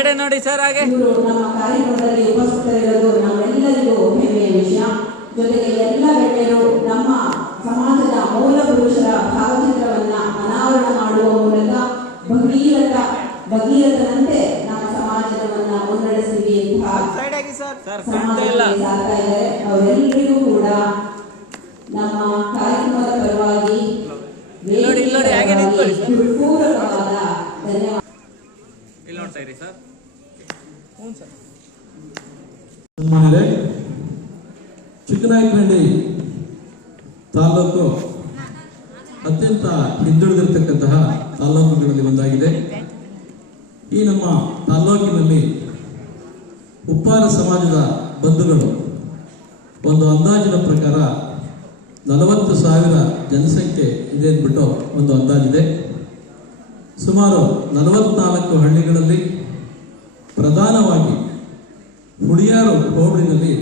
ಕಡೆ ನೋಡಿ ಸರ್. ಹಾಗೆ ನಮ್ಮ ಕಾರ್ಯಕ್ರಮದಲ್ಲಿ ಉಪಸ್ಥಿತರಿರೋದು ನಮ್ಮೆಲ್ಲರಿಗೂ ಹೆಮ್ಮೆಯ ವಿಷಯ. ಜೊತೆಗೆ ಎಲ್ಲ ಗಣ್ಯರು ನಮ್ಮ ಸಮಾಜದ ಮೂಲ ಪುರುಷರ ಭಾವಚಿತ್ರವನ್ನ ಅನಾವರಣ ಮಾಡುವ ಮೂಲಕ ಭಗೀರಥನಂತೆ ನಮ್ಮ ಸಮಾಜವನ್ನ ಮುನ್ನಡೆಸ್ತೀವಿ ಅವರೆಲ್ಲರಿಗೂ ಕೂಡ ನಮ್ಮ ಕಾರ್ಯಕ್ರಮದ ಪರವಾಗಿ ಪೂರ್ವಕವಾದ ಧನ್ಯವಾದ. ಚಿಕ್ಕನಾಯಕನಹಳ್ಳಿ ತಾಲೂಕು ಅತ್ಯಂತ ಹಿಂದುಳಿದಿರತಕ್ಕಂತಹ ತಾಲೂಕುಗಳಲ್ಲಿ ಒಂದಾಗಿದೆ. ಈ ನಮ್ಮ ತಾಲೂಕಿನಲ್ಲಿ ಉಪ್ಪಾರ ಸಮಾಜದ ಬಂಧುಗಳು ಒಂದು ಅಂದಾಜಿನ ಪ್ರಕಾರ 40,000 ಜನಸಂಖ್ಯೆ ಇದೆ ಅಂದ್ಬಿಟ್ಟು ಒಂದು ಅಂದಾಜಿದೆ. ಸುಮಾರು 44 ಹಳ್ಳಿಗಳಲ್ಲಿ ಪ್ರಧಾನವಾಗಿ ಹುಳಿಯಾರು ಹೋಬಳಿನಲ್ಲಿ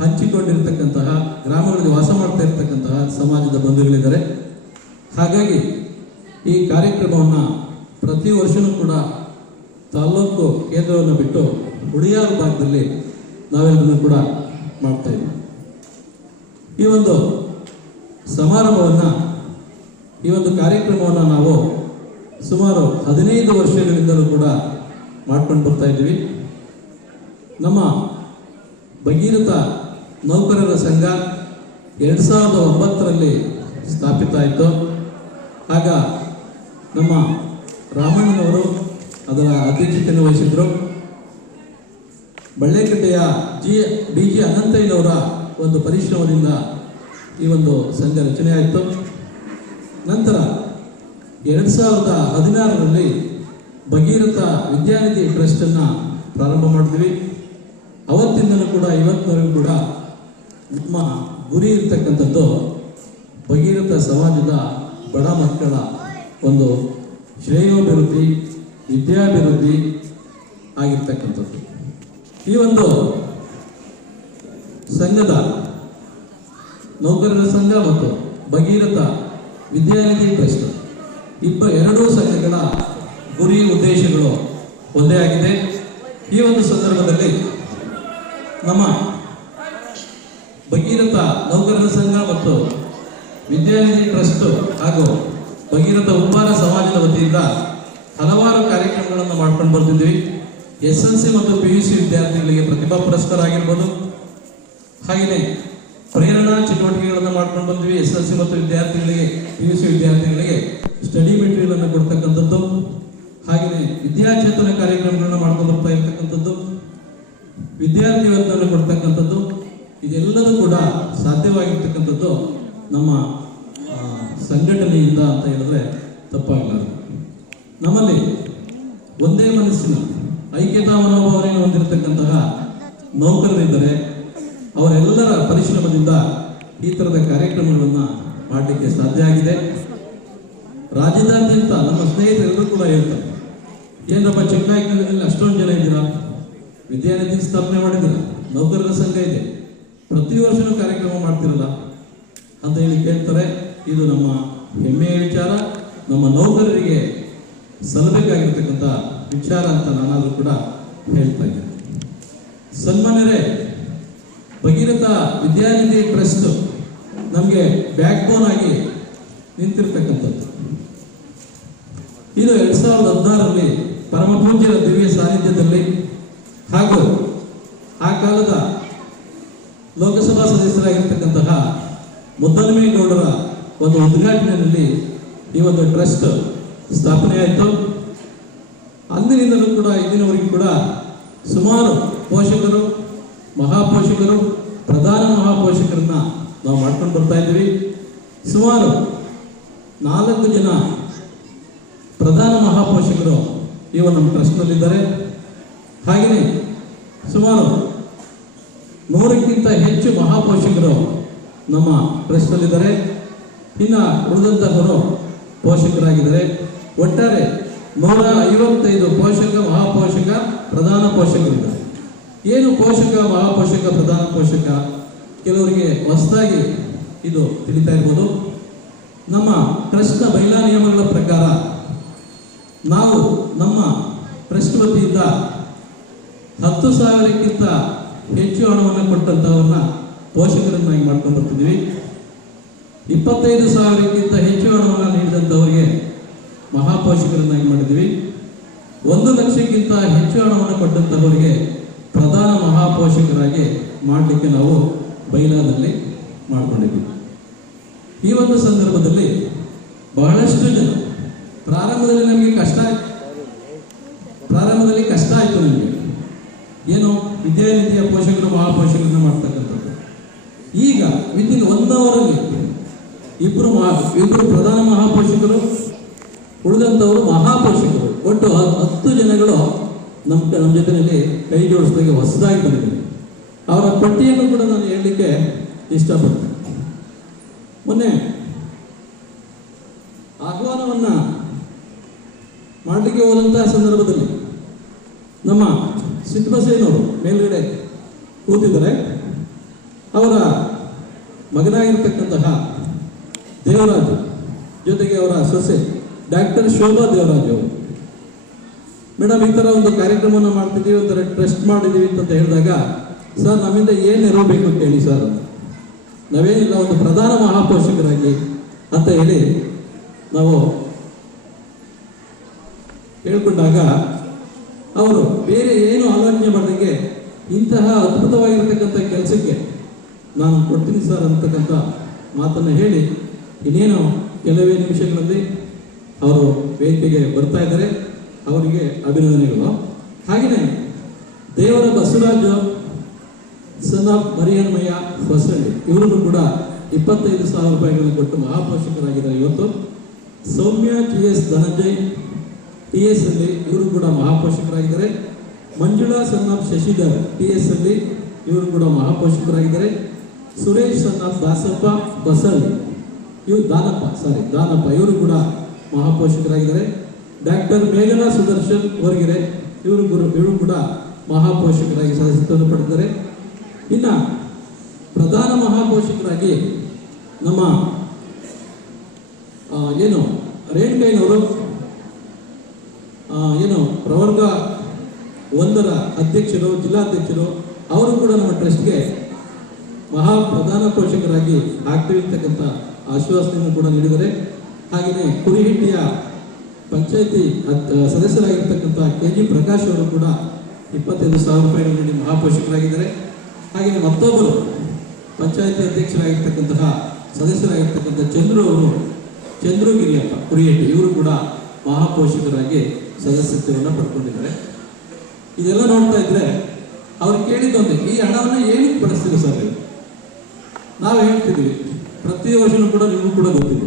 ಹಂಚಿಕೊಂಡಿರ್ತಕ್ಕಂತಹ ಗ್ರಾಮಗಳಲ್ಲಿ ವಾಸ ಮಾಡ್ತಾ ಇರ್ತಕ್ಕಂತಹ ಸಮಾಜದ ಬಂಧುಗಳಿದ್ದಾರೆ. ಹಾಗಾಗಿ ಈ ಕಾರ್ಯಕ್ರಮವನ್ನು ಪ್ರತಿ ವರ್ಷವೂ ಕೂಡ ತಾಲ್ಲೂಕು ಕೇಂದ್ರವನ್ನು ಬಿಟ್ಟು ಹುಳಿಯಾರು ಭಾಗದಲ್ಲಿ ನಾವೆಲ್ಲರೂ ಕೂಡ ಮಾಡ್ತಾ ಇದ್ದೀವಿ. ಈ ಒಂದು ಸಮಾರಂಭವನ್ನು, ಈ ಒಂದು ಕಾರ್ಯಕ್ರಮವನ್ನು ನಾವು ಸುಮಾರು 15 ವರ್ಷಗಳಿಂದಲೂ ಕೂಡ ಮಾಡ್ಕೊಂಡು ಬರ್ತಾ ಇದ್ದೀವಿ. ನಮ್ಮ ಭಗೀರಥ ನೌಕರರ ಸಂಘ 2009ರಲ್ಲಿ ಸ್ಥಾಪಿತ ಆಯಿತು. ಆಗ ನಮ್ಮ ರಾಮಣ್ಣನವರು ಅದರ ಅಧ್ಯಕ್ಷತೆಯನ್ನು ವಹಿಸಿದ್ರು. ಬಳ್ಳೆಕಟ್ಟೆಯ ಡಿ.ಜಿ. ಅನಂತಯ್ಯನವರ ಒಂದು ಪರಿಶ್ರಮದಿಂದ ಈ ಒಂದು ಸಂಘ ರಚನೆ ಆಯಿತು. ನಂತರ 2016ರಲ್ಲಿ ಭಗೀರಥ ವಿದ್ಯಾನಿಧಿ ಟ್ರಸ್ಟನ್ನು ಪ್ರಾರಂಭ ಮಾಡಿದ್ವಿ. ಅವತ್ತಿಂದಲೂ ಕೂಡ ಇವತ್ತಿನವರೆಗೂ ಕೂಡ ನಮ್ಮ ಗುರಿ ಇರ್ತಕ್ಕಂಥದ್ದು ಭಗೀರಥ ಸಮಾಜದ ಬಡ ಮಕ್ಕಳ ಒಂದು ಶ್ರೇಯೋಭಿವೃದ್ಧಿ, ವಿದ್ಯಾಭಿವೃದ್ಧಿ ಆಗಿರ್ತಕ್ಕಂಥದ್ದು. ಈ ಒಂದು ಸಂಘದ ನೌಕರರ ಸಂಘ ಮತ್ತು ಭಗೀರಥ ವಿದ್ಯಾನಿಧಿ ಟ್ರಸ್ಟ್ ಎರಡೂ ಸಂಘಗಳ ಗುರಿ ಉದ್ದೇಶಗಳು ಒಂದೇ ಆಗಿದೆ. ಈ ಒಂದು ಸಂದರ್ಭದಲ್ಲಿ ನಮ್ಮ ಭಗೀರಥ ನೌಕರರ ಸಂಘ ಮತ್ತು ವಿದ್ಯಾನಿಧಿ ಟ್ರಸ್ಟ್ ಹಾಗೂ ಭಗೀರಥ ಉಪ್ಪಾರ ಸಮಾಜದ ವತಿಯಿಂದ ಹಲವಾರು ಕಾರ್ಯಕ್ರಮಗಳನ್ನು ಮಾಡ್ಕೊಂಡು ಬರ್ತಿದ್ವಿ. SLC ಮತ್ತು PUC ವಿದ್ಯಾರ್ಥಿಗಳಿಗೆ ಪ್ರತಿಭಾ ಪುರಸ್ಕಾರ ಆಗಿರ್ಬೋದು, ಹಾಗೆಯೇ ಪ್ರೇರಣಾ ಚಟುವಟಿಕೆಗಳನ್ನು ಮಾಡ್ಕೊಂಡು ಬಂದ್ವಿ. SLC ಮತ್ತು ವಿದ್ಯಾರ್ಥಿಗಳಿಗೆ, PUC ವಿದ್ಯಾರ್ಥಿಗಳಿಗೆ ಸ್ಟಡಿ ಮೆಟೀರಿಯಲ್ ಅನ್ನು ಕೊಡ್ತಕ್ಕಂಥದ್ದು, ಹಾಗೆಯೇ ವಿದ್ಯಾಚೇತನ ಕಾರ್ಯಕ್ರಮಗಳನ್ನು ಮಾಡ್ಕೊಂಡು ಬರ್ತಾ ಇರ್ತಕ್ಕಂಥದ್ದು, ವಿದ್ಯಾರ್ಥಿ ವೇತನ ಕೊಡ್ತಕ್ಕಂಥದ್ದು, ಇದೆಲ್ಲದೂ ಕೂಡ ಸಾಧ್ಯವಾಗಿರ್ತಕ್ಕಂಥದ್ದು ನಮ್ಮ ಸಂಘಟನೆಯಿಂದ ಅಂತ ಹೇಳಿದ್ರೆ ತಪ್ಪಾಗಲಾರದು. ನಮ್ಮಲ್ಲಿ ಒಂದೇ ಮನಸ್ಸಿನ ಐಕ್ಯತಾ ಮನೋಭಾವನೆಯನ್ನು ಹೊಂದಿರತಕ್ಕಂತಹ ನೌಕರರಿದ್ದರೆ ಅವರೆಲ್ಲರ ಪರಿಶ್ರಮದಿಂದ ಈ ಥರದ ಕಾರ್ಯಕ್ರಮಗಳನ್ನು ಮಾಡಲಿಕ್ಕೆ ಸಾಧ್ಯ ಆಗಿದೆ. ರಾಜ್ಯದಾದ್ಯಂತ ನಮ್ಮ ಸ್ನೇಹಿತರೆಲ್ಲರೂ ಕೂಡ ಹೇಳ್ತಾರೆ, ಏನಪ್ಪ ಚಿಕ್ಕನಾಯಕನಹಳ್ಳಿಯಲ್ಲಿ ಅಷ್ಟೊಂದು ಜನ ಇದ್ದೀರಾ, ವಿದ್ಯಾನಿಧಿ ಸ್ಥಾಪನೆ ಮಾಡಿದ್ದೀರಾ, ನೌಕರರ ಸಂಘ ಇದೆ, ಪ್ರತಿ ವರ್ಷವೂ ಕಾರ್ಯಕ್ರಮ ಮಾಡ್ತಿರಲ್ಲ ಅಂತ ಹೇಳಿ ಕೇಳ್ತಾರೆ. ಇದು ನಮ್ಮ ಹೆಮ್ಮೆಯ ವಿಚಾರ, ನಮ್ಮ ನೌಕರರಿಗೆ ಸಲ್ಲಬೇಕಾಗಿರ್ತಕ್ಕಂಥ ವಿಚಾರ ಅಂತ ನಾನಾದರೂ ಕೂಡ ಹೇಳ್ತಾ ಇದ್ದೇನೆ. ಸನ್ಮಾನ್ಯರೇ, ಭಗೀರಥ ವಿದ್ಯಾನಿಧಿ ಟ್ರಸ್ಟ್ ನಮಗೆ ಬ್ಯಾಕ್ ಬೋನ್ ಆಗಿ ನಿಂತಿರ್ತಕ್ಕಂಥದ್ದು. ಇದು 2016ರಲ್ಲಿ ಪರಮ ಪೂಜ್ಯರ ದಿವ್ಯ ಸಾನ್ನಿಧ್ಯದಲ್ಲಿ ಹಾಗೂ ಆ ಕಾಲದ ಲೋಕಸಭಾ ಸದಸ್ಯರಾಗಿರ್ತಕ್ಕಂತಹ ಮುದ್ದನಮೇಗೌಡರ ಒಂದು ಉದ್ಘಾಟನೆಯಲ್ಲಿ ಈ ಒಂದು ಟ್ರಸ್ಟ್ ಸ್ಥಾಪನೆ ಆಯಿತು. ಅಂದಿನಿಂದಲೂ ಕೂಡ ಇಂದಿನವರೆಗೂ ಕೂಡ ಸುಮಾರು ಪೋಷಕರು, ಮಹಾಪೋಷಕರು, ಪ್ರಧಾನ ಮಹಾಪೋಷಕರನ್ನ ನಾವು ಮಾಡ್ಕೊಂಡು ಬರ್ತಾ ಇದ್ದೀವಿ. ಸುಮಾರು 4 ಜನ ಪ್ರಧಾನ ಮಹಾಪೋಷಕರು ಈ ಒಂದು ನಮ್ಮ ಟ್ರಸ್ಟ್ನಲ್ಲಿದ್ದಾರೆ. ಹಾಗೆಯೇ ಸುಮಾರು 100ಕ್ಕಿಂತ ಹೆಚ್ಚು ಮಹಾಪೋಷಕರು ನಮ್ಮ ಟ್ರಸ್ಟ್ನಲ್ಲಿದ್ದಾರೆ. ಇನ್ನು ಉಳಿದಂತಹವರು ಪೋಷಕರಾಗಿದ್ದಾರೆ. ಒಟ್ಟಾರೆ 155 ಪೋಷಕ, ಮಹಾಪೋಷಕ, ಪ್ರಧಾನ ಪೋಷಕರಿದ್ದಾರೆ. ಏನು ಪೋಷಕ, ಮಹಾಪೋಷಕ, ಪ್ರಧಾನ ಪೋಷಕ ಕೆಲವರಿಗೆ ಹೊಸದಾಗಿ ಇದು ತಿಳಿತಾ ಇರ್ಬೋದು. ನಮ್ಮ ಟ್ರಸ್ಟ್ನ ಮಹಿಳಾ ನಿಯಮಗಳ ಪ್ರಕಾರ ನಾವು ನಮ್ಮ ಟ್ರಸ್ಟ್ ವತಿಯಿಂದ 10,000ಕ್ಕಿಂತ ಹೆಚ್ಚು ಹಣವನ್ನು ಕೊಟ್ಟಂತವ್ರನ್ನ ಪೋಷಕರನ್ನಾಗಿ ಮಾಡ್ಕೊಂಡು ಬರ್ತಿದ್ದೀವಿ. 25,000ಕ್ಕಿಂತ ಹೆಚ್ಚು ಹಣವನ್ನು ನೀಡಿದಂಥವರಿಗೆ ಮಹಾಪೋಷಕರನ್ನಾಗಿ ಮಾಡಿದ್ದೀವಿ. 1 ಲಕ್ಷಕ್ಕಿಂತ ಹೆಚ್ಚು ಹಣವನ್ನು ಕೊಟ್ಟಂತವರಿಗೆ ಪ್ರಧಾನ ಮಹಾಪೋಷಕರಾಗಿ ಮಾಡಲಿಕ್ಕೆ ನಾವು ಬೈಲಾದಲ್ಲಿ ಮಾಡಿಕೊಂಡಿದ್ದೀವಿ. ಈ ಒಂದು ಸಂದರ್ಭದಲ್ಲಿ ಬಹಳಷ್ಟು ಜನ ಪ್ರಾರಂಭದಲ್ಲಿ ನಮಗೆ ಕಷ್ಟ ಆಯಿತು. ನಮಗೆ ಏನು ವಿದ್ಯಾನಿಧಿಯ ಪೋಷಕರು ಮಹಾಪೋಷಕರನ್ನ ಮಾಡ್ತಕ್ಕಂಥದ್ದು. ಈಗ ವಿತಿನ್ 1 ಅವರಲ್ಲಿ ಇಬ್ಬರು ಪ್ರಧಾನ ಮಹಾಪೋಷಕರು, ಉಳಿದಂಥವರು ಮಹಾಪೋಷಕರು, ಒಟ್ಟು 10 ಜನಗಳು ನಮ್ಮ ಜೊತೆಯಲ್ಲಿ ಕೈ ಜೋಡಿಸಿದಾಗ ಹೊಸದಾಗಿ ಬಂದಿದ್ದಾರೆ. ಅವರ ಪಟ್ಟಿಯನ್ನು ಕೂಡ ನಾನು ಹೇಳಲಿಕ್ಕೆ ಇಷ್ಟಪಡ್ತೇನೆ. ಮೊನ್ನೆ ಆಹ್ವಾನವನ್ನ ಮಾಡಲಿಕ್ಕೆ ಹೋದಂತಹ ಸಂದರ್ಭದಲ್ಲಿ ನಮ್ಮ ಸಿದ್ದಬಸಯ್ಯನವರು ಮೇಲ್ಗಡೆ ಕೂತಿದ್ದಾರೆ. ಅವರ ಮಗನಾಗಿರ್ತಕ್ಕಂತಹ ದೇವರಾಜು ಜೊತೆಗೆ ಅವರ ಸೊಸೆ ಡಾಕ್ಟರ್ ಶೋಭಾ ದೇವರಾಜು ಅವರು, ಮೇಡಮ್ ಈ ಥರ ಒಂದು ಕಾರ್ಯಕ್ರಮವನ್ನು ಮಾಡ್ತಿದ್ದೀವಿ, ಒಂಥರ ಟ್ರಸ್ಟ್ ಮಾಡಿದ್ದೀವಿ ಅಂತ ಹೇಳಿದಾಗ, ಸರ್ ನಮ್ಮಿಂದ ಏನು ನೆರವು ಬೇಕು ಅಂತ ಹೇಳಿ ಸರ್ ಅಂತ. ನಾವೇನಿಲ್ಲ, ಒಂದು ಪ್ರಧಾನ ಮಹಾಪೋಷಕರಾಗಿ ಅಂತ ಹೇಳಿ ನಾವು ಹೇಳ್ಕೊಂಡಾಗ ಅವರು ಬೇರೆ ಏನು ಆಲೋಚನೆ ಮಾಡಿದಂಗೆ ಇಂತಹ ಅದ್ಭುತವಾಗಿರ್ತಕ್ಕಂಥ ಕೆಲಸಕ್ಕೆ ನಾನು ಕೊಡ್ತೀನಿ ಸರ್ ಅಂತಕ್ಕಂಥ ಮಾತನ್ನು ಹೇಳಿ ಇನ್ನೇನು ಕೆಲವೇ ನಿಮಿಷಗಳಲ್ಲಿ ಅವರು ವೇದಿಕೆಗೆ ಬರ್ತಾ ಇದ್ದಾರೆ. ಅವರಿಗೆ ಅಭಿನಂದನೆಗಳು. ಹಾಗೆಯೇ ದೇವರ ಬಸವರಾಜು ಸನ್ ಆಫ್ ಮರಿಯನ್ಮಯ್ಯ ಹೊಸಳ್ಳಿ, ಇವರನ್ನು ಕೂಡ 25,000 ರೂಪಾಯಿಗಳನ್ನು ಕೊಟ್ಟು ಮಹಾಪೋಷಕರಾಗಿದ್ದಾರೆ. ಇವತ್ತು ಸೌಮ್ಯ TS ಧನಂಜಯ್ TS ಅಲ್ಲಿ ಇವರು ಕೂಡ ಮಹಾಪೋಷಕರಾಗಿದ್ದಾರೆ. Manjula son of Shashidhar TS ಅಲ್ಲಿ ಇವರು ಕೂಡ ಮಹಾಪೋಷಕರಾಗಿದ್ದಾರೆ. ಸುರೇಶ್ ಸನ್ ಆಫ್ ದಾಸಪ್ಪ ಬಸಳ್ಳಿ, ಇವರು ದಾನಪ್ಪ ಇವರು ಕೂಡ ಮಹಾಪೋಷಕರಾಗಿದ್ದಾರೆ. ಡಾಕ್ಟರ್ ಮೇಘನಾ ಸುದರ್ಶನ್ ವರ್ಗೆರೆ ಇವರು ಕೂಡ ಮಹಾಪೋಷಕರಾಗಿ ಸದಸ್ಯತ್ವವನ್ನು ಪಡೆದಿದ್ದಾರೆ. ಇನ್ನು ಪ್ರಧಾನ ಮಹಾಪೋಷಕರಾಗಿ ನಮ್ಮ ರೇಣುಕೈನವರು ಪ್ರವರ್ಗ 1ರ ಅಧ್ಯಕ್ಷರು, ಜಿಲ್ಲಾಧ್ಯಕ್ಷರು, ಅವರು ಕೂಡ ನಮ್ಮ ಟ್ರಸ್ಟ್ಗೆ ಪ್ರಧಾನ ಪೋಷಕರಾಗಿ ಆಗ್ತೀವಿ ಅಂತಕ್ಕಂಥ ಆಶ್ವಾಸನೆಯನ್ನು ಕೂಡ ನೀಡಿದ್ದಾರೆ. ಹಾಗೆಯೇ ಕುರಿಹಿಟ್ಟಿಯ ಪಂಚಾಯತಿ ಸದಸ್ಯರಾಗಿರ್ತಕ್ಕಂಥ KG ಪ್ರಕಾಶ್ ಅವರು ಕೂಡ 25,000 ರೂಪಾಯಿಗಳನ್ನು ನೀಡಿ ಮಹಾಪೋಷಕರಾಗಿದ್ದಾರೆ. ಹಾಗೆಯೇ ಮತ್ತೊಬ್ಬರು ಪಂಚಾಯತಿ ಅಧ್ಯಕ್ಷರಾಗಿರ್ತಕ್ಕಂತಹ ಸದಸ್ಯರಾಗಿರ್ತಕ್ಕಂಥ ಚಂದ್ರಗಿರಿಯಪ್ಪ ಕುರಿಯಟ್ಟಿ, ಇವರು ಕೂಡ ಮಹಾಪೋಷಕರಾಗಿ ಸದಸ್ಯತ್ವವನ್ನು ಪಡ್ಕೊಂಡಿದ್ದಾರೆ. ಇದೆಲ್ಲ ನೋಡ್ತಾ ಇದ್ರೆ ಅವ್ರು ಕೇಳಿದ್ದೊಂದು, ಈ ಹಣವನ್ನು ಏನಕ್ಕೆ ಬಳಸ್ತೀವಿ ಸರ್? ನಾವು ಹೇಳ್ತಿದ್ದೀವಿ, ಪ್ರತಿ ವರ್ಷನೂ ಕೂಡ ನಿಮಗೂ ಕೂಡ ಗೊತ್ತಿದೆ,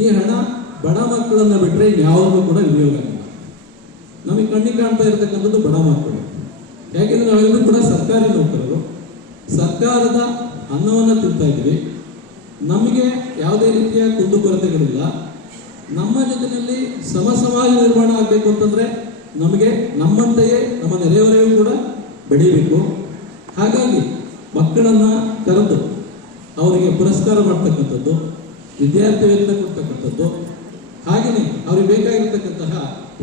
ಈ ಹಣ ಬಡ ಮಕ್ಕಳನ್ನು ಬಿಟ್ಟರೆ ಯಾವುದೂ ಕೂಡ ವಿನಿಯೋಗ ಆಗಿಲ್ಲ. ನಮಗೆ ಕಣ್ಣಿಗೆ ಕಾಣ್ತಾ ಇರತಕ್ಕಂಥದ್ದು ಬಡ ಮಕ್ಕಳು. ಯಾಕೆಂದ್ರೆ ನಾವೆಲ್ಲರೂ ಕೂಡ ಸರ್ಕಾರಿ ನೌಕರರು, ಸರ್ಕಾರದ ಅನ್ನವನ್ನು ತಿಂತಾ ಇದ್ದೀವಿ. ನಮಗೆ ಯಾವುದೇ ರೀತಿಯ ಕುಂದುಕೊರತೆಗಳಿಲ್ಲ. ನಮ್ಮ ಜೊತೆಯಲ್ಲಿ ಸಮಾಜ ನಿರ್ಮಾಣ ಆಗಬೇಕು ಅಂತಂದ್ರೆ ನಮಗೆ ನಮ್ಮಂತೆಯೇ ನಮ್ಮ ನೆರೆಯವರೆಗೂ ಕೂಡ ಬೆಳೀಬೇಕು. ಹಾಗಾಗಿ ಮಕ್ಕಳನ್ನು ಕರೆದು ಅವರಿಗೆ ಪುರಸ್ಕಾರ ಮಾಡ್ತಕ್ಕಂಥದ್ದು, ವಿದ್ಯಾರ್ಥಿ ವೇತನ ಕೊಡ್ತಕ್ಕಂಥದ್ದು, ಹಾಗೆಯೇ ಅವ್ರಿಗೆ ಬೇಕಾಗಿರ್ತಕ್ಕಂತಹ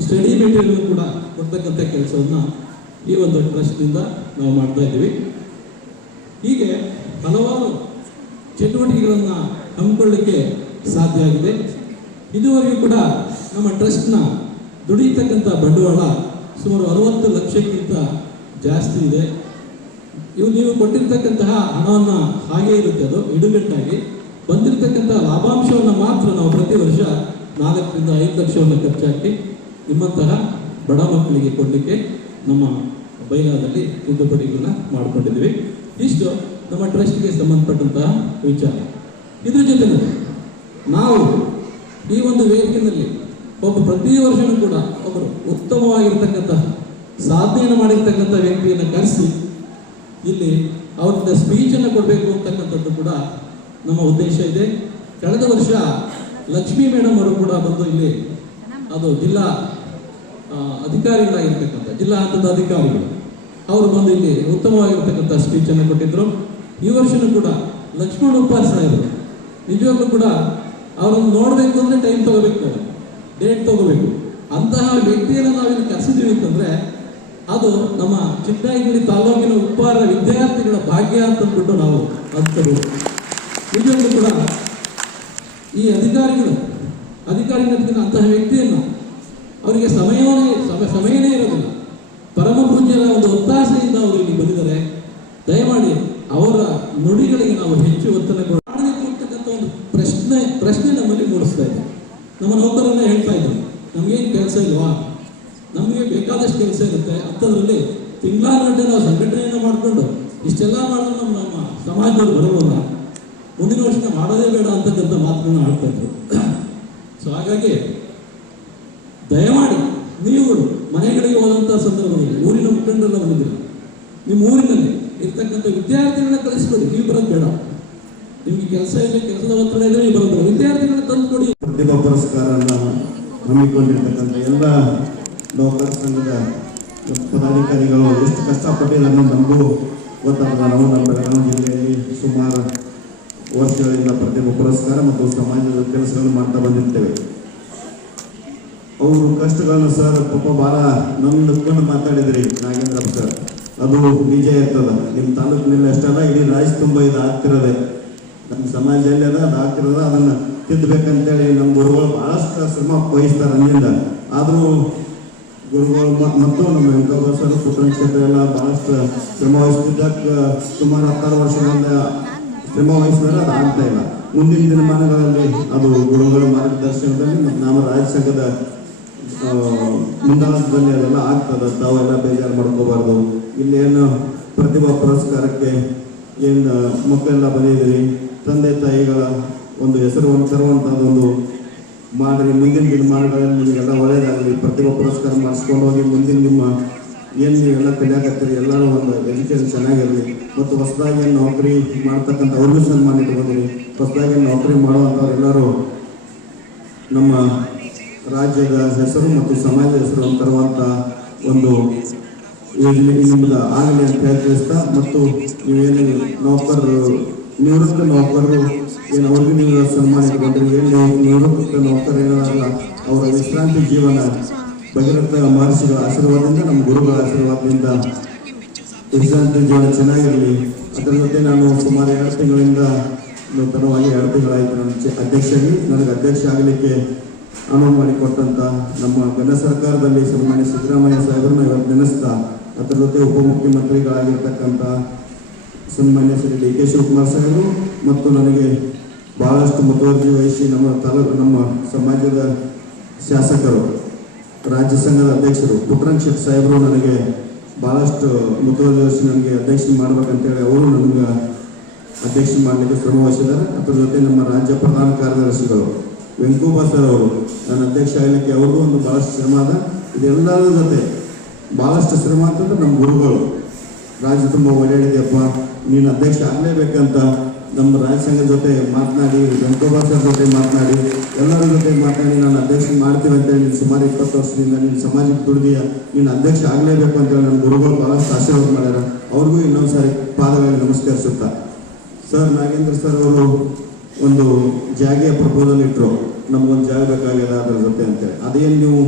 ಸ್ಟಡಿ ಮೆಟೀರಿಯಲ್ ಕೂಡ ಕೊಡ್ತಕ್ಕಂಥ ಕೆಲಸವನ್ನು ಈ ಒಂದು ಟ್ರಸ್ಟ್ನಿಂದ ನಾವು ಮಾಡ್ತಾ ಇದ್ದೀವಿ. ಹೀಗೆ ಹಲವಾರು ಚಟುವಟಿಕೆಗಳನ್ನು ಹಮ್ಮಿಕೊಳ್ಳಲಿಕ್ಕೆ ಸಾಧ್ಯ ಆಗಿದೆ. ಇದುವರೆಗೂ ಕೂಡ ನಮ್ಮ ಟ್ರಸ್ಟ್ನ ದುಡಿತಕ್ಕಂಥ ಬಂಡವಾಳ ಸುಮಾರು 60 ಲಕ್ಷಕ್ಕಿಂತ ಜಾಸ್ತಿ ಇದೆ. ನೀವು ಕೊಟ್ಟಿರ್ತಕ್ಕಂತಹ ಹಣವನ್ನು ಹಾಗೆ ಇರುತ್ತೆ, ಅದು ಇಡುಗಟ್ಟಾಗಿ ಬಂದಿರತಕ್ಕಂಥ ಲಾಭಾಂಶವನ್ನು ಮಾತ್ರ ನಾವು ಪ್ರತಿ ವರ್ಷ 4 ರಿಂದ 5 ಲಕ್ಷವನ್ನು ಖರ್ಚಾಕಿ ನಿಮ್ಮಂತಹ ಬಡ ಮಕ್ಕಳಿಗೆ ಕೊಡಲಿಕ್ಕೆ ನಮ್ಮ ಬೈಲಾದಲ್ಲಿ ತಿದ್ದುಪಡಿಗಳನ್ನ ಮಾಡಿಕೊಂಡಿದ್ದೀವಿ. ಇಷ್ಟು ನಮ್ಮ ಟ್ರಸ್ಟ್ಗೆ ಸಂಬಂಧಪಟ್ಟಂತಹ ವಿಚಾರ. ಇದ್ರ ಜೊತೆಗೆ ನಾವು ಈ ಒಂದು ವೇದಿಕೆಯಲ್ಲಿ ಪ್ರತಿ ವರ್ಷವೂ ಕೂಡ ಒಬ್ಬರು ಉತ್ತಮವಾಗಿರ್ತಕ್ಕಂತಹ ಸಾಧನೆಯನ್ನು ಮಾಡಿರ್ತಕ್ಕಂಥ ವ್ಯಕ್ತಿಯನ್ನು ಕರೆಸಿ ಇಲ್ಲಿ ಅವರಿಂದ ಸ್ಪೀಚನ್ನು ಕೊಡಬೇಕು ಅಂತಕ್ಕಂಥದ್ದು ಕೂಡ ನಮ್ಮ ಉದ್ದೇಶ ಇದೆ. ಕಳೆದ ವರ್ಷ ಲಕ್ಷ್ಮೀ ಮೇಡಮ್ ಅವರು ಕೂಡ ಬಂದು ಇಲ್ಲಿ, ಅದು ಜಿಲ್ಲಾ ಅಧಿಕಾರಿಗಳಾಗಿರ್ತಕ್ಕಂಥ ಜಿಲ್ಲಾ ಹಂತದ ಅಧಿಕಾರಿಗಳು, ಅವರು ಬಂದು ಇಲ್ಲಿ ಉತ್ತಮವಾಗಿರ್ತಕ್ಕಂಥ ಸ್ಪೀಚನ್ನು ಕೊಟ್ಟಿದ್ರು. ಈ ವರ್ಷನೂ ಕೂಡ ಲಕ್ಷ್ಮಣ ಉಪ್ಪಾರ್ ಸಾಹೇಬರು ನಿಜವಾಗ್ಲೂ ಕೂಡ ಅವರನ್ನು ನೋಡಬೇಕು ಅಂದರೆ ಟೈಮ್ ತಗೋಬೇಕು, ಡೇಟ್ ತಗೋಬೇಕು. ಅಂತಹ ವ್ಯಕ್ತಿಯನ್ನು ನಾವಿಲ್ಲಿ ಕರೆಸಿದ್ದೀವಿ ಅಂತಂದ್ರೆ ಅದು ನಮ್ಮ ಚಿಕ್ಕನಾಯಕನಹಳ್ಳಿ ತಾಲೂಕಿನ ಉಪ್ಪಾರ ವಿದ್ಯಾರ್ಥಿಗಳ ಭಾಗ್ಯ ಅಂತಂದ್ಬಿಟ್ಟು ನಾವು ಅಂದ್ಕೋಬೇಕು. ನಿಜಕ್ಕೂ ಕೂಡ ಈ ಅಧಿಕಾರಿಗಳ ಅಂತಹ ವ್ಯಕ್ತಿಯನ್ನು ಅವರಿಗೆ ಸಮಯನೇ ಇರೋದಿಲ್ಲ. ಪರಮ ಪೂಜ್ಯರ ಒಂದು ಒತ್ತಾಸೆಯಿಂದ ಅವರು ಇಲ್ಲಿ ಬಂದಿದ್ದಾರೆ. ದಯಮಾಡಿ ಅವರ ನುಡಿಗಳಿಗೆ ನಾವು ಹೆಚ್ಚು ಒತ್ತನ್ನು ಮಾಡಬೇಕು ಅಂತಕ್ಕಂಥ ಒಂದು ಪ್ರಶ್ನೆ ನಮ್ಮಲ್ಲಿ ಮೂಡಿಸ್ತಾ ಇದೆ. ನಮ್ಮ ನೌಕರನ್ನ ಹೇಳ್ತಾ ಇದ್ರು, ನಮಗೇನು ಕೆಲಸ ಇಲ್ವಾ, ನಮಗೆ ಬೇಕಾದಷ್ಟು ಕೆಲಸ ಇರುತ್ತೆ, ಅಂಥದ್ರಲ್ಲಿ ತಿಂಗಳಾನುಗಟ್ಟಲೆ ನಾವು ಸಂಘಟನೆಯನ್ನು ಮಾಡಿಕೊಂಡು ಇಷ್ಟೆಲ್ಲ ಮಾಡೋದು ನಮ್ಮ ಸಮಾಜದಲ್ಲಿ ಬರೋಲ್ಲ, ಮುಂದಿನ ವರ್ಷ ಮಾಡೋದೇ ಬೇಡ ಅಂತಕ್ಕಂಥ ಮಾತುಗಳನ್ನ ಆಡ್ತಾ ಇದ್ರು. ಸೊ ಹಾಗಾಗಿ ದಯಮಾಡಿ ನೀವುಗಳು ಮನೆಗಳಿಗೆ ಹೋದಂಥ ಸಂದರ್ಭದಲ್ಲಿ ಊರಿನ ಮುಖಂಡರೆಲ್ಲ ಬಂದಿದ್ದೀರ, ನಿಮ್ಮ ಊರಿನಲ್ಲಿ ಇರ್ತಕ್ಕಂಥ ವಿದ್ಯಾರ್ಥಿಗಳನ್ನ ಕಳಿಸ್ಕೊಡಿ. ನೀವು ಬರೋದು ಬೇಡ, ನಿಮ್ಗೆ ಕೆಲಸ ಇದೆ, ಕೆಲಸದ ಒತ್ತಡ ಇದೆ, ನೀವು ಬರೋದು ಬೇಡ, ವಿದ್ಯಾರ್ಥಿಗಳನ್ನ ತಂದು ಕೊಡಿ. ಪ್ರತಿಭಾ ಪುರಸ್ಕಾರನ ಹಮ್ಮಿಕೊಂಡಿರ್ತಕ್ಕಂಥ ಎಲ್ಲ ನೌಕರ ಸಂಘದ ಪದಾಧಿಕಾರಿಗಳು ಎಷ್ಟು ಕಷ್ಟಪಟ್ಟಿದ್ದಾರೆ ನಮಗೂ ಗೊತ್ತಾಗ್ತದೆ. ನಾವು ನಮ್ಮ ಬೆಳಗಾವಿ ಜಿಲ್ಲೆಯಲ್ಲಿ ಸುಮಾರು ವರ್ಷಗಳಿಂದ ಪ್ರತಿಭಾ ಪುರಸ್ಕಾರ ಮತ್ತು ಸಮಾಜದ ಕೆಲಸಗಳನ್ನು ಮಾಡ್ತಾ ಬಂದಿರ್ತೇವೆ. ಅವರು ಕಷ್ಟಗಳನ್ನು ಸರ್ ಪಾಪ ಭಾಳ ನಮ್ಕೊಂಡು ಮಾತಾಡಿದ್ರಿ ನಾಗೇಂದ್ರಪ್ಪ ಸರ್, ಅದು ನಿಜ ಇರ್ತದ. ನಿಮ್ಮ ತಾಲೂಕಿನಲ್ಲಿ ಅಷ್ಟಲ್ಲ, ಇಡೀ ರಾಜ್ಯ ತುಂಬ ಇದು ಆಗ್ತಿರೋದೆ, ನಮ್ಮ ಸಮಾಜದಲ್ಲಿ ಅದು ಆಗ್ತಿರೋದ. ಅದನ್ನು ತಿದ್ದಬೇಕಂತೇಳಿ ನಮ್ಮ ಗುರುಗಳು ಭಾಳಷ್ಟು ಶ್ರಮ ವಹಿಸ್ತಾರೆ ಅಲ್ಲಿಂದ. ಆದರೂ ಗುರುಗಳು ಮತ್ತು ನಮ್ಮ ವೆಂಕಟೇಶ್ವರ ಪುಟ್ಟಣ ಕ್ಷೇತ್ರ ಎಲ್ಲ ಭಾಳಷ್ಟು ಶ್ರಮ ವಹಿಸ್ತಿದ್ದಕ್ಕೆ ಸುಮಾರು 16 ವರ್ಷಗಳಿಂದ ಶ್ರಮ ವಹಿಸಿದ್ರೆ ಅದು ಆಗ್ತಾ ಇಲ್ಲ. ಮುಂದಿನ ದಿನಮಾನಗಳಲ್ಲಿ ಅದು ಗುರುಗಳ ಮಾರ್ಗದರ್ಶನದಲ್ಲಿ ಮತ್ತು ನಮ್ಮ ರಾಜ್ಯ ಸಂಘದ ಮುಂದಾಳತ್ವದಲ್ಲಿ ಅದೆಲ್ಲ ಆಗ್ತದೆ. ತಾವೆಲ್ಲ ಬೇಜಾರು ಮಾಡ್ಕೋಬಾರ್ದು. ಇಲ್ಲೇನು ಪ್ರತಿಭಾ ಪುರಸ್ಕಾರಕ್ಕೆ ಏನು ಮಕ್ಕಳೆಲ್ಲ ಬಂದಿದ್ದೀರಿ, ತಂದೆ ತಾಯಿಗಳ ಒಂದು ಹೆಸರು ತರುವಂಥದ್ದೊಂದು ಮಾಡಿರಿ. ಮುಂದಿನ ದಿನಮಾನಗಳಲ್ಲಿ ನಿಮಗೆಲ್ಲ ಒಳ್ಳೆಯದಾಗಲಿ. ಪ್ರತಿಭಾ ಪುರಸ್ಕಾರ ಮಾಡಿಸ್ಕೊಂಡು ಹೋಗಿ ಮುಂದಿನ ನಿಮ್ಮ ಏನು ನೀವೆಲ್ಲ ಕಲಿಯಾಕತ್ತೀರಿ ಎಲ್ಲರೂ ಒಂದು ಎಜುಕೇಷನ್ ಚೆನ್ನಾಗಿರಲಿ. ಮತ್ತು ಹೊಸದಾಗಿ ಏನು ನೌಕರಿ ಮಾಡ್ತಕ್ಕಂಥ ಅವ್ರಿಗೂ ಸನ್ಮಾನ ಇಟ್ಕೊಂಡಿರಿ. ಹೊಸದಾಗಿ ನೌಕರಿ ಮಾಡುವಂಥವ್ರೆಲ್ಲರೂ ನಮ್ಮ ರಾಜ್ಯದ ಹೆಸರು ಮತ್ತು ಸಮಾಜದ ಹೆಸರು ತರುವಂಥ ಒಂದು ಯೋಜನೆ ನಿಮ್ಮದು ಆಗಲಿ ಅಂತ ತಿಳಿಸ್ತಾ, ಮತ್ತು ನೀವೇನು ನಿವೃತ್ತ ನೌಕರರು ಏನು ಅವ್ರಿಗೆ ನೀವು ಸನ್ಮಾನ ಇಟ್ಕೊಂಡ್ರಿ, ಏನು ನಿವೃತ್ತ ನೌಕರು ಏನಾರಲ್ಲ ಅವರ ವಿಶ್ರಾಂತಿ ಜೀವನ ಭಗೀರಥ ಮಹರ್ಷಿಗಳ ಆಶೀರ್ವಾದದಿಂದ, ನಮ್ಮ ಗುರುಗಳ ಆಶೀರ್ವಾದದಿಂದ ವಿಶ್ರಾಂತಿ ಜೀವನ ಚೆನ್ನಾಗಿರಲಿ. ಅದರ ಜೊತೆ ನಾನು ಸುಮಾರು 2 ತಿಂಗಳಿಂದ ನೂತನವಾಗಿ 2 ತಿಂಗಳಾಯಿತು ನನ್ನ ಅಧ್ಯಕ್ಷರಾಗಿ. ನನಗೆ ಅಧ್ಯಕ್ಷ ಆಗಲಿಕ್ಕೆ ಅನುವು ಮಾಡಿಕೊಟ್ಟಂಥ ನಮ್ಮ ಘನ ಸರ್ಕಾರದಲ್ಲಿ ಸನ್ಮಾನ್ಯ ಸಿದ್ದರಾಮಯ್ಯ ಸಾಹೇಬರನ್ನ ಇವತ್ತು ನೆನೆಸ್ತಾ, ಅದರ ಜೊತೆ ಉಪಮುಖ್ಯಮಂತ್ರಿಗಳಾಗಿರ್ತಕ್ಕಂಥ ಸನ್ಮಾನ್ಯ ಶ್ರೀ ಡಿ.ಕೆ. ಶಿವಕುಮಾರ್ ಸಾಹೇಬರು ಮತ್ತು ನನಗೆ ಭಾಳಷ್ಟು ಮುತುವರ್ಜಿ ವಹಿಸಿ ನಮ್ಮ ಸಮಾಜದ ಶಾಸಕರು, ರಾಜ್ಯ ಸಂಘದ ಅಧ್ಯಕ್ಷರು ಪುಟ್ಟಣ ಶೆಟ್ಟಿ ಸಾಹೇಬರು ನನಗೆ ಭಾಳಷ್ಟು ಮುತುವರ್ಜಿ ವಹಿಸಿ ನನಗೆ ಅಧ್ಯಕ್ಷ ಮಾಡ್ಬೇಕಂತೇಳಿ ಅವರು ನನಗೆ ಅಧ್ಯಕ್ಷ ಮಾಡಲಿಕ್ಕೆ ಶ್ರಮ ವಹಿಸಿದ್ದಾರೆ. ಅದರ ಜೊತೆ ನಮ್ಮ ರಾಜ್ಯ ಪ್ರಧಾನ ಕಾರ್ಯದರ್ಶಿಗಳು ವೆಂಕೂಬಾ ಸರ್ ಅವರು ನನ್ನ ಅಧ್ಯಕ್ಷ ಆಗಲಿಕ್ಕೆ ಅವ್ರಿಗೂ ಒಂದು ಭಾಳಷ್ಟು ಶ್ರಮ ಅದ. ಇದೆಲ್ಲರ ಜೊತೆ ಭಾಳಷ್ಟು ಶ್ರಮ ಅಂತಂದ್ರೆ ನಮ್ಮ ಗುರುಗಳು ರಾಜ್ಯ ತುಂಬ ಓಡಾಡಿದೆಯಪ್ಪ, ನೀನು ಅಧ್ಯಕ್ಷ ಆಗಲೇಬೇಕಂತ ನಮ್ಮ ರಾಜ್ಯ ಸಂಘದ ಜೊತೆ ಮಾತನಾಡಿ, ವೆಂಕೂಬಾ ಸರ್ ಜೊತೆ ಮಾತನಾಡಿ, ಎಲ್ಲರ ಜೊತೆ ಮಾತನಾಡಿ ನಾನು ಅಧ್ಯಕ್ಷ ಮಾಡ್ತೀವಿ ಅಂತೇಳಿ ನೀನು ಸುಮಾರು 20 ವರ್ಷದಿಂದ ನೀನು ಸಮಾಜಕ್ಕೆ ದುಡಿದೀಯ, ನೀನು ಅಧ್ಯಕ್ಷ ಆಗಲೇಬೇಕು ಅಂತೇಳಿ ನನ್ನ ಗುರುಗಳು ಭಾಳಷ್ಟು ಆಶೀರ್ವಾದ ಮಾಡ್ಯಾರ. ಅವ್ರಿಗೂ ಇನ್ನೊಂದು ಸಾರಿ ಪಾದಗಳಿಗೆ ನಮಸ್ಕರಿಸುತ್ತಾ, ಸರ್ ನಾಗೇಂದ್ರ ಸರ್ ಅವರು ಒಂದು ಜಾಗೆಯ ಪ್ರಪೋಸಲ್ ಇಟ್ಟರು, ನಮಗೊಂದು ಜಾಗ ಬೇಕಾಗ್ಯದ ಅದ್ರ ಜೊತೆ ಅಂತೇಳಿ. ಅದೇನು ನೀವು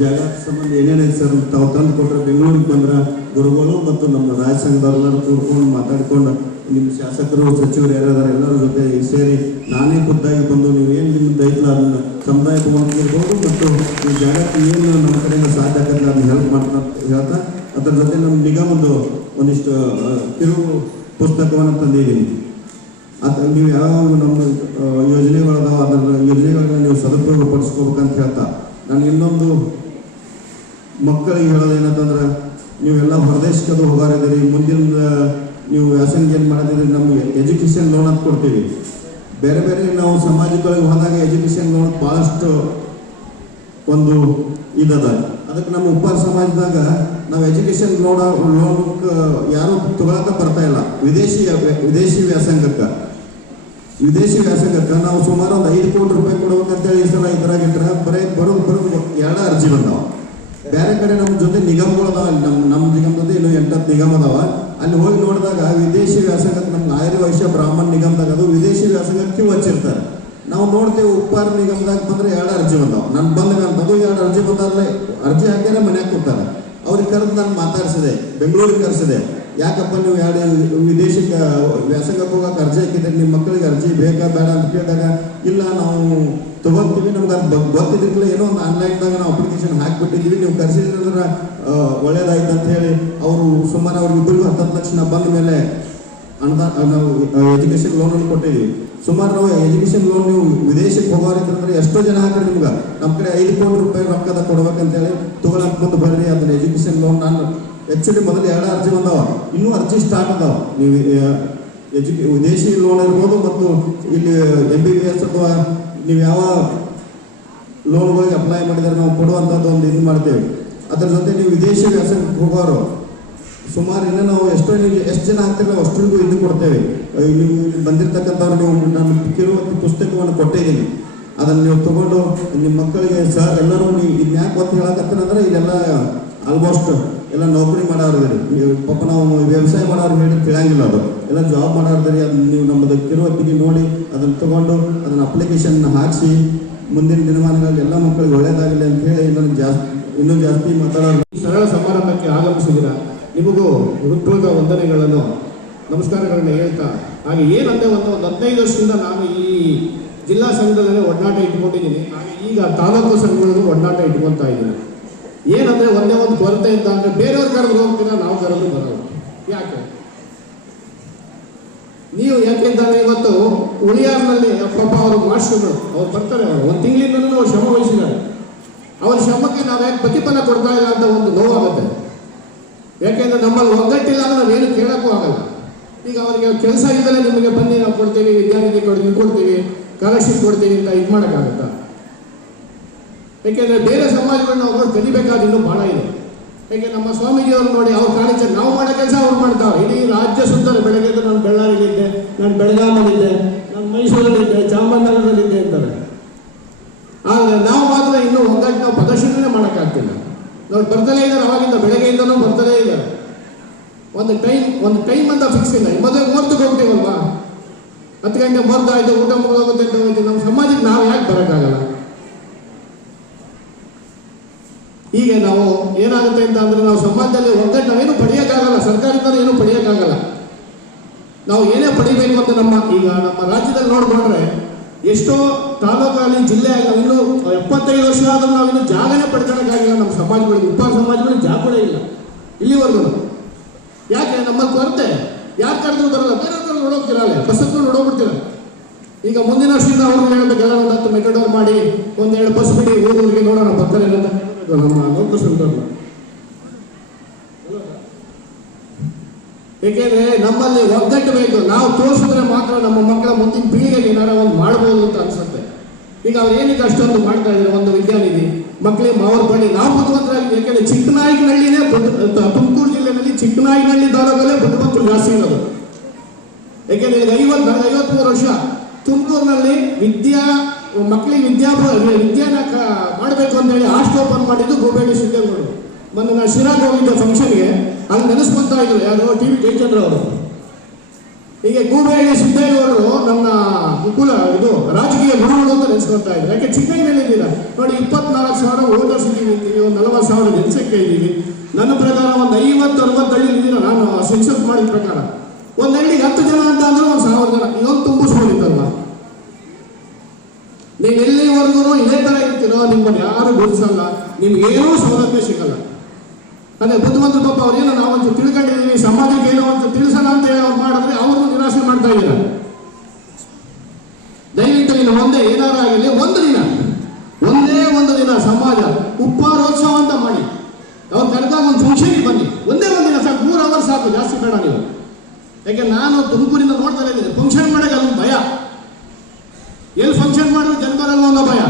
ಜಾಗ ಸಂಬಂಧ ಏನೇನೈತೆ ಸರ್ ತಾವು ತಂದು ಕೊಟ್ಟರೆ, ಬೆಂಗಳೂರಿಗೆ ಬಂದ್ರೆ ಗುರುಗಳು ಮತ್ತು ನಮ್ಮ ರಾಜ್ಯ ಸಂಘದವ್ರೆಲ್ಲರೂ ಕೂಡ್ಕೊಂಡು ಮಾತಾಡ್ಕೊಂಡು ನಿಮ್ಮ ಶಾಸಕರು ಸಚಿವರು ಯಾರ್ಯಾರು ಎಲ್ಲರ ಜೊತೆ ಸೇರಿ ನಾನೇ ಖುದ್ದಾಗಿ ಬಂದು ನೀವು ಏನು ನಿಮ್ಮದು ಐತಲ್ಲ ಅದನ್ನು ಸಮುದಾಯ ಭವನಕ್ಕೆ ಇರ್ಬೋದು ಮತ್ತು ಈ ಜಾಗಕ್ಕೆ ಏನು ನಮ್ಮ ಕಡೆಯಿಂದ ಸಾಧ್ಯ ಆಗಲ್ಲ ಅದನ್ನ ಹೆಲ್ಪ್ ಮಾಡ್ತಾ ಹೇಳ್ತಾ, ಅದರ ಜೊತೆ ನಮ್ಮ ನಿಗಮದ್ದು ಒಂದಿಷ್ಟು ತಿರುವು ಪುಸ್ತಕವನ್ನು ತಂದಿದ್ದೀನಿ. ಅದು ನೀವು ಯಾವ ನಮ್ಮ ಯೋಜನೆಗಳದಾವ ಅದರ ಯೋಜನೆಗಳನ್ನ ನೀವು ಸದುಪಯೋಗ ಪಡಿಸ್ಕೋಬೇಕಂತ ಹೇಳ್ತಾ, ನಾನು ಇನ್ನೊಂದು ಮಕ್ಕಳಿಗೆ ಹೇಳೋದೇನಂತಂದ್ರೆ, ನೀವೆಲ್ಲ ಹೊರದೇಶಕ್ಕೆ ಅದು ಹೋಗಾರಿದ್ದೀರಿ, ಮುಂದಿನ ನೀವು ವ್ಯಾಸಂಗ ಏನು ಮಾಡಿದಿರಿ, ನಮಗೆ ಎಜುಕೇಷನ್ ಲೋನ್ ಅಂತ ಕೊಡ್ತೀವಿ. ಬೇರೆ ಬೇರೆ ನಾವು ಸಮಾಜಗಳಿಗೆ ಹೋದಾಗ ಎಜುಕೇಷನ್ ಲೋನ್ ಭಾಳಷ್ಟು ಒಂದು ಇದದ. ಅದಕ್ಕೆ ನಮ್ಮ ಉಪ್ಪಾರ ಸಮಾಜದಾಗ ನಾವು ಎಜುಕೇಷನ್ ಲೋನ್ಗೆ ಯಾರೂ ತಗೊಳಕ್ಕೆ ಬರ್ತಾ ಇಲ್ಲ. ವಿದೇಶಿ ವ್ಯಾಸಂಗಕ್ಕೆ ನಾವು ಸುಮಾರು ಒಂದು 5 ಕೋಟಿ ರೂಪಾಯಿ ಕೊಡ್ಬೇಕಂತೇಳಿ ಈ ಸಲ ಇದ್ರಾಗಿಟ್ರೆ ಬರೋದು 2 ಅರ್ಜಿ ಬಂದಾವ. ಬೇರೆ ಕಡೆ ನಮ್ಮ ಜೊತೆ ನಿಗಮಗಳು ಅದಾವ, ನಮ್ಮ ನಿಗಮ ಜೊತೆ ಇನ್ನೂ 8 ನಿಗಮ ಅದಾವ. ಅಲ್ಲಿ ಹೋಗಿ ನೋಡಿದಾಗ ವಿದೇಶಿ ವ್ಯಾಸಂಗಕ್ಕೆ ನಮ್ಗೆ ಆರ್ಯ ವೈಶ್ಯ ಬ್ರಾಹ್ಮಣ ನಿಗಮದಾಗ ಅದು ವಿದೇಶಿ ವ್ಯಾಸಂಗಕ್ಕೆ ಕ್ಯೂ ಹಚ್ಚಿರ್ತಾರೆ. ನಾವು ನೋಡ್ತೇವೆ ಉಪ್ಪಾರ ನಿಗಮದಾಗ ಬಂದ್ರೆ 2 ಅರ್ಜಿ ಬಂದಾವ. ನಾನು ಬಂದಾಗ ಅಂತದ್ದು 2 ಅರ್ಜಿ ಬಂದಾರಲ್ಲ, ಅರ್ಜಿ ಹಾಕ್ಯಾರ ಮನ್ಯಾಗ ಕೊಡ್ತಾರೆ. ಅವ್ರಿಗೆ ಕರೆದು ನಾನು ಮಾತಾಡಿಸಿದೆ, ಬೆಂಗಳೂರಿಗೆ ಕರೆಸಿದೆ. ಯಾಕಪ್ಪ ನೀವು 2 ವಿದೇಶಕ್ಕೆ ವ್ಯಾಸಂಗಕ್ಕೆ ಹೋಗಕ್ಕೆ ಅರ್ಜಿ ಹಾಕಿದ್ರೆ ನಿಮ್ಮ ಮಕ್ಕಳಿಗೆ ಅರ್ಜಿ ಬೇಕಾ ಬೇಡ ಅಂತ ಕೇಳಿದಾಗ, ಇಲ್ಲ ನಾವು ತಗೋತೀವಿ, ನಮ್ಗೆ ಅದು ಗೊತ್ತಿದ್ದಿಲ್ಲ, ಏನೋ ಒಂದು ಆನ್ಲೈನ್ದಾಗ ನಾವು ಅಪ್ಲಿಕೇಶನ್ ಹಾಕಿಬಿಟ್ಟಿದ್ವಿ, ನೀವು ಕರೆಸಿದ್ರೆ ಒಳ್ಳೇದಾಯ್ತು ಅಂತ ಹೇಳಿ ಅವರು ಸುಮಾರು ಅವ್ರಿಗಿಬ್ಬರಿಗೂ 10 ಲಕ್ಷ ಬಂದ ಮೇಲೆ ಅನುದಾನ ನಾವು ಎಜುಕೇಷನ್ ಲೋನನ್ನು ಕೊಟ್ಟಿದ್ದೀವಿ. ಸುಮಾರು ನಾವು ಎಜುಕೇಷನ್ ಲೋನ್ ನೀವು ವಿದೇಶಕ್ಕೆ ಹೋಗೋರಿದ್ರೆ ಎಷ್ಟೋ ಜನ ಹಾಕ್ರಿ ನಿಮ್ಗೆ ನಮ್ಮ ಕಡೆ 5 ಕೋಟಿ ರೂಪಾಯಿ ರೊಕ್ಕದ ಕೊಡ್ಬೇಕಂತೇಳಿ ತಗೊಳಕ್ ಮುಂದೆ ಬರ್ರಿ ಅದನ್ನ ಎಜುಕೇಷನ್ ಲೋನ್. ನಾನು ಆ್ಯಕ್ಚುಲಿ ಮೊದಲು 2 ಅರ್ಜಿ ಬಂದಾವ, ಇನ್ನೂ ಅರ್ಜಿ ಸ್ಟಾರ್ಟ್ ಅದಾವ. ನೀವು ವಿದೇಶಿ ಲೋನ್ ಇರ್ಬೋದು ಮತ್ತು ಇಲ್ಲಿ MBBS ಅಥವಾ ನೀವು ಯಾವ ಲೋನ್ಗಳಿಗೆ ಅಪ್ಲೈ ಮಾಡಿದರೆ ನಾವು ಕೊಡುವಂಥದ್ದು ಒಂದು ಇದು ಮಾಡ್ತೇವೆ. ಅದರ ಜೊತೆ ನೀವು ವಿದೇಶಿ ವ್ಯಾಸಂಗಕ್ಕೆ ಹೋಗೋರು ಸುಮಾರು ಇನ್ನೂ ನಾವು ಎಷ್ಟು ಜನ ಆಗ್ತಿರಲ್ಲ ಅಷ್ಟರಿಗೂ ಇದು ಕೊಡ್ತೇವೆ. ನೀವು ಬಂದಿರತಕ್ಕಂಥವ್ರು ನೀವು ನಾನು ಕೆಲವೊಂದು ಪುಸ್ತಕವನ್ನು ಕೊಟ್ಟಿದ್ದೀನಿ, ಅದನ್ನು ನೀವು ತಗೊಂಡು ನಿಮ್ಮ ಮಕ್ಕಳಿಗೆ ಸರ್ ಎಲ್ಲರೂ ನೀವು ಇದನ್ನ ಯಾಕೆ ಗೊತ್ತು ಹೇಳಕತ್ತೀರಂದ್ರೆ ಇದೆಲ್ಲ ಆಲ್ಮೋಸ್ಟ್ ಎಲ್ಲ ನೌಕರಿ ಮಾಡೋರಿದ್ದೀರಿ, ನೀವು ಪಾಪ ನಾವು ವ್ಯವಸಾಯ ಮಾಡೋರು ಹೇಳಿ ತಿಳಂಗಿಲ್ಲ, ಅದು ಎಲ್ಲ ಜಾಬ್ ಮಾಡೋರಿದ್ದೀರಿ. ಅದನ್ನ ನೀವು ನಮ್ಮದು ಕಿರುವತ್ತಿಗೆ ನೋಡಿ ಅದನ್ನು ತಗೊಂಡು ಅದನ್ನು ಅಪ್ಲಿಕೇಶನ್ ಹಾಕಿಸಿ ಮುಂದಿನ ದಿನಮಾನಗಳಲ್ಲಿ ಎಲ್ಲ ಮಕ್ಕಳಿಗೆ ಒಳ್ಳೆಯದಾಗಲಿ ಅಂತ ಹೇಳಿ ಇನ್ನೂ ಜಾಸ್ತಿ ಮಾತಾಡೋರು. ಸರಳ ಸಮಾರಂಭಕ್ಕೆ ಆಗಮಿಸಿದಿರ ನಿಮಗೂ ಹೃತ್ಪೂರ್ವಕ ವಂದನೆಗಳನ್ನು ನಮಸ್ಕಾರಗಳನ್ನು ಹೇಳ್ತಾ, ಹಾಗೆ ಏನಂದರೆ ಒಂದು 15 ವರ್ಷದಿಂದ ನಾನು ಈ ಜಿಲ್ಲಾ ಸಂಘದಲ್ಲೇ ಒಡನಾಟ ಇಟ್ಕೊಂಡಿದ್ದೀನಿ. ಹಾಗೆ ಈಗ ತಾಲೂಕು ಸಂಘಗಳಿಗೂ ಒಡನಾಟ ಇಟ್ಕೊತಾ ಇದ್ದೀನಿ. ಏನಂದರೆ ಒಂದೇ ಒಂದು ಕೊರತೆ ಅಂತ ಅಂದರೆ ಬೇರೆಯವ್ರು ಕರೆದ್ರು ಹೋಗ್ತೀರಾ, ನಾವು ಕರೆದ್ರು ಬರೋದು. ಯಾಕೆ ನೀವು ಯಾಕೆಂದರೆ ಇವತ್ತು ಉಳಿಯಾರ್ನಲ್ಲಿ ಪಾಪ ಅವರು ಮಾಸ್ಟರ್ಗಳು ಅವ್ರು ಬರ್ತಾರೆ, ಅವರು 1 ತಿಂಗಳಿಂದಲೂ ಅವ್ರು ಶ್ರಮ ವಹಿಸಿದ್ದಾರೆ. ಅವ್ರ ಶ್ರಮಕ್ಕೆ ನಾವು ಯಾಕೆ ಪ್ರತಿಫಲ ಕೊಡ್ತಾ ಇಲ್ಲ ಅಂತ ಒಂದು ನೋವಾಗುತ್ತೆ. ಯಾಕೆಂದರೆ ನಮ್ಮಲ್ಲಿ ಒಗ್ಗಟ್ಟಿಲ್ಲ ಅಂದರೆ ನಾವೇನು ಕೇಳೋಕ್ಕೂ ಆಗಲ್ಲ. ಈಗ ಅವರಿಗೆ ಕೆಲಸ ಇದ್ದರೆ ನಿಮಗೆ ಬನ್ನಿ ನಾವು ಕೊಡ್ತೀವಿ, ವಿದ್ಯಾರ್ಥಿ ಕೊಡ್ತೀವಿ, ಸ್ಕಾಲರ್ಶಿಪ್ ಕೊಡ್ತೀವಿ ಅಂತ ಇದು ಮಾಡೋಕ್ಕಾಗತ್ತಾ? ಯಾಕೆಂದರೆ ಬೇರೆ ಸಮಾಜಗಳನ್ನ ಅವರು ಕಲಿಬೇಕಾದ ಇನ್ನೂ ಭಾಳ ಇದೆ. ಯಾಕೆ ನಮ್ಮ ಸ್ವಾಮೀಜಿಯವರು ನೋಡಿ, ಅವ್ರ ಕಾಲೇಜ್ ನಾವು ಮಾಡೋ ಕೆಲಸ ಅವ್ರು ಮಾಡ್ತಾವೆ. ಇಡೀ ರಾಜ್ಯ ಸುತ್ತಾರೆ. ಬೆಳಗ್ಗೆ ನಾನು ಬಳ್ಳಾರಿಯಲ್ಲಿದ್ದೆ, ನಾನು ಬೆಳಗಾಮಲ್ಲಿದ್ದೆ, ನಾನು ಮೈಸೂರಲ್ಲಿದ್ದೆ, ಚಾಮರಾಜನಗರದಲ್ಲಿದ್ದೆ ಅಂತಾರೆ. ಆದರೆ ನಾವು ಮಾತ್ರ ಇನ್ನೂ ಒಗ್ಗಟ್ಟು ನಾವು ಪ್ರದರ್ಶನವೇ ಮಾಡೋಕ್ಕಾಗ್ತಿಲ್ಲ. ನಾವು ಬರ್ತಲೇ ಇದ್ದಾರೆ, ಅವಾಗಿಂದ ಬೆಳಗ್ಗೆಯಿಂದನೂ ಬರ್ತಲೇ ಇದ್ದಾರೆ. ಒಂದು ಟೈಮ್ ಅಂತ ಫಿಕ್ಸ್ ಇಲ್ಲ. ಮೊದಲು ಮುಹೂರ್ತಕ್ಕೆ ಹೋಗ್ತೀವಲ್ವಾ, 10 ಗಂಟೆ ಮುಹೂರ್ತ ಆಯಿತು, ಊಟ ಮುಗಿದೋಗುತ್ತೆ ಅಂತ ಹೋಗ್ತೀವಿ. ನಮ್ಮ ಸಮಾಜಕ್ಕೆ ನಾವು ಯಾಕೆ ಬರೋಕ್ಕಾಗಲ್ಲ? ಈಗ ನಾವು ಏನಾಗುತ್ತೆ ಅಂತ ಅಂದರೆ ನಾವು ಸಮಾಜದಲ್ಲಿ ಒಗ್ಗಟ್ಟು ನಾವೇನು ಪಡೆಯೋಕ್ಕಾಗಲ್ಲ, ಸರ್ಕಾರದಿಂದ ಏನು ಪಡೆಯೋಕ್ಕಾಗಲ್ಲ. ನಾವು ಏನೇ ಪಡಿಬೇಕು ಅಂತ ನಮ್ಮ ರಾಜ್ಯದಲ್ಲಿ ನೋಡಿಕೊಂಡ್ರೆ ಎಷ್ಟೋ ತಾಲೂಕಲ್ಲಿ ಜಿಲ್ಲೆ ಇನ್ನೂ 75 ವರ್ಷ ಆದರೂ ನಾವು ಇನ್ನೂ ಜಾಗನೇ ಪಡ್ಕೊಳ್ಳೋಕ್ಕಾಗಿಲ್ಲ. ನಮ್ಮ ಸಮಾಜಗಳಿಗೆ, ಉಪ್ಪಾರ ಸಮಾಜಗಳಿಗೆ ಜಾಗಗಳೇ ಇಲ್ಲ ಇಲ್ಲಿವರೆಗೂ. ಯಾಕೆ? ನಮ್ಮ ಕೊರತೆ. ಯಾರು ಕರೆದ್ರು ಬರಲ್ಲ, ಬೇರೆಯವ್ರು ನೋಡೋಗ್ತಿರಲ್ಲ, ಬಸ್ ಹತ್ರ ನೋಡೋಗ್ಬಿಡ್ತೀರ. ಈಗ ಮುಂದಿನ ವರ್ಷದಿಂದ ಅವ್ರಿಗೆ ಹೇಳ್ಬೇಕೆಲ್ಲ ಒಂದು 10 ಮೆಟ್ರೋಡೋರ್ ಮಾಡಿ 1-2 ಬಸ್ ಬಿಡಿ ಊರಿಗೆ ನೋಡೋಣ ಬರ್ತಾರೆ ಅಂತ ನಮ್ಮ ನೌಕರ ಸಂಘಟನೆ. ಏಕೆಂದರೆ ನಮ್ಮಲ್ಲಿ ಒಗ್ಗಟ್ಟು ಬೇಕು. ನಾವು ತೋರಿಸಿದ್ರೆ ಮಾತ್ರ ನಮ್ಮ ಮಕ್ಕಳ ಮುಂದಿನ ಪೀಳಿಗೆಗೆ ಏನಾರ ಒಂದು ಮಾಡ್ಬೋದು ಅಂತ ಅನ್ಸುತ್ತೆ. ಈಗ ಅವ್ರು ಏನಕ್ಕೆ ಅಷ್ಟೊಂದು ಮಾಡ್ತಾ ಇದ್ದಾರೆ? ಒಂದು ವಿದ್ಯಾನಿಧಿ ಮಕ್ಕಳಿಗೆ ಮಾವರ ಬಳ್ಳಿ ನಾವು ಬುದ್ಧಿವಂತರಾಗಿ. ಯಾಕೆಂದರೆ ಚಿಕ್ಕನಾಯಕನಹಳ್ಳಿನೇ ತುಮಕೂರು ಜಿಲ್ಲೆಯಲ್ಲಿ ಚಿಕ್ಕನಾಯಕನಹಳ್ಳಿ ತಾಲೂಕಲ್ಲೇ ಬುದ್ಧಿವಂತರು ಜಾಸ್ತಿ ಇರೋದು. ಯಾಕೆಂದರೆ ಈಗ 53 ವರ್ಷ ತುಮಕೂರಿನಲ್ಲಿ ಮಕ್ಕಳಿಗೆ ವಿದ್ಯಾನ ಮಾಡಬೇಕು ಅಂತ ಹೇಳಿ ಹಾಸ್ಟೆಲ್ ಓಪನ್ ಮಾಡಿದ್ದು ಗೋಬೇಡಿ ಸಿದ್ದೇಗೌಡರು. ಮೊನ್ನೆ ನಾನು ಶಿರಾಗ್ ಹೋಗಿದ್ದೆ ಫಂಕ್ಷನ್ಗೆ, ಅಲ್ಲಿ ನೆನೆಸ್ಕೊಂತಾ ಇದ್ರು ಯಾರು TV ಜಯಚಂದ್ರ ಅವರು. ಹೀಗೆ ಗೂಬೇಡಿ ಸಿದ್ದೇಗೌಡರು ನನ್ನ ಇದು ರಾಜಕೀಯ ಗುರುಗಳು ಅಂತ ನೆನೆಸ್ಕೊತಾ ಇದ್ರು. ಯಾಕೆ ಚಿಕ್ಕನಲ್ಲಿ ಇದ್ದೀರಾ ನೋಡಿ, 24,000 ವೋಟರ್ಸ್ ಇದ್ದೀವಿ, ಒಂದು 40,000 ಜನಸಂಖ್ಯೆ ಇದ್ದೀವಿ. ನನ್ನ ಪ್ರಕಾರ ಒಂದು 50-60 ಹಳ್ಳಿ ಇದ್ದೀರ. ನಾನು ಸೆನ್ಸಸ್ ಮಾಡಿದ ಪ್ರಕಾರ ಒಂದು ಹಳ್ಳಿಗೆ 10 ಜನ ಅಂತ ಅಂದ್ರೆ 1,000 ಜನ. ಇನ್ನೊಂದು ತುಂಬಿಸ್ಕೊಂಡಿದ್ದಲ್ವ? ನೀವು ಎಲ್ಲಿವರೆಗೂ ಇದೇ ಥರ ಇರ್ತೀರೋ ನಿಮ್ಮನ್ನು ಯಾರು ಗುರುತಿಸಲ್ಲ, ನಿಮ್ಗೇನೂ ಸೌಲಭ್ಯ ಸಿಗಲ್ಲ. ಅದೇ ಬುದ್ಧಿವಂತರು ಪಾಪ ಅವ್ರೇನೋ ನಾವಂತೂ ತಿಳ್ಕೊಂಡಿದ್ದೀವಿ, ಸಮಾಜಕ್ಕೆ ಏನೋ ಅಂತ ತಿಳಿಸೋಣ ಅಂತ ಹೇಳಿ ಅವ್ರು ಮಾಡಿದ್ರೆ ಅವ್ರನ್ನೂ ನಿರಾಸೆ ಮಾಡ್ತಾ ಇದ್ದಾರೆ. ದಯವಿಟ್ಟು ಇನ್ನು ಒಂದೇ ಏನಾರು ಆಗಲಿ, ಒಂದೇ ಒಂದು ದಿನ ಸಮಾಜ ಉಪ್ಪಾರೋತ್ಸವ ಅಂತ ಮಾಡಿ ಅವ್ರು ಕರೆದಾಗ ಒಂದು ಫಂಕ್ಷನ್ಗೆ ಬನ್ನಿ. ಒಂದೇ ಒಂದು ದಿನ ಸಾಕು, 3 ಅವರ್ ಸಾಕು, ಜಾಸ್ತಿ ಬೇಡ ನೀವು. ಯಾಕೆ ನಾನು ತುಮಕೂರಿಂದ ನೋಡ್ತಾ ಇದ್ದೀನಿ, ಫಂಕ್ಷನ್ ಮಾಡೋಕೆ ಅದೊಂದು ಭಯ. ಎಲ್ಲಿ ಫಂಕ್ಷನ್ ಮಾಡಿದ್ರೆ ಜನ ಬರಲ್ಲ ಅನ್ನೋ ಭಯ.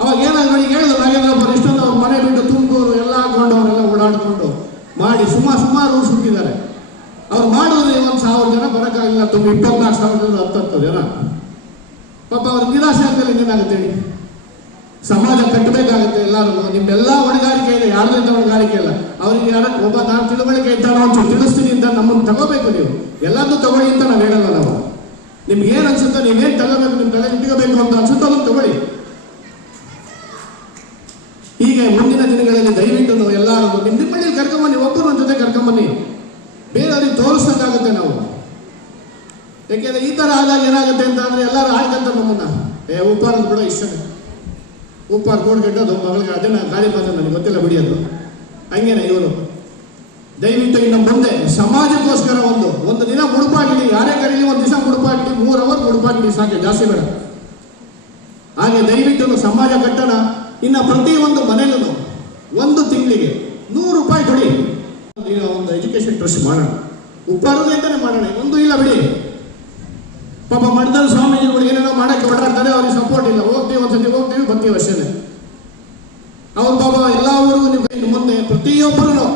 ಅವಾಗ ಏನಾದ್ರು ನನಗೆ ಹೇಳಿದ್ರು ನಾಗೇಂದ್ರಪ್ಪ, ಇಷ್ಟೊಂದು ಅವ್ರ ಮನೆ ಬಿಟ್ಟು ತುಮಕೂರು ಎಲ್ಲ ಹಾಕೊಂಡು ಅವರೆಲ್ಲ ಓಡಾಡಿಕೊಂಡು ಮಾಡಿ ಸುಮಾರು ಊರು ಸುತ್ತಿದ್ದಾರೆ. ಅವ್ರು ಮಾಡಿದ್ರೆ 1,000 ಜನ ಬರೋಕ್ಕಾಗಿಲ್ಲ. 24,000 10 ಜನ ಪಾಪ ಅವ್ರಿಗೆ ನಿರಾಶೆ ಆಗ್ತದೆ. ಏನಾಗುತ್ತೆ ಹೇಳಿ? ಸಮಾಜ ಕಟ್ಟಬೇಕಾಗುತ್ತೆ ಎಲ್ಲರೂ. ನಿಮ್ಮೆಲ್ಲ ಹೊಣೆಗಾರಿಕೆ ಇದೆ, ಯಾರ್ದಿಂದ ಹೊಣೆಗಾರಿಕೆ ಇಲ್ಲ. ಅವ್ರಿಗೆ ಒಬ್ಬ ನಾನು ತಿಳುವಳಿಕೆ ಇದ್ದಾನೋ ಒಂಚೂರು ತಿಳಿಸ್ತೀನಿ ಅಂತ ನಮ್ಮನ್ನು ತಗೋಬೇಕು. ನೀವು ಎಲ್ಲದೂ ತಗೊಳ್ಳಿ ಅಂತ ನಾವು ಹೇಳಲ್ಲ. ನಾವು ನಿಮ್ಗೆ ಏನು ಅನ್ಸುತ್ತೋ ನೀವೇನು ತಗೋಬೇಕು, ನಿಮ್ಮ ತಲೆ ಇಟ್ಕೋಬೇಕು ಅಂತ ಅನ್ಸುತ್ತೋ ಅದನ್ನು ತಗೊಳ್ಳಿ. ಹೀಗೆ ಮುಂದಿನ ದಿನಗಳಲ್ಲಿ ದಯವಿಟ್ಟು ನಾವು ಎಲ್ಲರೂ ನಿಮ್ಮ ಮನೇಲಿ ಕರ್ಕೊಂಬನ್ನಿ, ಒಬ್ಬರು ನನ್ನ ಜೊತೆ ಕರ್ಕೊಂಬನ್ನಿ, ಬೇರೆಯವ್ರಿಗೆ ತೋರಿಸ್ದಂಗಾಗುತ್ತೆ ನಾವು. ಯಾಕೆಂದ್ರೆ ಈ ಥರ ಆದಾಗ ಏನಾಗುತ್ತೆ ಅಂತ ಅಂದರೆ ಎಲ್ಲರೂ ಆಡ್ಕೊಂತಾರೆ ನಮ್ಮನ್ನ, ಉಪ್ಪಾರದ ಬಿಡೋ ಇಷ್ಟನೇ, ಉಪ್ಪಾರು ಕೋಡ್ಗಡ್ಡು ಅದು ಮಗಳಿಗೆ ಅದನ್ನ ಗಾಳಿ ಮಾತ್ರ ನನಗೆ ಗೊತ್ತಿಲ್ಲ ಬಿಡಿಯೋದು. ಹಂಗೇನೆ ಇವರು ದಯವಿಟ್ಟು ಇನ್ನು ಮುಂದೆ ಸಮಾಜಕ್ಕೋಸ್ಕರ ಒಂದು ದಿನ ಮುಡುಪಾಗಿಡಿ, ಯಾರೇ ಕರೀಲಿ ಒಂದು ದಿವಸ ಮುಡುಪಾಗಿಡಿ, 3 ಅವರ್ ಮುಡುಪಾಗಿಡಿ ಸಾಕೆ, ಜಾಸ್ತಿ ಬೇಡ. ಹಾಗೆ ದಯವಿಟ್ಟು ಸಮಾಜ ಕಟ್ಟೋಣ. ಇನ್ನು ಪ್ರತಿಯೊಂದು ಮನೆಯಲ್ಲೂ 1 ತಿಂಗಳಿಗೆ 100 ರೂಪಾಯಿ ಕೊಡಿ, ಈಗ ಒಂದು ಎಜುಕೇಶನ್ ಟ್ರಸ್ಟ್ ಮಾಡೋಣ, ಉಪ್ಪಾರದಿಂದನೇ ಮಾಡೋಣ. ಒಂದು ಇಲ್ಲ ಬಿಡಿ, ಪಾಪ ಮಠದಲ್ಲಿ ಸ್ವಾಮೀಜಿಗಳು ಏನೇನೋ ಮಾಡಕ್ಕೆ ಓಡಾಡ್ತಾರೆ, ಅವ್ರಿಗೆ ಸಪೋರ್ಟ್ ಇಲ್ಲ, ಹೋಗ್ತೀವಿ ಒಂದ್ಸತಿ ಹೋಗ್ತೀವಿ ಬರ್ತೀವಿ ಅಷ್ಟೇ. ಅವ್ರ ಪಾಪ ಎಲ್ಲ ಊರಿಗೂ ನೀವು ಮುಂದೆ ಪ್ರತಿಯೊಬ್ಬರು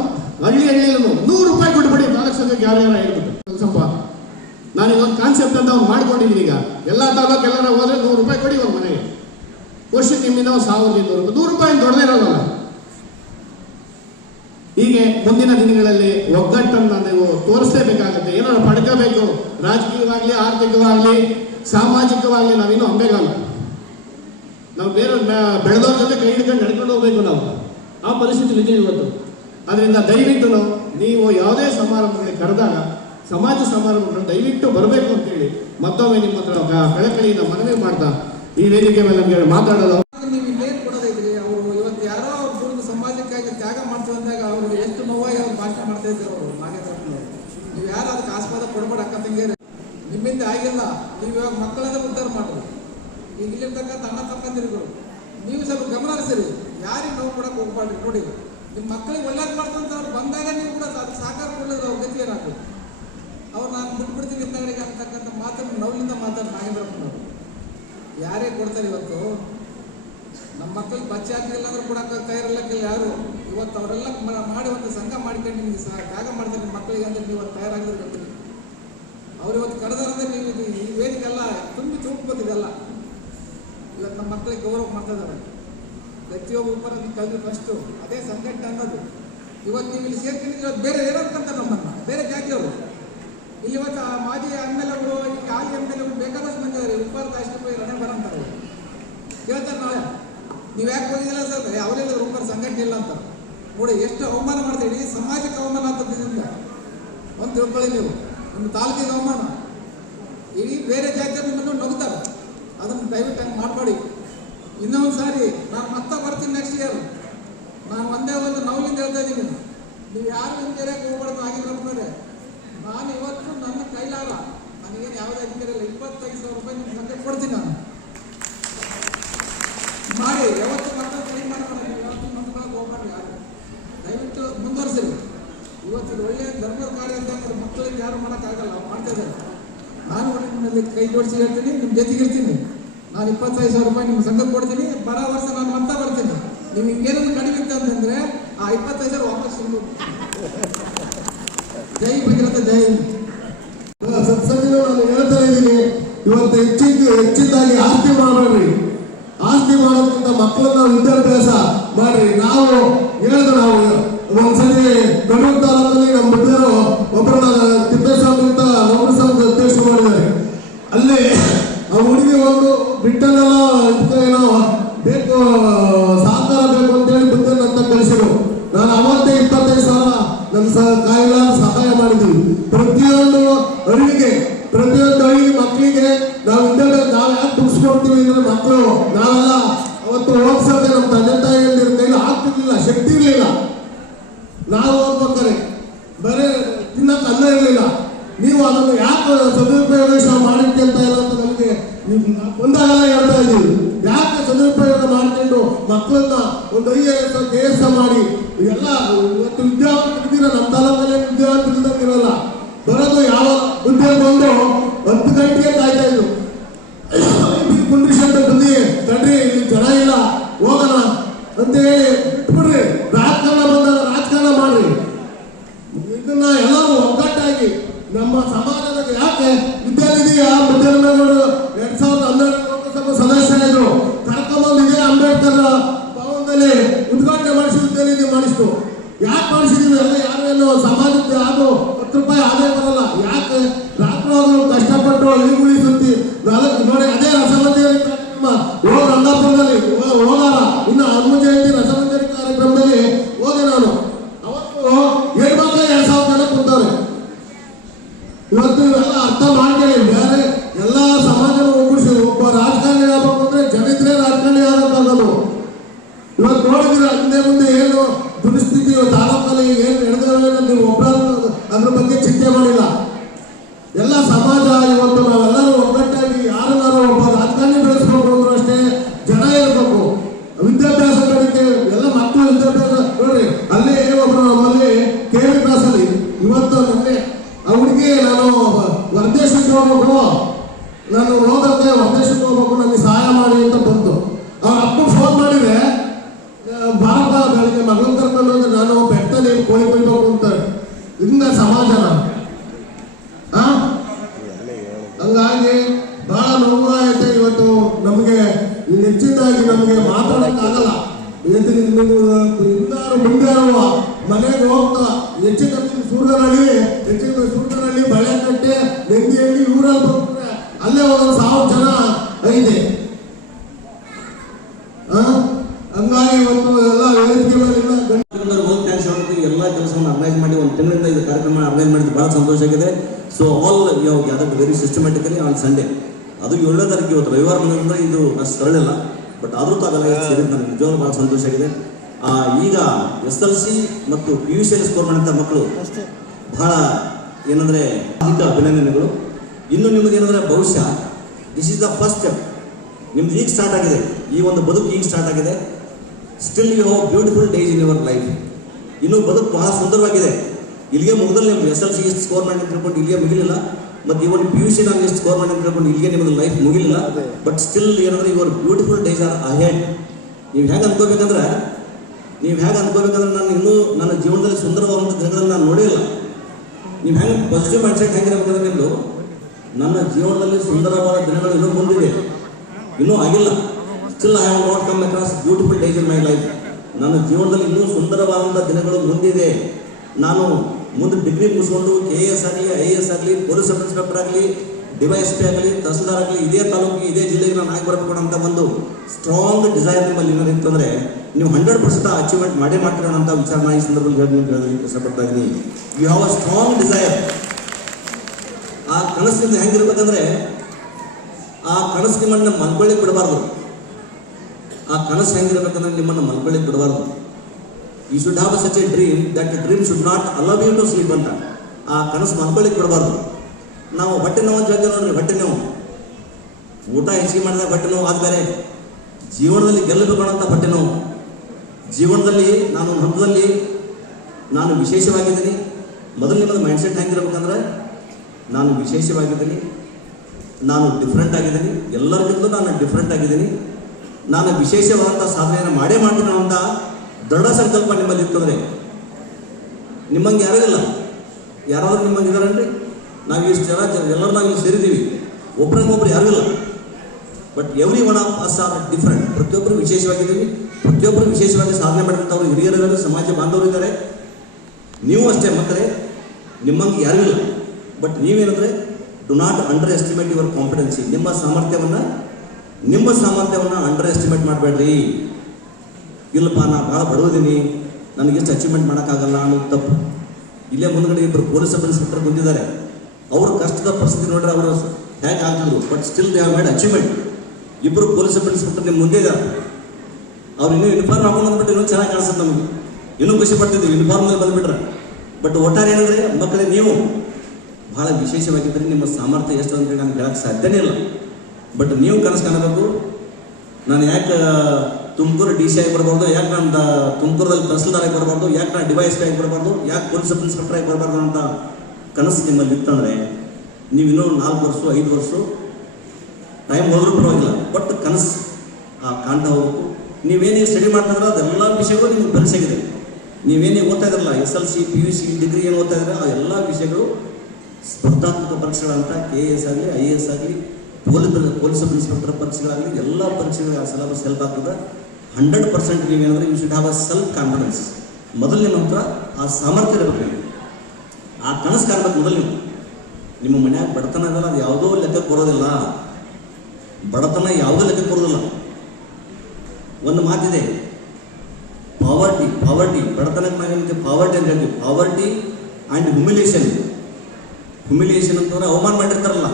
ಹಳ್ಳಿಯಲ್ಲೂ 100 ರೂಪಾಯಿ ಕೊಟ್ಬಿಡಿ, 4 ಸಂಘಕ್ಕೆ ಯಾರು ಹೇಳ್ಬಿಟ್ಟು ಸ್ವಲ್ಪ ನಾನೀಗ ಒಂದು ಕಾನ್ಸೆಪ್ಟ್ ಅಂತ ಅವ್ನು ಮಾಡ್ಕೊಂಡಿದ್ದೀನಿ. ಈಗ ಎಲ್ಲ ತಾಲೂಕು ಎಲ್ಲರ ಹೋದ್ರೆ 100 ರೂಪಾಯಿ ಕೊಡಿ ಒಂದು ಮನೆಗೆ, ವರ್ಷಕ್ಕೆ ನಿಮ್ಮಿಂದ 1200 ರೂಪಾಯಿ, 100 ರೂಪಾಯಿ ದೊಡ್ಡದೇ ಇರೋದಲ್ಲ. ಹೀಗೆ ಮುಂದಿನ ದಿನಗಳಲ್ಲಿ ಒಗ್ಗಟ್ಟನ್ನು ನೀವು ತೋರಿಸಲೇಬೇಕಾಗುತ್ತೆ. ಏನಾದ್ರು ಪಡ್ಕೋಬೇಕು, ರಾಜಕೀಯವಾಗಲಿ, ಆರ್ಥಿಕವಾಗಲಿ, ಸಾಮಾಜಿಕವಾಗಲಿ ನಾವಿನ್ನೂ ಅಂಬೆಗಾಲ. ನಾವು ಬೇರೆ ಬೆಳೆದವ್ರ ಜೊತೆ ಕೈ ಹಿಡ್ಕೊಂಡು ನಡ್ಕೊಂಡು ಹೋಗ್ಬೇಕು ನಾವು, ಆ ಪರಿಸ್ಥಿತಿ ಇದೆ ಇವತ್ತು. ಅದರಿಂದ ದಯವಿಟ್ಟು ನೀವು ಯಾವುದೇ ಸಮಾರಂಭಗಳಿಗೆ ಕರೆದಾಗ ಸಮಾಜ ಸಮಾರಂಭಗಳು ದಯವಿಟ್ಟು ಬರಬೇಕು ಅಂತೇಳಿ ಮತ್ತೊಮ್ಮೆ ನಿಮ್ಮ ಹತ್ರ ಕಳಕಳಿಯಿಂದ ಮನವಿ ಮಾಡ್ತಾ ಈ ವೇದಿಕೆ ಮೇಲೆ ನಮಗೆ ಮಾತಾಡೋದು. ನೀವು ಇನ್ನೇನು ಕೊಡೋದೈತ್ರಿ, ಅವರು ಇವತ್ತು ಯಾರೋ ಅವ್ರ ದುಡ್ಡು ಸಮಾಜಕ್ಕಾಗಿ ತ್ಯಾಗ ಮಾಡ್ತೀವಿ ಅಂದಾಗ ಅವ್ರಿಗೆ ಎಷ್ಟು ನೋವಾಗಿ ಅವ್ರು ಭಾಷಣ ಮಾಡ್ತಾ ಇದ್ರು. ಅವರು ನಾಗೇಂದ್ರಪ್ಪನವರು, ನೀವು ಯಾರು ಅದಕ್ಕೆ ಆಸ್ಪದ ಕೊಡಬೇಡ, ಅಕ್ಕ ತಂಗಿಯರು ನಿಮ್ಮಿಂದ ಆಗಿಲ್ಲ. ನೀವು ಇವಾಗ ಮಕ್ಕಳನ್ನ ಉದ್ಧಾರ ಮಾಡ್ರಿ. ಈಗ ಇಲ್ಲಿರ್ತಕ್ಕಂಥ ಅಣ್ಣ ತಮ್ಮಂದಿರುಗಳು ನೀವು ಸ್ವಲ್ಪ ಗಮನ ಹರಿಸಿರಿ, ಯಾರಿಗೆ ನೋವು ಕೊಡಕ್ಕೆ ಹೋಗ್ಬಾರ್ರಿ. ನೋಡಿ, ನಿಮ್ಮ ಮಕ್ಕಳಿಗೆ ಒಳ್ಳೇದು ಮಾಡ್ತಂತ ಅವ್ರು ಬಂದಾಗ ನೀವು ಕೂಡ ಅದಕ್ಕೆ ಸಾಕಾರ ಕೊಡಲಿಲ್ಲ, ಅವ್ರ ಗತಿ ಏನಾಗ್ತದೆ. ಅವ್ರು ನಾನು ಬಿಟ್ಬಿಡ್ತೀನಿ ಹಿಂದಗಡೆಗೆ ಅಂತಕ್ಕಂಥ ಮಾತನ್ನು ನೋವಿನಿಂದ ಮಾತಾಡಿ ನಾಗೇಂದ್ರಪ್ಪನವರು ಯಾರೇ ಕೊಡ್ತಾರೆ. ಇವತ್ತು ನಮ್ಮ ಮಕ್ಕಳಿಗೆ ಬಚ್ಚೆ ಹಾಕಿಲ್ಲ ಅಂದ್ರೆ ಕೊಡಕ್ಕೆ ತಯಾರಿಲ್ಲಕ್ಕಿಲ್ಲ ಯಾರು. ಇವತ್ತು ಅವರೆಲ್ಲ ಮಾಡಿ ಒಂದು ಸಂಘ ಮಾಡ್ಕೊಂಡು ನಿಮ್ಗೆ ತ್ಯಾಗ ಮಾಡ್ತಾರೆ ನಿಮ್ಮ ಮಕ್ಕಳಿಗೆ ಅಂದ್ರೆ ನೀವು ತಯಾರಾಗಿರ್ಬೇಕು. ಅವ್ರು ಇವತ್ತು ಕರೆದಾರಂದ್ರೆ ನೀವು ಈ ವೇದಿಕೆಲ್ಲ ತುಂಬಿ ತುಳುಕ್ಬೋದಿದೆಲ್ಲ. ಇವತ್ತು ನಮ್ಮ ಮಕ್ಕಳಿಗೆ ಗೌರವ ಮಾಡ್ತಾ ಇದ್ದಾರೆ. ಪ್ರತಿಯೊಬ್ಬ ಉಪರ ಕಲ್ವಿ ಫಸ್ಟು ಅದೇ ಸಂಘಟನೆ ಅನ್ನೋದು. ಇವತ್ತು ನೀವು ಇಲ್ಲಿ ಸೇರ್ಕೊಂಡಿದ್ರೆ ಬೇರೆ ಏನಂತ ನಮ್ಮನ್ನ ಬೇರೆ ಜಾತಿಯವರು ಇಲ್ಲಿ ಇವತ್ತು ಮಾಜಿ ಎಮ್ಮೆಲ್ಲೆಗಳು, ಈಗ ಹಾಲಿ ಎಮ್ಮೆಲ್ಲೆಗಳು ಬೇಕಾದಷ್ಟು ಮಂದಿ ಇದ್ದಾರೆ. ಉಪ್ಪಾರದ ಅಷ್ಟು ರಣೆ ಬರಂತಾರೆ, ಕೇಳ್ತಾರೆ ನಾಳೆ ನೀವು ಯಾಕೆ ಹೋಗಿದಿಲ್ಲ ಸರ್, ಅವರೆಲ್ಲ ಉಪ್ಪಾರ ಸಂಘಟನೆ ಇಲ್ಲ ಅಂತಾರೆ. ನೋಡಿ ಎಷ್ಟು ಅವಮಾನ ಮಾಡ್ತೀವಿ, ಸಮಾಜಕ್ಕೆ ಅವಮಾನ ಆಗ್ತದ್ರಿಂದ ಒಂದು ತಿಳ್ಕೊಳ್ಳಿ. ನೀವು ನಿಮ್ಮ ತಾಲೂಕಿಗೆ ಅವಮಾನ, ಇಡೀ ಬೇರೆ ಜಾತಿಯವರು ನಿಮ್ಮನ್ನು ನಗುತ್ತಾರೆ. ಅದನ್ನು ದಯವಿಟ್ಟು ಹಂಗೆ ಮಾಡಬೇಡಿ. ಇನ್ನೊಂದು ಸಾರಿ ನಾನು ಮತ್ತೆ ಬರ್ತೀನಿ ನೆಕ್ಸ್ಟ್ ಇಯರ್. ನಾನು ಒಂದೇ ಒಂದು ನೋವಿಂದ ಹೇಳ್ತಾ ಇದ್ದೀನಿ, ನೀವು ಯಾರು ಹಿಂಜರಿಯಕ್ಕೆ ಹೋಗ್ಬಾರ್ದು. ಆಗಿದ್ರೆ ನಾನು ಇವತ್ತು ನನ್ನ ಕೈಲಾಗಲ್ಲ, ನನಗೇನು ಯಾವುದೇ ಅಧಿಕಾರಿ ಇಲ್ಲ, 25,000 ರೂಪಾಯಿ ನಿಮ್ಮ ಸಂಘ ಕೊಡ್ತೀನಿ ನಾನು ಮಾಡಿ. ಯಾವತ್ತು ಮಕ್ಕಳು ಕಡಿಮೆ ಮಾಡ್ಕೊಂಡು ಯಾವತ್ತು ಮಕ್ಕಳಿಗೆ ಹೋಗ್ಬಾರ್ದು. ಯಾರು ದಯವಿಟ್ಟು ಮುಂದುವರಿಸಿರಿ. ಇವತ್ತು ಒಳ್ಳೆಯ ಧರ್ಮದ ಕಾರ್ಯ ಅಂತ ಮಕ್ಕಳಿಗೆ ಯಾರು ಮಾಡೋಕ್ಕಾಗಲ್ಲ, ಮಾಡ್ತಾ ಇದ್ದಾರೆ. ನಾನು ನಿಮ್ಮಲ್ಲಿ ಕೈ ಜೋಡಿಸಿ ಹೇಳ್ತೀನಿ, ನಿಮ್ಮ ಜೊತೆಗೆ ಇರ್ತೀನಿ. ನಾನು 25,000 ರೂಪಾಯಿ ನಿಮ್ಮ ಸಂಘಕ್ಕೆ ಕೊಡ್ತೀನಿ. ಬರೋ ವರ್ಷ ನಾನು ಮತ್ತೆ ಬರ್ತೀನಿ. ನೀವು ಹಿಂಗೇನಾದ್ರು ಕಡಿಮೆ ಅಂತಂದ್ರೆ ಆ 25,000 ವಾಪಸ್ ಜೈ ಭಗೀರಥ ಜೈ. ಸತ್ಸಂಗಗಳು ನಾನು ಹೇಳ್ತಾ ಇದ್ದೀನಿ, ಇವತ್ತು ಹೆಚ್ಚಿದ್ದಾಗಿ ಆಸ್ತಿ ಮಾಡಬೇಡ್ರಿ. ಆಸ್ತಿ ಮಾಡೋದ್ರಿಂದ ಮಕ್ಕಳನ್ನ ವಿದ್ಯಾಭ್ಯಾಸ ಮಾಡ್ರಿ. ನಾವು ಹೇಳಿದ್ರು, ನಾವು ಒಂದ್ಸರಿ ಕಡೂರು ತಾಲೂಕಲ್ಲಿ ನಮ್ಮ ಬಿಡ್ಡರು ಒಬ್ಬರನ್ನ ತಿಪ್ಪೇಸ್ವಾಮಿ ಅಂತ ನೌಕರ ಸಂಘದ ಅಧ್ಯಕ್ಷ ಮಾಡಿದ್ದಾರೆ. ಅಲ್ಲಿ ಆ ಹುಡುಗಿ ಒಂದು ಬಿಟ್ಟನ್ನೆಲ್ಲ ಏನೋ ಬೇಕು, ಸಹಕಾರ ಬೇಕು ಅಂತೇಳಿ ಬಿಟ್ಟನ್ ಅಂತ ಕಳಿಸಿದ್ರು. ನಾನು ಅವತ್ತೇ 25,000 ನನ್ನ ಕಾಯಿಲೆ ಸಹಾಯ ಮಾಡಿದ್ವಿ. ಪ್ರತಿಯೊಂದು ಹಳ್ಳಿಗೆ ಮಕ್ಕಳಿಗೆ ನಾವು ನಾವು ಯಾಕೆ ದುಡ್ಸ್ಕೊಡ್ತೀವಿ ಅಂದ್ರೆ ಮಕ್ಕಳು ನಾವೆಲ್ಲ ಅವತ್ತು ಹೋಗ್ಸಕ್ಕೆ ನಮ್ಮ ತಂದೆ ತಾಯಿಯ ಕೈಲಿ ಆಗ್ತಿರ್ಲಿಲ್ಲ, ಶಕ್ತಿ ಇರಲಿಲ್ಲ. ನಾವು ಹೋಗ್ಬೇಕಾರೆ ಬರೀ ತಿನ್ನಕ್ಕೆ ಅನ್ನ ಇರಲಿಲ್ಲ. ನೀವು ಅದನ್ನು ಯಾಕೆ ಸದುಪಯೋಗ ಮಾಡಿದ್ದೆ ಅಂತ ಇಲ್ಲ ಅಂತ ನಮಗೆ ಒಂದಾಗಲ್ಲ ಹೇಳ್ತಾ ಇದ್ದೀವಿ. ಯಾಕೆ ಸದುಪಯೋಗ ಮಾಡ್ಕೊಂಡು ಮಕ್ಕಳನ್ನ ಒಂದು IAS KS ಮಾಡಿ ಎಲ್ಲ ಇವತ್ತು ವಿದ್ಯಾವಂತರಿದ್ದೀರ. ನಮ್ಮ ತಾಲೂಕಲ್ಲಿ ವಿದ್ಯಾವಂತರಿದ್ದಂಗಿರಲ್ಲ, ಬರೋದು ಯಾವ ಉದ್ಯೋಗ ಬಂದು 10 ಗಂಟೆಗೆ ಕಾಯ್ತಾ ಇದ್ರು. ಕುಂದ್ರಿಸಂತ ಬಂದಿ ತಡ್ರಿ, ಇಲ್ಲಿ ಜನ ಇಲ್ಲ, ಹೋಗೋಣ ಅಂತ ಹೇಳಿ ಬಿಟ್ಬಿಡ್ರಿ. ರಾಜಕಾರಣ ಬಂದಾಗ ರಾಜಕಾರಣ ಮಾಡ್ರಿ. ಇದನ್ನ ಎಲ್ಲರೂ ಒಗ್ಗಟ್ಟಾಗಿ ನಮ್ಮ ಸಮಾಜದ ಯಾಕೆ ವಿದ್ಯಾನಿಧಿ ಮುದ್ದನಮೇಗೌಡರು 2012 ಲೋಕಸಭಾ ಸದಸ್ಯರಿದ್ರು, ಕರ್ಕೊಂಡ್ಬಂದು ಇದೇ ಅಂಬೇಡ್ಕರ್ ಭವನದಲ್ಲಿ ಉದ್ಘಾಟನೆ ಮಾಡಿಸಿ ವಿದ್ಯಾನಿಧಿ ಮಾಡಿಸ್ತು. ಯಾಕೆ ಮಾಡಿಸಿದ್ವಿ ಎಲ್ಲ ಯಾರು ಸಮಾಜಕ್ಕೆ ಯಾರು ರೂಪಾಯಿ ಆದಾಯ ಬರಲ್ಲ. ಯಾಕೆ ರಾತ್ರಿ ಹೋದ್ರು ಕಷ್ಟಪಟ್ಟು ಹಳ್ಳಿಗುಳಿ ಸುತ್ತಿ ನೋಡಿ ಅದೇ ರಸಮಂಜರಿ ಕಾರ್ಯಕ್ರಮ ಹೋದ ರಂಗಾಪುರದಲ್ಲಿ ಹೋದಾರ ಇನ್ನು ಹನುಮ ಜಯಂತಿ ರಸಮಂಜರಿ ಕಾರ್ಯಕ್ರಮದಲ್ಲಿ ಹೋದೆ ನಾನು. ಅವತ್ತು ಹೆಣ್ಮಕ್ಳು 2,000 ಜನ ಕೂತವ್ರೆ. ಇವತ್ತು ಇವೆಲ್ಲ ಅರ್ಥ ಮಾಡ್ಕೊಳ್ಳಿ. ಬೇರೆ ಎಲ್ಲ ಸಮಾಜನ ಒಗ್ಗೂಡಿಸಿ ಒಬ್ಬ ರಾಜಕಾರಣಿ ಆಗ್ಬೇಕು ಅಂದ್ರೆ ಜನಿದ್ರೆ ರಾಜಕಾರಣಿ ಆಗಕ್ಕಾಗಲ್ಲ. ಇವತ್ತು ನೋಡಿದ್ರೆ ಹಿಂದೆ ಮುಂದೆ ಏನು ದುರಿಸ್ಥಿತಿ ತಾಲೂಕಲ್ಲಿ ಏನು ನಡೆದವೆ ನೀವು ಒಬ್ಬರ ಅದ್ರ ಬಗ್ಗೆ ಚಿಂತೆ ಮಾಡಿಲ್ಲ. ಎಲ್ಲ ಸಮಾಜ ಇವತ್ತು ನಾವೆಲ್ಲರೂ ಒಗ್ಗಟ್ಟಾಗಿ ಯಾರನ್ನಾರು ಒಬ್ಬ ರಾಜಕಾರಣಿ ಬೆಳೆಸ್ಬೇಕು ಅಂದ್ರೂ ಅಷ್ಟೇ ಜನ ಇರಬೇಕು. ವಿದ್ಯಾಭ್ಯಾಸ ಕಡೆಗೆ ಎಲ್ಲ ಮಕ್ಕಳು ವಿದ್ಯಾಭ್ಯಾಸ ನೋಡ್ರಿ. ಅಲ್ಲೇ ಒಬ್ರು ನಮ್ಮಲ್ಲಿ KV ಕ್ಲಾಸಲ್ಲಿ ಇವತ್ತು ಮೊನ್ನೆ ಆ ಹುಡುಗಿ ನಾನು ಹೊರದೇಶಕ್ಕೆ ಹೋಗ್ಬೇಕು, ನಾನು ಓದಕ್ಕೆ ಹೊರದೇಶಕ್ಕೆ ಹೋಗ್ಬೇಕು, ನನಗೆ ಸಹಾಯ ಮಾಡಿ ಅಂತ ಬಂತು. ಅವ್ರ ಅಪ್ಪ ಫೋನ್ ಮಾಡಿದ್ರೆ ಬಾರಪ್ಪ ಬೆಳಿಗ್ಗೆ ಮಗಳನ್ನ ಕರ್ಕೊಂಡು ಹೋದ್ರೆ ನಾನು ಬೆಟ್ಟದಲ್ಲಿ ಕೋಳಿ ಕೊಯ್ಬೇಕು ಅಂತ. ಹಿಂಗ ಸಮಾಜನ ಹಂಗಾಗಿ ಬಹಳ ನೋವು ಆಯ್ತು. ಇವತ್ತು ನಮಗೆ ಹೆಚ್ಚಿನದಾಗಿ ನಮಗೆ ಮಾತಾಡೋಕ್ಕಾಗಲ್ಲ. ಹಿಂದಾರು ಮುಂದಾರು ಮನೆಗೆ ಹೋಗ್ತಾ ಹೆಚ್ಚಿನ ಸೂರ್ಗನಹಳ್ಳಿ ಬಳೆಕಟ್ಟೆ ನೆಂದಿಹಳ್ಳಿ ಊರಲ್ಲಿ ಹೋಗ್ತಾರೆ. ಅಲ್ಲೇ ಒಂದು 1,000 ಜನ ಐತೆ. ಹಂಗಾಗಿ ಇವತ್ತು ಎಲ್ಲ ವೇದಿಕೆ ಮೇಲೆ ಎಲ್ಲ ಕೆಲಸವನ್ನು ಆರ್ಗನೈಸ್ ಮಾಡಿ ಒಂದು ತಿಂಗಳಿಂದ ಇದು ಕಾರ್ಯಕ್ರಮ ಆರ್ಗನೈಸ್ ಮಾಡಿದ್ದು ಭಾಳ ಸಂತೋಷ ಆಗಿದೆ. ಸೊ ಆಲ್ ಯಾವ gathered very systematically on Sunday. ಅದು 7ನೇ ತಾರೀಕು ಇವತ್ತು ರವಿವಾರ ಬಂದ್ರೆ ಇದು ಅಷ್ಟು ಸರಳ ಇಲ್ಲ. ಬಟ್ ಆದರೂ ತಾವೆಲ್ಲ ಸೇರಿದ್ದು ನನಗೆ ನಿಜವಾಗ್ಲೂ ಭಾಳ ಸಂತೋಷ ಆಗಿದೆ. ಈಗ SLC ಮತ್ತು PUC ಸ್ಕೋರ್ ಮಾಡಿದಂಥ ಮಕ್ಕಳು ಬಹಳ ಏನಂದರೆ ಅಧಿಕ ಅಭಿನಂದನೆಗಳು. ಇನ್ನು ನಿಮ್ಮದು ಏನಂದರೆ ಬಹುಶಃ this is the first step. ನಿಮ್ದು ಈಗ ಸ್ಟಾರ್ಟ್ ಆಗಿದೆ, ಈ ಒಂದು ಬದುಕು ಈಗ ಸ್ಟಾರ್ಟ್ ಆಗಿದೆ. Still you have beautiful days in your life. ಇನ್ನೂ ಬದುಕು ಬಹಳ ಸುಂದರವಾಗಿದೆ. ಇಲ್ಲಿಗೆ ಮುಗಿದಲ್ಲಿ ನಿಮ್ಗೆ SLC ಎಷ್ಟು ಸ್ಕೋರ್ ಮಾಡಿ ತಿಳ್ಕೊಂಡು ಇಲ್ಲಿಗೆ ಮುಗಿಲಿಲ್ಲ, ಮತ್ತು ಇವನ್ PUC ನಾನು ಎಷ್ಟು ಸ್ಕೋರ್ ಮಾಡಿ ತಿಳ್ಕೊಂಡು ಇಲ್ಲಿಗೆ ನಿಮ್ಮದು ಲೈಫ್ ಮುಗಿಲಿಲ್ಲ. ಬಟ್ ಸ್ಟಿಲ್ ಏನಂದ್ರೆ your beautiful days R ahead. ನೀವು ಹೇಗೆ ಅನ್ಕೋಬೇಕಂದ್ರೆ ನಾನು ಇನ್ನೂ ನನ್ನ ಜೀವನದಲ್ಲಿ ಸುಂದರವಾದಂಥ ದಿನಗಳನ್ನು ನಾನು ನೋಡಿಲ್ಲ. ನೀವು ಹೆಂಗೆ ಪಾಸಿಟಿವ್ ಮೈಂಡ್ಸೆಟ್ ಹೆಂಗಿರಬೇಕಂದ್ರೆ ನಿಮ್ಮದು ನನ್ನ ಜೀವನದಲ್ಲಿ ಸುಂದರವಾದ ದಿನಗಳು ಇನ್ನೂ ಮುಂದಿದೆ, ಇನ್ನೂ ಆಗಿಲ್ಲ. Still I have not come across beautiful days in my life. ನನ್ನ ಜೀವನದಲ್ಲಿ ಇನ್ನೂ ಸುಂದರವಾದಂಥ ದಿನಗಳು ಮುಂದಿದೆ. ನಾನು ಮುಂದೆ ಡಿಗ್ರಿ ಮುಗಿಸ್ಕೊಂಡು KAS ಆಗಲಿ, IAS ಆಗಲಿ, ಪೊಲೀಸ್ ಸಬ್ ಇನ್ಸ್ಪೆಕ್ಟರ್ ಆಗಲಿ, DYSP ಆಗಲಿ, ತಹಸೀಲ್ದಾರ್ ಆಗಲಿ, ಇದೇ ತಾಲೂಕಿಗೆ ಇದೇ ಜಿಲ್ಲೆಗೆ ನಾನು ಆಗಿ ಬರಬೇಕು ಅಂತ ಒಂದು ಸ್ಟ್ರಾಂಗ್ ಡಿಸೈರ್ ನಿಮ್ಮಲ್ಲಿ ಏನಾದ್ರು ಇತ್ತಂದರೆ ನೀವು 100% ಅಚೀವ್ಮೆಂಟ್ ಮಾಡೇ ಮಾಡ್ತೀರ ಅಂತ ವಿಚಾರ ನಾನು ಈ ಸಂದರ್ಭದಲ್ಲಿ ಹೇಳಲಿಕ್ಕೆ ಇಷ್ಟಪಡ್ತಾ ಇದ್ದೀನಿ. You have a strong desire. ಆ ಕನಸಿನಿಂದ ಹೆಂಗಿರ್ಬೇಕಂದ್ರೆ ಆ ಕನಸು ನಿಮ್ಮನ್ನು ಮಲ್ಕೊಳ್ಳಿ ಬಿಡಬಾರ್ದು. ಆ ಕನಸು ಹೆಂಗಿರ್ಬೇಕಂದ್ರೆ ನಿಮ್ಮನ್ನು ಮಲ್ಕೊಳ್ಳಿ ಬಿಡಬಾರ್ದು. You should have such a dream that dream should not allow you to sleep ಅಂತ. ಆ ಕನಸು ಮಲ್ಕೊಳ್ಳಿಕ್ಕೆ ಬಿಡಬಾರ್ದು. ನಾವು ಹೊಟ್ಟೆ ನೋವು ಅಂತ ಹೇಳ್ತೇವೆ ನೋಡ್ರಿ, ಹೊಟ್ಟೆ ನೋವು ಊಟ ಹೆಚ್ಚಿಗೆ ಮಾಡಿದಾಗ ಹೊಟ್ಟೆ ನೋವು ಆದ ಬೇರೆ, ಜೀವನದಲ್ಲಿ ಗೆಲ್ಲಬೇಕು ಅನ್ನೋಂಥ ಹೊಟ್ಟೆ ನೋವು. ಜೀವನದಲ್ಲಿ ನಾನು ಒಂದು ಹಂತದಲ್ಲಿ ನಾನು ವಿಶೇಷವಾಗಿದ್ದೀನಿ. ಮೊದಲು ನಿಮ್ಮದು ಮೈಂಡ್ಸೆಟ್ ಹೆಂಗಿರ್ಬೇಕಂದ್ರೆ ನಾನು ವಿಶೇಷವಾಗಿದ್ದೀನಿ, ನಾನು ಡಿಫ್ರೆಂಟ್ ಆಗಿದ್ದೀನಿ, ಎಲ್ಲರಿಗಿಂತಲೂ ನಾನು ಡಿಫ್ರೆಂಟ್ ಆಗಿದ್ದೀನಿ, ನಾನು ವಿಶೇಷವಾದಂಥ ಸಾಧನೆಯನ್ನು ಮಾಡೇ ಮಾಡ್ತೀನಿ ಅಂತ ದೃಢ ಸಂಕಲ್ಪ ನಿಮ್ಮಲ್ಲಿ ಇರ್ತಂದ್ರೆ ನಿಮ್ಮಂಗೆ ಯಾರೂ ಇಲ್ಲ. ಯಾರಾದ್ರೂ ನಿಮ್ಮಂಗೆ ಇದ್ದಾರನ್ರಿ? ನಾವು ಇಷ್ಟು ಜನ ಎಲ್ಲರೂ ನಾವು ಇಲ್ಲಿ ಸೇರಿದ್ದೀವಿ, ಒಬ್ಬರಿಗೊಬ್ರು ಯಾರೂ ಇಲ್ಲ. But every one of us are different. ಪ್ರತಿಯೊಬ್ಬರು ವಿಶೇಷವಾಗಿದ್ದೀವಿ, ಪ್ರತಿಯೊಬ್ಬರು ವಿಶೇಷವಾಗಿ ಸಾಧನೆ ಮಾಡಿದಂಥವ್ರು ಹಿರಿಯರಿದ್ದಾರೆ, ಸಮಾಜ ಬಾಂಧವರು ಇದ್ದಾರೆ. ನೀವು ಅಷ್ಟೇ ಮಕ್ಕಳೇ, ನಿಮ್ಮಂಗೆ ಯಾರೂ ಇಲ್ಲ. ಬಟ್ ನೀವೇನಂದರೆ do not underestimate your competency. ನಿಮ್ಮ ಸಾಮರ್ಥ್ಯವನ್ನು ಅಂಡರ್ ಎಸ್ಟಿಮೇಟ್ ಮಾಡಬೇಡ್ರಿ. ಇಲ್ಲಪ್ಪ ನಾ ಭಾಳ ಬಡವದೀನಿ, ನನಗೆಷ್ಟು ಅಚೀವ್ಮೆಂಟ್ ಮಾಡೋಕ್ಕಾಗಲ್ಲ ಅನ್ನೋದು ತಪ್ಪು. ಇಲ್ಲೇ ಮುಂದ್ಗಡೆ ಇಬ್ಬರು ಪೊಲೀಸ್ ಸಬ್ ಇನ್ಸ್ಪೆಕ್ಟರ್ ಬಂದಿದ್ದಾರೆ. ಅವ್ರ ಕಷ್ಟದ ಪರಿಸ್ಥಿತಿ ನೋಡ್ರೆ ಅವರು ಹೇಗೆ ಆಗ್ತಿದ್ರು, but still they have made achievement. ಇಬ್ಬರು ಪೊಲೀಸ್ ಸಬ್ ಇನ್ಸ್ಪೆಕ್ಟರ್ ನಿಮ್ಮ ಮುಂದೆ ಇದ್ದಾರೆ. ಅವ್ರು ಇನ್ನೂ ಯೂನಿಫಾರ್ಮ್ ಹಾಕೊಂಡು ಬಂದ್ಬಿಟ್ಟು ಇನ್ನೂ ಚೆನ್ನಾಗಿ ಕಾಣಿಸುತ್ತೆ. ನಮಗೆ ಇನ್ನೂ ಖುಷಿ ಪಡ್ತಿದ್ದೀವಿ ಯೂನಿಫಾರ್ಮ್ನಲ್ಲಿ ಬಂದುಬಿಟ್ರೆ. ಬಟ್ ಒಟ್ಟಾರೆ ಏನಂದರೆ ಮಕ್ಕಳೇ, ನೀವು ಭಾಳ ವಿಶೇಷವಾಗಿದ್ದರೆ ನಿಮ್ಮ ಸಾಮರ್ಥ್ಯ ಎಷ್ಟು ಅಂತೇಳಿ ನಾನು ಹೇಳಕ್ಕೆ ಸಾಧ್ಯನೇ ಇಲ್ಲ. ಬಟ್ ನೀವು ಕನಸು ಕಾಣಬೇಕು. ನಾನು ಯಾಕೆ ತುಮಕೂರು DC ಆಗಿ ಬರಬಾರ್ದು, ಯಾಕೆ ನಾನು ತುಮಕೂರಲ್ಲಿ ತಹಸೀಲ್ದಾರ್ ಆಗಿ ಬರಬಾರ್ದು, ಯಾಕೆ ನಾನು DYSP ಆಗಿ ಬರಬಾರ್ದು, ಯಾಕೆ ಪೊಲೀಸ್ ಸಬ್ ಇನ್ಸ್ಪೆಕ್ಟರ್ ಆಗಿ ಬರಬಾರ್ದು ಅಂತ ಕನಸು ನಿಮ್ಮಲ್ಲಿ ಇತ್ತಂದರೆ ನೀವು ಇನ್ನೂ 4 ವರ್ಷ 5 ವರ್ಷ ಟೈಮ್ ಹೋದ್ರೂ ಪರವಾಗಿಲ್ಲ. ಬಟ್ ಕನಸು ಕಾಣ್ತಾ ಹೋಗ್ಬೇಕು. ನೀವೇನೇ ಸ್ಟಡಿ ಮಾಡ್ತಿದ್ರೆ ಅದೆಲ್ಲ ವಿಷಯಗಳು ನಿಮ್ಗೆ ಪರಿಚಯಾಗಿದೆ. ನೀವೇನೇ ಓದ್ತಾ ಇದ್ರಲ್ಲ, SLC PUC ಡಿಗ್ರಿ ಏನು ಓದ್ತಾ ಇದ್ರೆ ಆ ಎಲ್ಲ ವಿಷಯಗಳು ಸ್ಪರ್ಧಾತ್ಮಕ ಪರೀಕ್ಷೆಗಳಂತ KAS ಆಗಲಿ, IAS ಆಗಲಿ, ಪೊಲೀಸ್ ಸಬ್ ಇನ್ಸ್ಪೆಕ್ಟರ್ ಪರೀಕ್ಷೆಗಳಾಗಲಿ ಎಲ್ಲ ಪರೀಕ್ಷೆಗಳು ಆ ಸಿಲೆಬಸ್ ಹೆಲ್ಪ್ ಆಗ್ತದೆ. 100% ನೀವೇನಂದರೆ you should have a self confidence. ಮೊದಲು ನಿಮ್ಮ ಹತ್ರ ಆ ಸಾಮರ್ಥ್ಯ ಇರಬೇಕು. ಆ ಕನಸು ಕಾಣ್ಬೇಕು ಮೊದಲು ನೀವು. ನಿಮ್ಮ ಮನ್ಯಾಗ ಬಡತನ ಅದಲ್ಲ, ಅದು ಯಾವುದೋ ಲೆಕ್ಕಕ್ಕೆ ಬರೋದಿಲ್ಲ. ಬಡತನ ಯಾವುದೋ ಲೆಕ್ಕಕ್ಕೆ ಬರೋದಿಲ್ಲ. ಒಂದು ಮಾತಿದೆ, ಪಾವರ್ಟಿ ಬಡತನಕ್ಕೆ ನಾವು ನಿಮಗೆ ಪಾವರ್ಟಿ ಅಂತ ಹೇಳ್ತೀವಿ. ಪಾವರ್ಟಿ ಆ್ಯಂಡ್ ಹ್ಯುಮಿಲಿಯೇಷನ್ ಅಂತಂದ್ರೆ ಅವಮಾನ ಮಾಡಿರ್ತಾರಲ್ಲ,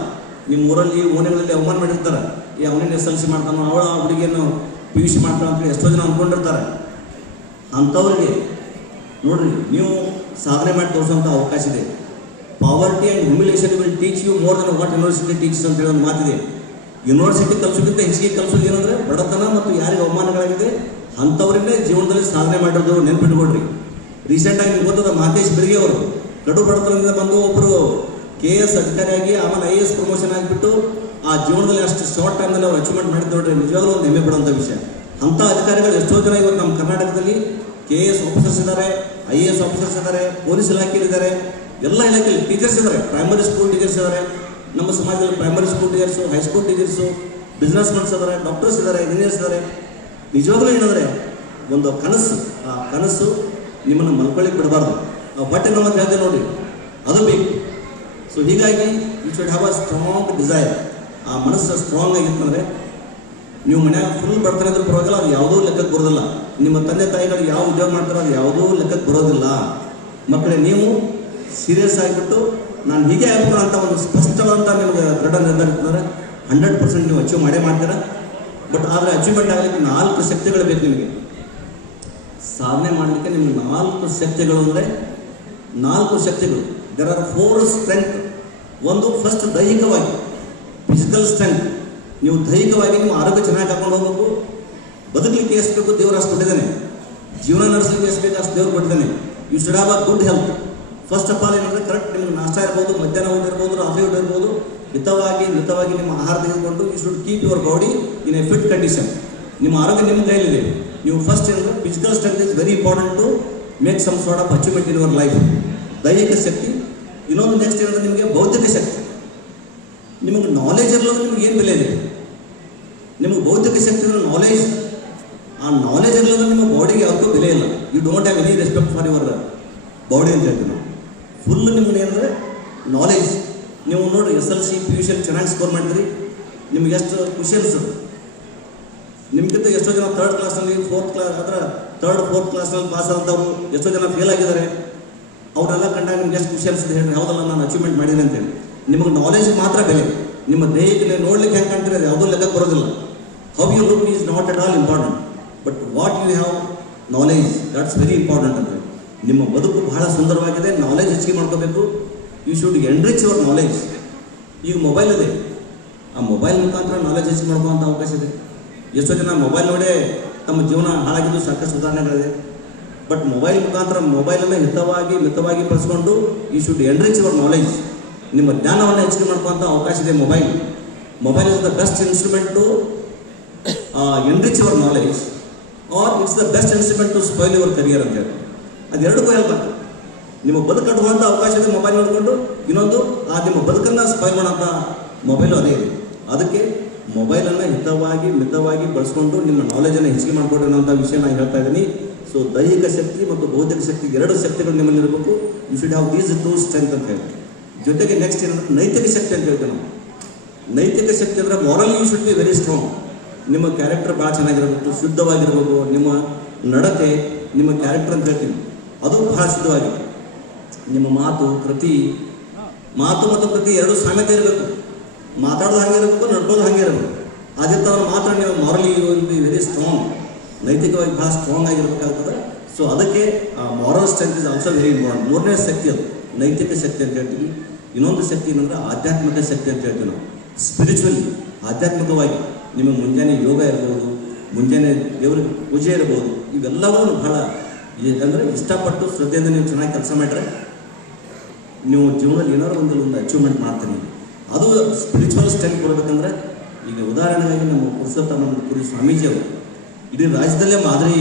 ನಿಮ್ಮ ಊರಲ್ಲಿ ಓಣೆಗಳಲ್ಲಿ ಅವಮಾನ ಮಾಡಿರ್ತಾರೆ. ಈ ಅವನೇನು SLC ಮಾಡ್ತಾನೋ, ಅವಳ ಹುಡುಗಿಯನ್ನು PUC ಮಾಡ್ತಾನೋ ಅಂತ ಎಷ್ಟೋ ಜನ ಅಂದ್ಕೊಂಡಿರ್ತಾರೆ. ಅಂಥವ್ರಿಗೆ ನೋಡ್ರಿ, ನೀವು ಸಾಧನೆ ಮಾಡಿ ತೋರಿಸೋಂಥ ಅವಕಾಶ ಇದೆ. Poverty and humiliation will teach you more than what university teaches ಅಂತ ಹೇಳೋ ಒಂದು ಮಾತಿದೆ. ಯೂನಿವರ್ಸಿಟಿ ಕಲಿಸೋಕ್ಕಿಂತ ಹೆಚ್ಚಿಗೆ ಕಲಿಸೋದು ಏನಂದರೆ ಬಡತನ ಮತ್ತು ಯಾರಿಗೆ ಅವಮಾನಗಳಾಗಿದೆ ಅಂಥವ್ರನ್ನೇ ಜೀವನದಲ್ಲಿ ಸಾಧನೆ ಮಾಡಿರೋದು ನೆನ್ಪಿಟ್ಕೊಡ್ರಿ. ರೀಸೆಂಟಾಗಿ ನಿಮ್ಗೆ ಗೊತ್ತದ ಮಹೇಶ್ ಬಿರ್ಗಿ ಅವರು ಕಡು ಬಡತನದಿಂದ ಬಂದು ಒಬ್ಬರು KS ಅಧಿಕಾರಿಯಾಗಿ ಆಮೇಲೆ IAS ಪ್ರಮೋಷನ್ ಆಗಿಬಿಟ್ಟು ಆ ಜೀವನದಲ್ಲಿ ಅಷ್ಟು ಶಾರ್ಟ್ ಟೈಮ್ನಲ್ಲಿ ಅವ್ರು ಅಚೀವ್ಮೆಂಟ್ ಮಾಡಿದ್ದು ನೋಡ್ರಿ, ನಿಜವಾಗ್ಲೂ ಒಂದು ಹೆಮ್ಮೆ ಪಡುವಂಥ ವಿಷಯ. ಅಂಥ ಅಧಿಕಾರಿಗಳು ಎಷ್ಟೋ ಜನ ಇವತ್ತು ನಮ್ಮ ಕರ್ನಾಟಕದಲ್ಲಿ KS ಆಫೀಸರ್ಸ್ ಇದ್ದಾರೆ, IAS ಆಫೀಸರ್ಸ್ ಇದ್ದಾರೆ, ಪೊಲೀಸ್ ಇಲಾಖೆಯಲ್ಲಿದ್ದಾರೆ, ಎಲ್ಲ ಇಲಾಖೆಯಲ್ಲಿ ಟೀಚರ್ಸ್ ಇದ್ದಾರೆ, ಪ್ರೈಮರಿ ಸ್ಕೂಲ್ ಟೀಚರ್ಸ್ ಇದ್ದಾರೆ. ನಮ್ಮ ಸಮಾಜದಲ್ಲಿ primary school teachers, high school teachers, business ಮನ್ಸ್ ಇದ್ದಾರೆ, ಡಾಕ್ಟರ್ಸ್ ಇದ್ದಾರೆ, ಇಂಜಿನಿಯರ್ಸ್ ಇದ್ದಾರೆ. ನಿಜವಾಗ್ಲೂ ಏನಂದರೆ ಒಂದು ಕನಸು, ಆ ಕನಸು ನಿಮ್ಮನ್ನು ಮಲ್ಕೊಳ್ಳಿಕ್ಕೆ ಬಿಡಬಾರ್ದು. ಆ ಬಟ್ಟೆ ನಮ್ಮ ಹೇಳ್ತೇವೆ ನೋಡಿ, ಅದು ಬೇಕು. ಸೊ ಹೀಗಾಗಿ you should have a strong desire. ಆ ಮನಸ್ಸು ಸ್ಟ್ರಾಂಗ್ ಆಗಿತ್ತಂದರೆ ನೀವು ಮನ್ಯಾಗ ಫುಲ್ ಬರ್ತನೆ ಇದ್ರೂ ಪರವಾಗಿಲ್ಲ, ಅದು ಯಾವುದೂ ಲೆಕ್ಕಕ್ಕೆ ಬರೋದಿಲ್ಲ. ನಿಮ್ಮ ತಂದೆ ತಾಯಿಗಳು ಯಾವ ಉದ್ಯೋಗ ಮಾಡ್ತಾರೋ ಅದು ಯಾವುದೂ ಲೆಕ್ಕಕ್ಕೆ ಬರೋದಿಲ್ಲ. ಮಕ್ಕಳೇ, ನೀವು ಸೀರಿಯಸ್ ಆಗಿಬಿಟ್ಟು ನಾನು ಹೀಗೆ ಆಗ್ಬಿಡೋ ಅಂತ ಒಂದು ಸ್ಪಷ್ಟವಾದಂಥ ನಿಮ್ಗೆ ದೃಢ ನಿರ್ಧಾರ ಇರ್ತಂದರೆ 100% ನೀವು ಅಚೀವ್ ಮಾಡೇ ಮಾಡ್ತೀರಾ. ಬಟ್ ಆದರೆ ಅಚೀವ್ಮೆಂಟ್ ಆಗಲಿಕ್ಕೆ 4 ಶಕ್ತಿಗಳು ಬೇಕು ನಿಮಗೆ. ಸಾಧನೆ ಮಾಡಲಿಕ್ಕೆ ನಿಮ್ಗೆ 4 ಶಕ್ತಿಗಳು ಅಂದರೆ 4 ಶಕ್ತಿಗಳು. There are 4 strength. ಒಂದು ಫಸ್ಟ್ ದೈಹಿಕವಾಗಿ, ಫಿಸಿಕಲ್ ಸ್ಟ್ರೆಂತ್. ನೀವು ದೈಹಿಕವಾಗಿ ನೀವು ಆರೋಗ್ಯ ಚೆನ್ನಾಗಿ ಹಾಕೊಂಡು ಹೋಗ್ಬೇಕು. ಬದುಕಲಿಕ್ಕೆ ಎಷ್ಟು ಬೇಕು ದೇವರು ಅಷ್ಟು ಕೊಟ್ಟಿದ್ದಾನೆ. ಜೀವನ ನಡೆಸಲಿಕ್ಕೆ ಎಷ್ಟು ಬೇಕು ಅಷ್ಟು ದೇವ್ರು ಕೊಟ್ಟಿದ್ದಾನೆ. You should have a good health. First of all ಏನಂದರೆ ಕರೆಕ್ಟ್ ನಿಮ್ಗೆ ನಾಷ್ಟ ಇರ್ಬೋದು, ಮಧ್ಯಾಹ್ನ ಊಟ ಇರ್ಬೋದು, ರಾತ್ರಿ ಊಟ ಇರ್ಬೋದು, ಮಿತವಾಗಿ ನಿಮ್ಮ ಆಹಾರ ತೆಗೆದುಕೊಂಡು you should keep your body in a fit condition. ನಿಮ್ಮ ಆರೋಗ್ಯ ನಿಮ್ಮ ಕೈಲಿದೆ. ನೀವು ಫಸ್ಟ್ ಏನಂದರೆ physical strength is very important to make some sort of achievement in your life. ದೈಹಿಕ ಶಕ್ತಿ. ಇನ್ನೊಂದು ನೆಕ್ಸ್ಟ್ ಏನಂದರೆ ನಿಮಗೆ ಬೌದ್ಧಿಕ ಶಕ್ತಿ. ನಿಮಗೆ ನಾಲೆಜ್ ಇರಲಿಲ್ಲ ನಿಮ್ಗೆ ಏನು ಬೆಲೆ ಇದೆ? ನಿಮಗೆ ಬೌದ್ಧಿಕ ಶಕ್ತಿ ಅಂದರೆ ನಾಲೆಜ್. ಆ ನಾಲೆಜ್ ಇರಲಿಲ್ಲ ನಿಮ್ಮ ಬಾಡಿಗೆ ಯಾವುದಕ್ಕೂ ಬೆಲೆ ಇಲ್ಲ. You don't have any respect for your body ಅಂತ ಹೇಳ್ತೀವಿ ನಾವು. ಫುಲ್ ನಿಮ್ಗೆ ಏನಂದರೆ ನಾಲೆಜ್. ನೀವು ನೋಡಿರಿ SLC PUC ಚೆನ್ನಾಗಿ ಸ್ಕೋರ್ ಮಾಡಿದ್ರಿ, ನಿಮ್ಗೆ ಎಷ್ಟು ಕ್ವಶನ್ಸ್, ನಿಮ್ಗಿಂತ ಎಷ್ಟೋ ಜನ 3rd ಕ್ಲಾಸ್ನಲ್ಲಿ 4th ಕ್ಲಾಸ್ ಅದರ 3rd 4th ಕ್ಲಾಸ್ನಲ್ಲಿ ಪಾಸ್ ಆದವರು ಎಷ್ಟೋ ಜನ ಫೇಲ್ ಆಗಿದ್ದಾರೆ. ಅವರೆಲ್ಲ ಕಂಡಾಗ ನಿಮ್ಗೆ ಎಷ್ಟು ಕ್ವಶನ್ಸ್ ಇದೆ ಹೇಳಿ, ಯಾವುದಲ್ಲ ನಾನು ಅಚೀವ್ಮೆಂಟ್ ಮಾಡಿದ್ದೀನಿ ಅಂತೇಳಿ. ನಿಮಗೆ ನಾಲೆಜ್ ಮಾತ್ರ ಬೆಲೆ. ನಿಮ್ಮ ದೇಹಕ್ಕೆ ನೋಡ್ಲಿಕ್ಕೆ ಹೆಂಗೆ ಕಾಣ್ತೀರಿ ಅದು ಯಾವುದೋ ಲೆಕ್ಕ ಬರೋದಿಲ್ಲ. How you look is not at all important, but what you have knowledge, that's very important ಅಂತ. ನಿಮ್ಮ ಬದುಕು ಬಹಳ ಸುಂದರವಾಗಿದೆ. ನಾಲೆಜ್ ಹೆಚ್ಚಿಗೆ ಮಾಡ್ಕೋಬೇಕು. You should enrich your knowledge. ಈಗ ಮೊಬೈಲ್ ಇದೆ, ಆ ಮೊಬೈಲ್ ಮುಖಾಂತರ ನಾಲೆಜ್ ಹೆಚ್ಚಿಗೆ ಮಾಡ್ಕೊಳ್ಳೋಂಥ ಅವಕಾಶ ಇದೆ. ಎಷ್ಟೋ ಜನ ಮೊಬೈಲ್ ನೋಡೇ ತಮ್ಮ ಜೀವನ ಹಾಳಾಗಿದ್ದು ಸಾಕಷ್ಟು ಉದಾಹರಣೆಗಳಿದೆ. ಬಟ್ ಮೊಬೈಲ್ ಮುಖಾಂತರ ಮೊಬೈಲನ್ನು ಮಿತವಾಗಿ ಬಳಸ್ಕೊಂಡು you should enrich your knowledge. ನಿಮ್ಮ ಜ್ಞಾನವನ್ನು ಹೆಚ್ಚಿಗೆ ಮಾಡ್ಕೊಳ್ಳೋಂಥ ಅವಕಾಶ ಇದೆ. Mobile is the best instrument to enrich your knowledge, or it's the best instrument to spoil your career ಅಂತ ಹೇಳಿ. ಅದೆರಡಕ್ಕೂ ಹೇಳ್ಬಾರ್ದು. ನಿಮ್ಮ ಬದುಕು ಕಟ್ಟುವಂಥ ಅವಕಾಶ ಇದೆ ಮೊಬೈಲ್ ನೋಡಿಕೊಂಡು. ಇನ್ನೊಂದು ನಿಮ್ಮ ಬದುಕನ್ನು ಸ್ಪಾಯ್ಲ್ ಮಾಡೋಂಥ ಮೊಬೈಲು ಅದೇ ಇದೆ. ಅದಕ್ಕೆ ಮೊಬೈಲನ್ನು ಮಿತವಾಗಿ ಬಳಸ್ಕೊಂಡು ನಿಮ್ಮ ನಾಲೆಜನ್ನು ಹೆಚ್ಚಿಗೆ ಮಾಡಿಕೊಡ್ರಿ ಅನ್ನೋಂಥ ವಿಷಯ ನಾನು ಹೇಳ್ತಾ ಇದ್ದೀನಿ. ಸೊ ದೈಹಿಕ ಶಕ್ತಿ ಮತ್ತು ಬೌದ್ಧಿಕ ಶಕ್ತಿ 2 ಶಕ್ತಿಗಳು ನಿಮ್ಮಲ್ಲಿ ಇರಬೇಕು. You should have these 2 strength ಅಂತ ಹೇಳಿ. ಜೊತೆಗೆ ನೆಕ್ಸ್ಟ್ ಏನಂದ್ರೆ ನೈತಿಕ ಶಕ್ತಿ ಅಂತ ಹೇಳ್ತೇವೆ ನಾವು. ನೈತಿಕ ಶಕ್ತಿ ಅಂದರೆ moral you should be very strong. ನಿಮ್ಮ ಕ್ಯಾರೆಕ್ಟರ್ ಭಾಳ ಚೆನ್ನಾಗಿರಬೇಕು, ಶುದ್ಧವಾಗಿರಬೇಕು. ನಿಮ್ಮ ನಡತೆ, ನಿಮ್ಮ ಕ್ಯಾರೆಕ್ಟರ್ ಅಂತ ಹೇಳ್ತೀವಿ, ಅದು ಬಹಳ ಶುದ್ಧವಾಗಿ. ನಿಮ್ಮ ಮಾತು ಮತ್ತು ಕೃತಿ 2 ಸಾಮ್ಯತೆ ಇರಬೇಕು. ಮಾತಾಡೋದು ಹಾಗೆ ಇರಬೇಕು, ನಡ್ಕೋದು ಹಾಗೆ ಇರಬೇಕು. ಅದೇ ಥರ ಮಾತ್ರ ನೀವು morally you will be very strong. ನೈತಿಕವಾಗಿ ಭಾಳ ಸ್ಟ್ರಾಂಗ್ ಆಗಿರಬೇಕಾಗ್ತದೆ. ಸೊ ಅದಕ್ಕೆ moral strength is also very important. 3ನೇ ಶಕ್ತಿ ಅದು ನೈತಿಕ ಶಕ್ತಿ ಅಂತ ಹೇಳ್ತೀವಿ. ಇನ್ನೊಂದು ಶಕ್ತಿ ಏನಂದರೆ ಆಧ್ಯಾತ್ಮಿಕ ಶಕ್ತಿ ಅಂತ ಹೇಳ್ತೀವಿ ನಾವು. ಸ್ಪಿರಿಚುವಲಿ, ಆಧ್ಯಾತ್ಮಿಕವಾಗಿ ನಿಮ್ಮ ಮುಂಜಾನೆ ಯೋಗ ಇರ್ಬೋದು, ಮುಂಜಾನೆ ದೇವರ ಪೂಜೆ ಇರ್ಬೋದು, ಇವೆಲ್ಲವೂ ಬಹಳ ಅಂದರೆ ಇಷ್ಟಪಟ್ಟು ಶ್ರದ್ಧೆಯಿಂದ ನೀವು ಚೆನ್ನಾಗಿ ಕೆಲಸ ಮಾಡಿದ್ರೆ ನೀವು ಜೀವನದಲ್ಲಿ ಏನಾದ್ರು ಒಂದು ಅಚೀವ್ಮೆಂಟ್ ಮಾಡ್ತೀನಿ. ಅದು ಸ್ಪಿರಿಚುವಲ್ ಸ್ಟ್ರೆಂತ್ ಕೊಡಬೇಕಂದ್ರೆ ಈಗ ಉದಾಹರಣೆಗಾಗಿ ನಮ್ಮ ಪುರುಷೋತ್ತಮ ಸ್ವಾಮೀಜಿಯವರು ಇಡೀ ರಾಜ್ಯದಲ್ಲೇ ಮಾದರಿ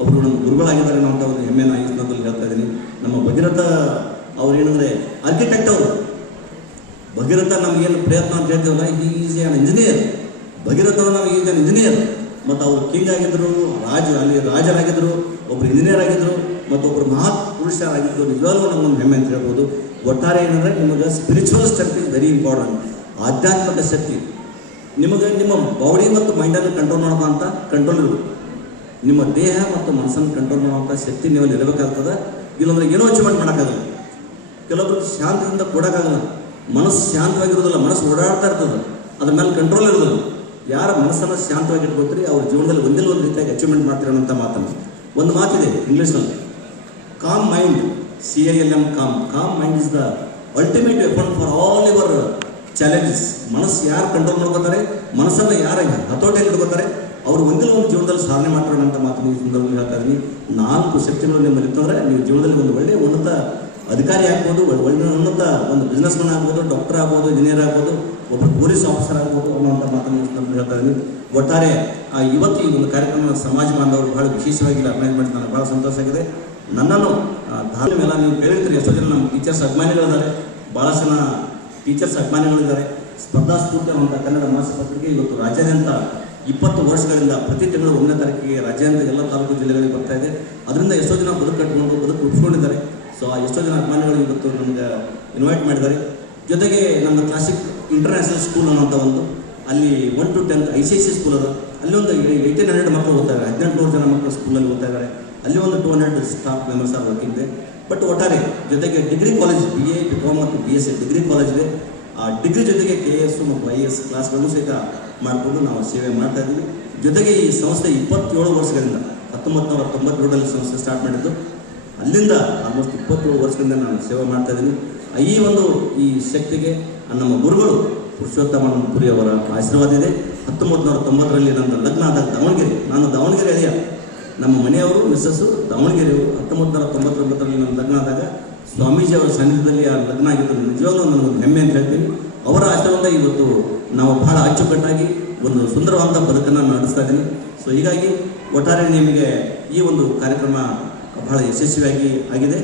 ಅವರು ನಮ್ಮ ಗುರುಗಳಾಗಿದ್ದಾರೆ ಅನ್ನೋ ಒಂದು ಹೆಮ್ಮೆ ನಾನು ಈ ಸಂದರ್ಭದಲ್ಲಿ ಹೇಳ್ತಾ ಇದ್ದೀನಿ. ನಮ್ಮ ಭಗೀರಥ ಅವ್ರು ಏನಂದರೆ ಆರ್ಕಿಟೆಕ್ಟ್ ಅವರು. ಭಗೀರಥ ನಮಗೇನು ಪ್ರಯತ್ನ ಅಂತ ಹೇಳ್ತೀವಲ್ಲ, ಈಸ್ ಆನ್ ಇಂಜಿನಿಯರ್. ಭಗೀರಥ ನಮಗೆ ಈಸ್ ಆನ್ ಇಂಜಿನಿಯರ್. ಮತ್ತು ಅವರು ಕಿಂಗ್ ಆಗಿದ್ದರು, ಅಲ್ಲಿ ರಾಜರಾಗಿದ್ದರು, ಒಬ್ಬರು ಇಂಜಿನಿಯರ್ ಆಗಿದ್ದರು, ಮತ್ತು ಒಬ್ಬರು ಮಹಾ ಪುರುಷರಾಗಿದ್ದರು. ನಿಜವಾಗ್ಲೂ ನಮ್ಮೊಂದು ಹೆಮ್ಮೆ ಅಂತ ಹೇಳ್ಬೋದು. ಒಟ್ಟಾರೆ ಏನಂದರೆ ನಿಮಗೆ spiritual strength is very important. ಆಧ್ಯಾತ್ಮಿಕ ಶಕ್ತಿ ನಿಮಗೆ ನಿಮ್ಮ ಬಾಡಿ ಮತ್ತು ಮೈಂಡನ್ನು ಕಂಟ್ರೋಲ್ ಮಾಡೋದಂತ ಕಂಟ್ರೋಲ್ ಇರಬೇಕು. ನಿಮ್ಮ ದೇಹ ಮತ್ತು ಮನಸ್ಸನ್ನು ಕಂಟ್ರೋಲ್ ಮಾಡುವಂಥ ಶಕ್ತಿ ನೀವು ಇರಬೇಕಾಗ್ತದೆ. ಇಲ್ಲಾಂದ್ರೆ ಏನೋ ಅಚೀವ್ಮೆಂಟ್ ಮಾಡೋಕ್ಕಾಗಲ್ಲ. ಕೆಲವೊಬ್ರು ಶಾಂತಿಯಿಂದ ಕೊಡೋಕ್ಕಾಗಲ್ಲ. ಮನಸ್ಸು ಶಾಂತವಾಗಿರೋದಿಲ್ಲ, ಮನಸ್ಸು ಓಡಾಡ್ತಾ ಇರ್ತದೆ, ಅದ್ರ ಮೇಲೆ ಕಂಟ್ರೋಲ್ ಇರೋದಿಲ್ಲ. ಯಾರ ಮನಸ್ಸನ್ನು ಶಾಂತವಾಗಿ ಇಟ್ಕೊಳ್ತೀರಿ ಅವ್ರ ಜೀವನದಲ್ಲಿ ಒಂದಿಲ್ಲ ಒಂದು ರೀತಿಯಾಗಿ ಅಚೀವ್ಮೆಂಟ್ ಮಾಡ್ತೀರಿ ಅನ್ನೋಂಥ ಮಾತನ್ನು. ಒಂದು ಮಾತಿದೆ ಇಂಗ್ಲೀಷ್ನಲ್ಲಿ, com mind, CILM, com mind is the ultimate weapon for all your challenges. ಮನಸ್ಸು ಯಾರು ಕಂಟ್ರೋಲ್ ಮಾಡ್ಕೋತಾರೆ, ಮನಸ್ಸನ್ನು ಯಾರು ಹತೋಟಿಯಲ್ಲಿ ಇಟ್ಕೋತಾರೆ, ಅವರು ಒಂದಿಲ್ಲ ಒಂದು ಜೀವನದಲ್ಲಿ ಸಾಧನೆ ಮಾಡ್ತಾರೆ ಅಂತ ಮಾತು ಈ ಸಂದರ್ಭದಲ್ಲಿ ಹೇಳ್ತಾ ಇದ್ದೀನಿ. 4 ಶಕ್ತಿಗಳು ನಿಮ್ಮಲ್ಲಿ ಇತ್ತಂದರೆ ನೀವು ಜೀವನದಲ್ಲಿ ಒಂದು ಒಳ್ಳೆಯ ಉನ್ನತ ಅಧಿಕಾರಿ ಆಗ್ಬೋದು, ಒಳ್ಳೆಯ ಉನ್ನತ ಒಂದು ಬಿಸ್ನೆಸ್ ಮನ್ ಆಗ್ಬೋದು, ಡಾಕ್ಟರ್ ಆಗ್ಬೋದು, ಇಂಜಿನಿಯರ್ ಆಗ್ಬೋದು, ಒಬ್ಬರು ಪೊಲೀಸ್ ಆಫೀಸರ್ ಆಗ್ಬೋದು ಅನ್ನೋಂಥ ಮಾತನ್ನು ಈ ಸಂದರ್ಭದಲ್ಲಿ ಹೇಳ್ತಾ ಇದ್ದೀನಿ. ಒಟ್ಟಾರೆ ಇವತ್ತು ಈ ಒಂದು ಕಾರ್ಯಕ್ರಮ ಸಮಾಜ ಬಾಂಧವರು ಬಹಳ ವಿಶೇಷವಾಗಿ ಅರ್ಗನೈಸ್ ಮಾಡಿ ನನಗೆ ಭಾಳ ಸಂತೋಷ ಆಗಿದೆ. ನನ್ನನ್ನು ಧಾರ್ಮ ಮೇಲೆ ನೀವು ಕೇಳಿರ್ತೀರಿ, ಎಷ್ಟೋ ಜನ ನಮ್ಮ ಟೀಚರ್ಸ್ ಅಭಿಮಾನಿಗಳಿದ್ದಾರೆ, ಭಾಳಷ್ಟು ಜನ ಟೀಚರ್ಸ್ ಅಭಿಮಾನಿಗಳಿದ್ದಾರೆ. ಸ್ಪರ್ಧಾ ಸ್ಫೂರ್ತಿ ಅನ್ನುವಂಥ ಕನ್ನಡ ಮಾಸಪತ್ರಿಕೆ ಇವತ್ತು ರಾಜ್ಯಾದ್ಯಂತ 20 ವರ್ಷಗಳಿಂದ ಪ್ರತಿ ತಿಂಗಳು 1ನೇ ತಾರೀಕಿಗೆ ರಾಜ್ಯಾದ್ಯಂತ ಎಲ್ಲ ತಾಲೂಕು ಜಿಲ್ಲೆಗಳಿಗೆ ಬರ್ತಾ ಇದೆ. ಅದರಿಂದ ಎಷ್ಟೋ ಜನ ಬದುಕು ಕಟ್ಕೊಂಡು ಬದುಕು ರೂಪಿಸ್ಕೊಂಡಿದ್ದಾರೆ. ಸೊ ಎಷ್ಟೋ ಜನ ಅಭಿಮಾನಿಗಳು ಇವತ್ತು ನಮಗೆ ಇನ್ವೈಟ್ ಮಾಡಿದ್ದಾರೆ. ಜೊತೆಗೆ ನಮ್ಮ ಕ್ಲಾಸಿಕ್ ಇಂಟರ್ನ್ಯಾಷನಲ್ ಸ್ಕೂಲ್ ಅನ್ನೋಂಥ ಒಂದು ಅಲ್ಲಿ 1 to 10th ICIC ಸ್ಕೂಲ್ ಅದ. ಅಲ್ಲಿ ಒಂದು 1800 ಮಕ್ಕಳು ಓದ್ತಾ ಇದ್ದಾರೆ, 1800 ಜನ ಮಕ್ಕಳು ಸ್ಕೂಲಲ್ಲಿ ಓದ್ತಾ ಇದ್ದಾರೆ. ಅಲ್ಲಿ ಒಂದು 200 ಸ್ಟಾಫ್ ಮೆಂಬರ್ಸ್ ಆರ್ ವರ್ಕಿಂಗ್ ಇದೆ. ಬಟ್ ಒಟ್ಟಾರೆ ಜೊತೆಗೆ ಡಿಗ್ರಿ ಕಾಲೇಜ್, BA, BCom ಮತ್ತು BSc ಡಿಗ್ರಿ ಕಾಲೇಜ್ ಇದೆ. ಆ ಡಿಗ್ರಿ ಜೊತೆಗೆ KS ಮತ್ತು IAS ಕ್ಲಾಸ್ಗಳನ್ನು ಸಹಿತ ಮಾಡಿಕೊಂಡು ನಾವು ಸೇವೆ ಮಾಡ್ತಾ ಇದ್ದೀವಿ. ಜೊತೆಗೆ ಈ ಸಂಸ್ಥೆ 27 ವರ್ಷಗಳಿಂದ 1997ರಲ್ಲಿ ಸಂಸ್ಥೆ ಸ್ಟಾರ್ಟ್ ಮಾಡಿದ್ದು. ಅಲ್ಲಿಂದ ಆಲ್ಮೋಸ್ಟ್ 27 ವರ್ಷಗಳಿಂದ ನಾನು ಸೇವೆ ಮಾಡ್ತಾ ಇದ್ದೀನಿ. ಈ ಶಕ್ತಿಗೆ ನಮ್ಮ ಗುರುಗಳು ಪುರುಷೋತ್ತಮಪುರಿ ಅವರ ಆಶೀರ್ವಾದ ಇದೆ. 1990ರಲ್ಲಿ ನನ್ನ ಲಗ್ನ ಆದಾಗ ದಾವಣಗೆರೆ, ನಾನು ದಾವಣಗೆರೆ ಅಳಿಯ, ನಮ್ಮ ಮನೆಯವರು ಮಿಸ್ಸಸ್ಸು ದಾವಣಗೆರೆಯವರು. 1999ರಲ್ಲಿ ನನ್ನ ಲಗ್ನ ಆದಾಗ ಸ್ವಾಮೀಜಿ ಅವರ ಸಾನ್ನಿಧ್ಯದಲ್ಲಿ ಆ ಲಗ್ನ ಆಗಿದ್ದು ನಿಜವಾಗ್ಲೂ ನನಗೊಂದು ಹೆಮ್ಮೆ ಅಂತ ಹೇಳ್ತೀನಿ. ಅವರ ಆಶೀರ್ವಾದ ಇವತ್ತು ನಾವು ಬಹಳ ಅಚ್ಚುಕಟ್ಟಾಗಿ ಒಂದು ಸುಂದರವಾದ ಬದುಕನ್ನು ನಡೆಸ್ತಾ ಇದ್ದೀನಿ. ಸೊ ಹೀಗಾಗಿ ಒಟ್ಟಾರೆ ನಿಮಗೆ ಈ ಒಂದು ಕಾರ್ಯಕ್ರಮ ಬಹಳ ಯಶಸ್ವಿಯಾಗಿ ಆಗಿದೆ.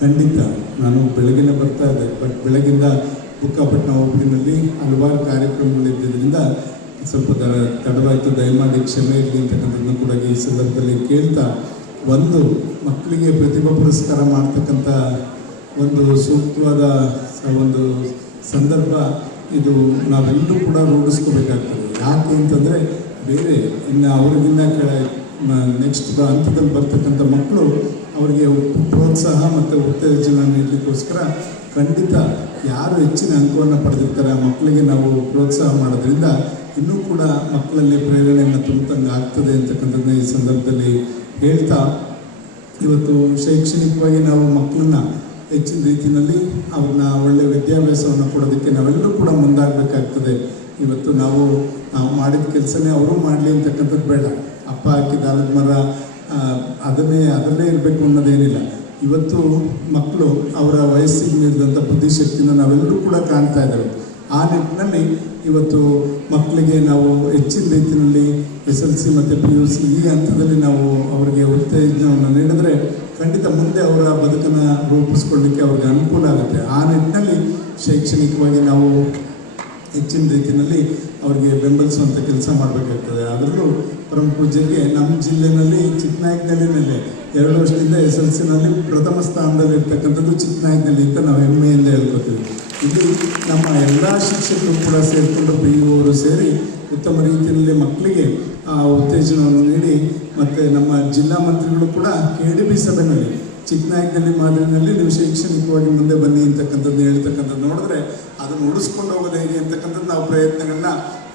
ಖಂಡಿತ ನಾನು ಬೆಳಗಿನ ಬರ್ತಾ ಇದ್ದೆ, ಬಟ್ ಬೆಳಗಿಂದ ಬುಕ್ಕಾಪಟ್ಟಣ ಹೋಬಳಿನಲ್ಲಿ ಹಲವಾರು ಕಾರ್ಯಕ್ರಮಗಳಿದ್ದರಿಂದ ಸ್ವಲ್ಪ ತಡವಾಯಿತು, ದಯಮಾಡಿ ಕ್ಷಮೆ ಇರಲಿ ಅಂತಕ್ಕಂಥದ್ದನ್ನು ಕೂಡ ಈ ಸಂದರ್ಭದಲ್ಲಿ ಕೇಳ್ತಾ, ಒಂದು ಮಕ್ಕಳಿಗೆ ಪ್ರತಿಭಾ ಪುರಸ್ಕಾರ ಮಾಡ್ತಕ್ಕಂಥ ಒಂದು ಸೂಕ್ತವಾದ ಒಂದು ಸಂದರ್ಭ ಇದು ನಾವೆಲ್ಲರೂ ಕೂಡ ರೂಢಿಸ್ಕೋಬೇಕಾಗ್ತದೆ. ಯಾಕೆ ಅಂತಂದರೆ ಬೇರೆ ಇನ್ನು ಅವ್ರಿಗಿನ್ನ ನೆಕ್ಸ್ಟ್ ಹಂತದಲ್ಲಿ ಬರ್ತಕ್ಕಂಥ ಮಕ್ಕಳು ಅವರಿಗೆ ಪ್ರೋತ್ಸಾಹ ಮತ್ತು ಉತ್ತೇಜನ ನೀಡಲಿಕ್ಕೋಸ್ಕರ ಖಂಡಿತ ಯಾರು ಹೆಚ್ಚಿನ ಅಂಕವನ್ನು ಪಡೆದಿರ್ತಾರೆ ಆ ಮಕ್ಕಳಿಗೆ ನಾವು ಪ್ರೋತ್ಸಾಹ ಮಾಡೋದ್ರಿಂದ ಇನ್ನೂ ಕೂಡ ಮಕ್ಕಳಲ್ಲಿ ಪ್ರೇರಣೆಯನ್ನು ತುಂಬಂಗೆ ಆಗ್ತದೆ ಅಂತಕ್ಕಂಥದ್ದನ್ನ ಈ ಸಂದರ್ಭದಲ್ಲಿ ಹೇಳ್ತಾ, ಇವತ್ತು ಶೈಕ್ಷಣಿಕವಾಗಿ ನಾವು ಮಕ್ಕಳನ್ನ ಹೆಚ್ಚಿನ ರೀತಿಯಲ್ಲಿ ಅವ್ರನ್ನ ಒಳ್ಳೆಯ ವಿದ್ಯಾಭ್ಯಾಸವನ್ನು ಕೊಡೋದಕ್ಕೆ ನಾವೆಲ್ಲರೂ ಕೂಡ ಮುಂದಾಗಬೇಕಾಗ್ತದೆ. ಇವತ್ತು ನಾವು ಮಾಡಿದ ಕೆಲಸನೇ ಅವರು ಮಾಡಲಿ ಅಂತಕ್ಕಂಥದ್ದು ಬೇಡ. ಅಪ್ಪ ಹಾಕಿದ ಆಲದ ಮರ ಅದರಲ್ಲೇ ಇರಬೇಕು ಅನ್ನೋದೇನಿಲ್ಲ. ಇವತ್ತು ಮಕ್ಕಳು ಅವರ ವಯಸ್ಸಿಗೆ ಮೀರಿದಂಥ ಬುದ್ಧಿಶಕ್ತಿನ ನಾವೆಲ್ಲರೂ ಕೂಡ ಕಾಣ್ತಾ ಇದ್ದೇವೆ. ಆ ನಿಟ್ಟಿನಲ್ಲಿ ಇವತ್ತು ಮಕ್ಕಳಿಗೆ ನಾವು ಹೆಚ್ಚಿನ ರೀತಿಯಲ್ಲಿ SLC ಮತ್ತು PUC ಈ ಹಂತದಲ್ಲಿ ನಾವು ಅವರಿಗೆ ಉತ್ತೇಜನವನ್ನು ನೀಡಿದ್ರೆ ಖಂಡಿತ ಮುಂದೆ ಅವರ ಬದುಕನ್ನು ರೂಪಿಸ್ಕೊಳ್ಳಿಕ್ಕೆ ಅವ್ರಿಗೆ ಅನುಕೂಲ ಆಗುತ್ತೆ. ಆ ನಿಟ್ಟಿನಲ್ಲಿ ಶೈಕ್ಷಣಿಕವಾಗಿ ನಾವು ಹೆಚ್ಚಿನ ರೀತಿಯಲ್ಲಿ ಅವರಿಗೆ ಬೆಂಬಲಿಸುವಂಥ ಕೆಲಸ ಮಾಡಬೇಕಾಗ್ತದೆ. ಅದರಲ್ಲೂ ಪರಮ ಪೂಜ್ಯರಿಗೆ ನಮ್ಮ ಜಿಲ್ಲೆಯಲ್ಲಿ ಚಿಕ್ಕನಾಯಕನಹಳ್ಳಿನಲ್ಲೇ 2 ವರ್ಷದಿಂದ SLCನಲ್ಲಿ ಪ್ರಥಮ ಸ್ಥಾನದಲ್ಲಿ ಇರ್ತಕ್ಕಂಥದ್ದು ಚಿಕ್ಕನಾಯಕನಹಳ್ಳಿ ಅಂತ ನಾವು ಹೆಮ್ಮೆಯಿಂದ ಹೇಳ್ಕೊತೀವಿ. ಇಲ್ಲಿ ನಮ್ಮ ಎಲ್ಲ ಶಿಕ್ಷಕರು ಕೂಡ ಸೇರಿಕೊಂಡು PU ಅವರು ಸೇರಿ ಉತ್ತಮ ರೀತಿಯಲ್ಲಿ ಮಕ್ಕಳಿಗೆ ಉತ್ತೇಜನವನ್ನು ನೀಡಿ, ಮತ್ತು ನಮ್ಮ ಜಿಲ್ಲಾ ಮಂತ್ರಿಗಳು ಕೂಡ KDB ಸಭೆಯಲ್ಲಿ ಚಿಕ್ಕನಾಯಕನಹಳ್ಳಿ ಮಾದರಿನಲ್ಲಿ ನೀವು ಶೈಕ್ಷಣಿಕವಾಗಿ ಮುಂದೆ ಬನ್ನಿ ಅಂತಕ್ಕಂಥದ್ದು ಹೇಳ್ತಕ್ಕಂಥದ್ದು ನೋಡಿದ್ರೆ ಅದನ್ನು ಉಳಿಸ್ಕೊಂಡು ಹೋಗೋದು ಹೇಗೆ ಅಂತಕ್ಕಂಥದ್ದು ನಾವು ಪ್ರಯತ್ನಗಳನ್ನ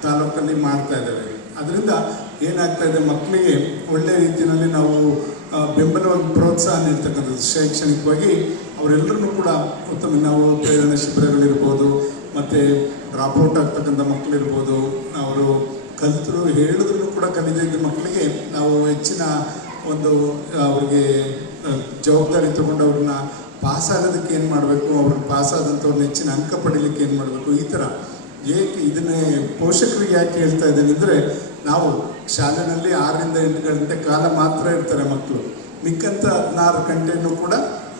ತಾಲೂಕಲ್ಲಿ ಮಾಡ್ತಾ ಇದ್ದೇವೆ. ಅದರಿಂದ ಏನಾಗ್ತಾ ಇದೆ, ಮಕ್ಕಳಿಗೆ ಒಳ್ಳೆಯ ರೀತಿಯಲ್ಲಿ ನಾವು ಬೆಂಬಲವಾಗಿ ಪ್ರೋತ್ಸಾಹ ನೀಡ್ತಕ್ಕಂಥದ್ದು ಶೈಕ್ಷಣಿಕವಾಗಿ ಅವರೆಲ್ಲರೂ ಕೂಡ ಉತ್ತಮ ನಾವು ಪ್ರೇರಣಾ ಶಿಬಿರಗಳಿರ್ಬೋದು, ಮತ್ತು ಡ್ರಾಪ್ಔಟ್ ಆಗ್ತಕ್ಕಂಥ ಮಕ್ಕಳಿರ್ಬೋದು, ಅವರು ಕಲಿತರು ಹೇಳಿದ್ರು ಕೂಡ ಕಲಿತಿದ್ದ ಮಕ್ಕಳಿಗೆ ನಾವು ಹೆಚ್ಚಿನ ಒಂದು ಅವ್ರಿಗೆ ಜವಾಬ್ದಾರಿ ತೊಗೊಂಡು ಅವ್ರನ್ನ ಪಾಸಾಗೋದಕ್ಕೆ ಏನು ಮಾಡಬೇಕು, ಅವ್ರನ್ನ ಪಾಸಾದಂಥವ್ರನ್ನ ಹೆಚ್ಚಿನ ಅಂಕ ಪಡೀಲಿಕ್ಕೆ ಏನು ಮಾಡಬೇಕು, ಈ ಥರ ಏಕೆ ಇದನ್ನೇ ಪೋಷಕರಿಗೆ ಯಾಕೆ ಹೇಳ್ತಾ ಇದ್ದೀನಿ ಅಂದರೆ, ನಾವು ಶಾಲೆಯಲ್ಲಿ 6ರಿಂದ 8 ಗಂಟೆ ಕಾಲ ಮಾತ್ರ ಇರ್ತಾರೆ ಮಕ್ಕಳು, ಮಿಕ್ಕಂಥ 16 ಗಂಟೆಯೂ ಕೂಡ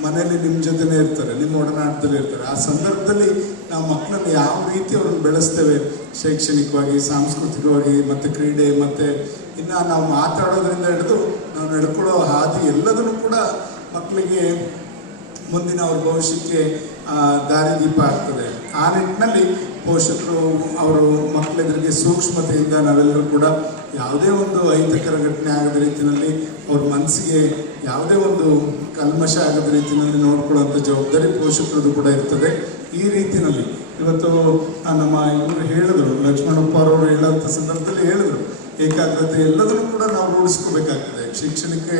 ಮನೆಯಲ್ಲಿ ನಿಮ್ಮ ಜೊತೆನೇ ಇರ್ತಾರೆ, ನಿಮ್ಮ ಒಡನಾಟದಲ್ಲಿ ಇರ್ತಾರೆ. ಆ ಸಂದರ್ಭದಲ್ಲಿ ನಾವು ಮಕ್ಕಳನ್ನು ಯಾವ ರೀತಿ ಅವ್ರನ್ನ ಬೆಳೆಸ್ತೇವೆ ಶೈಕ್ಷಣಿಕವಾಗಿ, ಸಾಂಸ್ಕೃತಿಕವಾಗಿ, ಮತ್ತು ಕ್ರೀಡೆ, ಮತ್ತು ಇನ್ನು ನಾವು ಮಾತಾಡೋದ್ರಿಂದ ಹಿಡಿದು ನಾವು ನಡ್ಕೊಳ್ಳೋ ಹಾದಿ ಎಲ್ಲದನ್ನು ಕೂಡ ಮಕ್ಕಳಿಗೆ ಮುಂದಿನ ಅವ್ರ ಭವಿಷ್ಯಕ್ಕೆ ದಾರಿದೀಪ ಆಗ್ತದೆ. ಆ ನಿಟ್ಟಿನಲ್ಲಿ ಪೋಷಕರು ಅವರು ಮಕ್ಕಳೆದುರಿಗೆ ಸೂಕ್ಷ್ಮತೆಯಿಂದ ನಾವೆಲ್ಲರೂ ಕೂಡ ಯಾವುದೇ ಒಂದು ಅಹಿತಕರ ಘಟನೆ ಆಗದ ರೀತಿಯಲ್ಲಿ ಅವ್ರ ಮನಸ್ಸಿಗೆ ಯಾವುದೇ ಒಂದು ಕಲ್ಮಶ ಆಗದ ರೀತಿಯಲ್ಲಿ ನೋಡ್ಕೊಳ್ಳುವಂಥ ಜವಾಬ್ದಾರಿ ಪೋಷಕರದ್ದು ಕೂಡ ಇರ್ತದೆ. ಈ ರೀತಿಯಲ್ಲಿ ಇವತ್ತು ನಮ್ಮ ಇವರು ಹೇಳಿದ್ರು, ಲಕ್ಷ್ಮಣಪ್ಪ ಅವರು ಹೇಳೋಂಥ ಸಂದರ್ಭದಲ್ಲಿ ಹೇಳಿದ್ರು, ಏಕಾಗ್ರತೆ ಎಲ್ಲದನ್ನು ಕೂಡ ನಾವು ರೂಢಿಸ್ಕೋಬೇಕಾಗ್ತದೆ. ಶಿಕ್ಷಣಕ್ಕೆ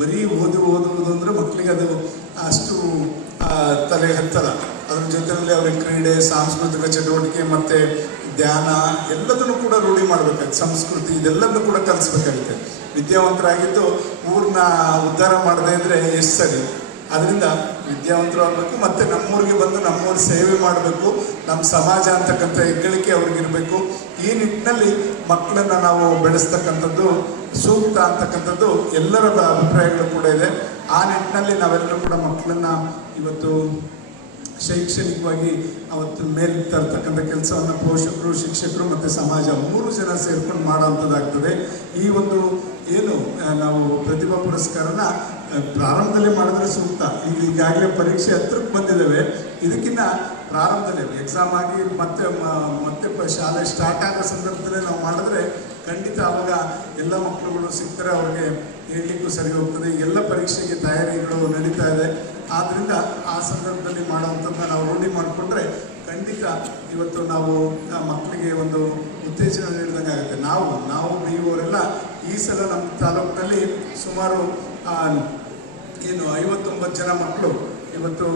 ಬರೀ ಓದುವುದು ಅಂದರೆ ಮಕ್ಕಳಿಗೆ ಅದು ಅಷ್ಟು ತಲೆ ಹತ್ತಲ್ಲ. ಅದ್ರ ಜೊತೆಯಲ್ಲಿ ಅವ್ರಿಗೆ ಕ್ರೀಡೆ, ಸಾಂಸ್ಕೃತಿಕ ಚಟುವಟಿಕೆ ಮತ್ತು ಧ್ಯಾನ ಎಲ್ಲದನ್ನು ಕೂಡ ರೂಢಿ ಮಾಡಬೇಕಾಗುತ್ತೆ. ಸಂಸ್ಕೃತಿ ಇದೆಲ್ಲದನ್ನು ಕೂಡ ಕಲಿಸ್ಬೇಕಾಗುತ್ತೆ. ವಿದ್ಯಾವಂತರಾಗಿದ್ದು ಊರನ್ನ ಉದ್ಧಾರ ಮಾಡದೇ ಇದ್ದರೆ ಎಷ್ಟು ಸರಿ. ಅದರಿಂದ ವಿದ್ಯಾವಂತರು ಆಗಬೇಕು, ಮತ್ತು ನಮ್ಮೂರಿಗೆ ಬಂದು ನಮ್ಮೂರ ಸೇವೆ ಮಾಡಬೇಕು, ನಮ್ಮ ಸಮಾಜ ಅಂತಕ್ಕಂಥ ಹೆಗ್ಗಳಿಕೆ ಅವ್ರಿಗಿರಬೇಕು. ಈ ನಿಟ್ಟಿನಲ್ಲಿ ಮಕ್ಕಳನ್ನು ನಾವು ಬೆಳೆಸ್ತಕ್ಕಂಥದ್ದು ಸೂಕ್ತ ಅಂತಕ್ಕಂಥದ್ದು ಎಲ್ಲರ ಅಭಿಪ್ರಾಯಗಳು ಕೂಡ ಇದೆ. ಆ ನಿಟ್ಟಿನಲ್ಲಿ ನಾವೆಲ್ಲರೂ ಕೂಡ ಮಕ್ಕಳನ್ನು ಇವತ್ತು ಶೈಕ್ಷಣಿಕವಾಗಿ ಅವತ್ತು ಮೇಲೆ ತರ್ತಕ್ಕಂಥ ಕೆಲಸವನ್ನು ಪೋಷಕರು, ಶಿಕ್ಷಕರು ಮತ್ತು ಸಮಾಜ 3 ಜನ ಸೇರ್ಕೊಂಡು ಮಾಡೋವಂಥದ್ದಾಗ್ತದೆ. ಈ ಒಂದು ಏನು ನಾವು ಪ್ರತಿಭಾ ಪುರಸ್ಕಾರನ ಪ್ರಾರಂಭದಲ್ಲಿ ಮಾಡಿದ್ರೆ ಸೂಕ್ತ. ಈಗಾಗಲೇ ಪರೀಕ್ಷೆ ಹತ್ರಕ್ಕೆ ಬಂದಿದ್ದಾವೆ. ಇದಕ್ಕಿಂತ ಪ್ರಾರಂಭದಲ್ಲಿ ಎಕ್ಸಾಮ್ ಆಗಿ ಮತ್ತೆ ಶಾಲೆ ಸ್ಟಾರ್ಟ್ ಆಗೋ ಸಂದರ್ಭದಲ್ಲೇ ನಾವು ಮಾಡಿದ್ರೆ ಖಂಡಿತ ಆವಾಗ ಎಲ್ಲ ಮಕ್ಕಳುಗಳು ಸಿಗ್ತಾರೆ, ಅವ್ರಿಗೆ ಹೇಳಲಿಕ್ಕೂ ಸರಿ ಹೋಗ್ತದೆ. ಎಲ್ಲ ಪರೀಕ್ಷೆಗೆ ತಯಾರಿಗಳು ನಡೀತಾ ಇದೆ. ಆದ್ದರಿಂದ ಆ ಸಂದರ್ಭದಲ್ಲಿ ಮಾಡುವಂಥದ್ದನ್ನ ನಾವು ರೂಢಿ ಮಾಡಿಕೊಂಡ್ರೆ ಖಂಡಿತ ಇವತ್ತು ನಾವು ಮಕ್ಕಳಿಗೆ ಒಂದು ಉತ್ತೇಜನ ನೀಡಿದಂಗೆ ಆಗುತ್ತೆ. ನಾವು BO ಈ ಸಲ ನಮ್ಮ ತಾಲೂಕಿನಲ್ಲಿ ಸುಮಾರು 59 ಜನ ಮಕ್ಕಳು ಇವತ್ತು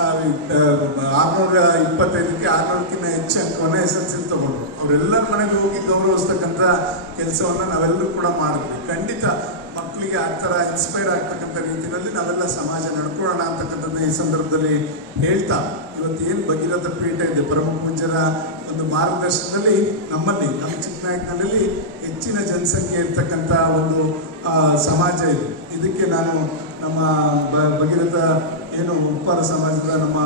625ಕ್ಕೆ 600ಕ್ಕಿಂತ ಹೆಚ್ಚು ಅಂಕವನ್ನು SSLC ತಗೊಂಡ್ರು. ಅವರೆಲ್ಲರ ಮನೆಗೆ ಹೋಗಿ ಗೌರವಿಸ್ತಕ್ಕಂಥ ಕೆಲಸವನ್ನು ನಾವೆಲ್ಲರೂ ಕೂಡ ಮಾಡಿದ್ವಿ. ಖಂಡಿತ ಮಕ್ಕಳಿಗೆ ಆ ಥರ ಇನ್ಸ್ಪೈರ್ ಆಗ್ತಕ್ಕಂಥ ರೀತಿಯಲ್ಲಿ ನಾವೆಲ್ಲ ಸಮಾಜ ನಡ್ಕೊಳ್ಳೋಣ ಅಂತಕ್ಕಂಥದ್ದು ಈ ಸಂದರ್ಭದಲ್ಲಿ ಹೇಳ್ತಾ, ಇವತ್ತು ಏನು ಭಗೀರಥ ಪೀಠ ಇದೆ, ಪರಮ ಪೂಜ್ಯರ ಒಂದು ಮಾರ್ಗದರ್ಶನದಲ್ಲಿ ನಮ್ಮ ಚಿಕ್ಕನಾಯಕನಲ್ಲಿ ಹೆಚ್ಚಿನ ಜನಸಂಖ್ಯೆ ಇರ್ತಕ್ಕಂಥ ಒಂದು ಸಮಾಜ ಇದೆ. ಇದಕ್ಕೆ ನಾನು ನಮ್ಮ ಭಗೀರಥ ಏನು ಉಪ್ಪಾರ ಸಮಾಜದ ನಮ್ಮ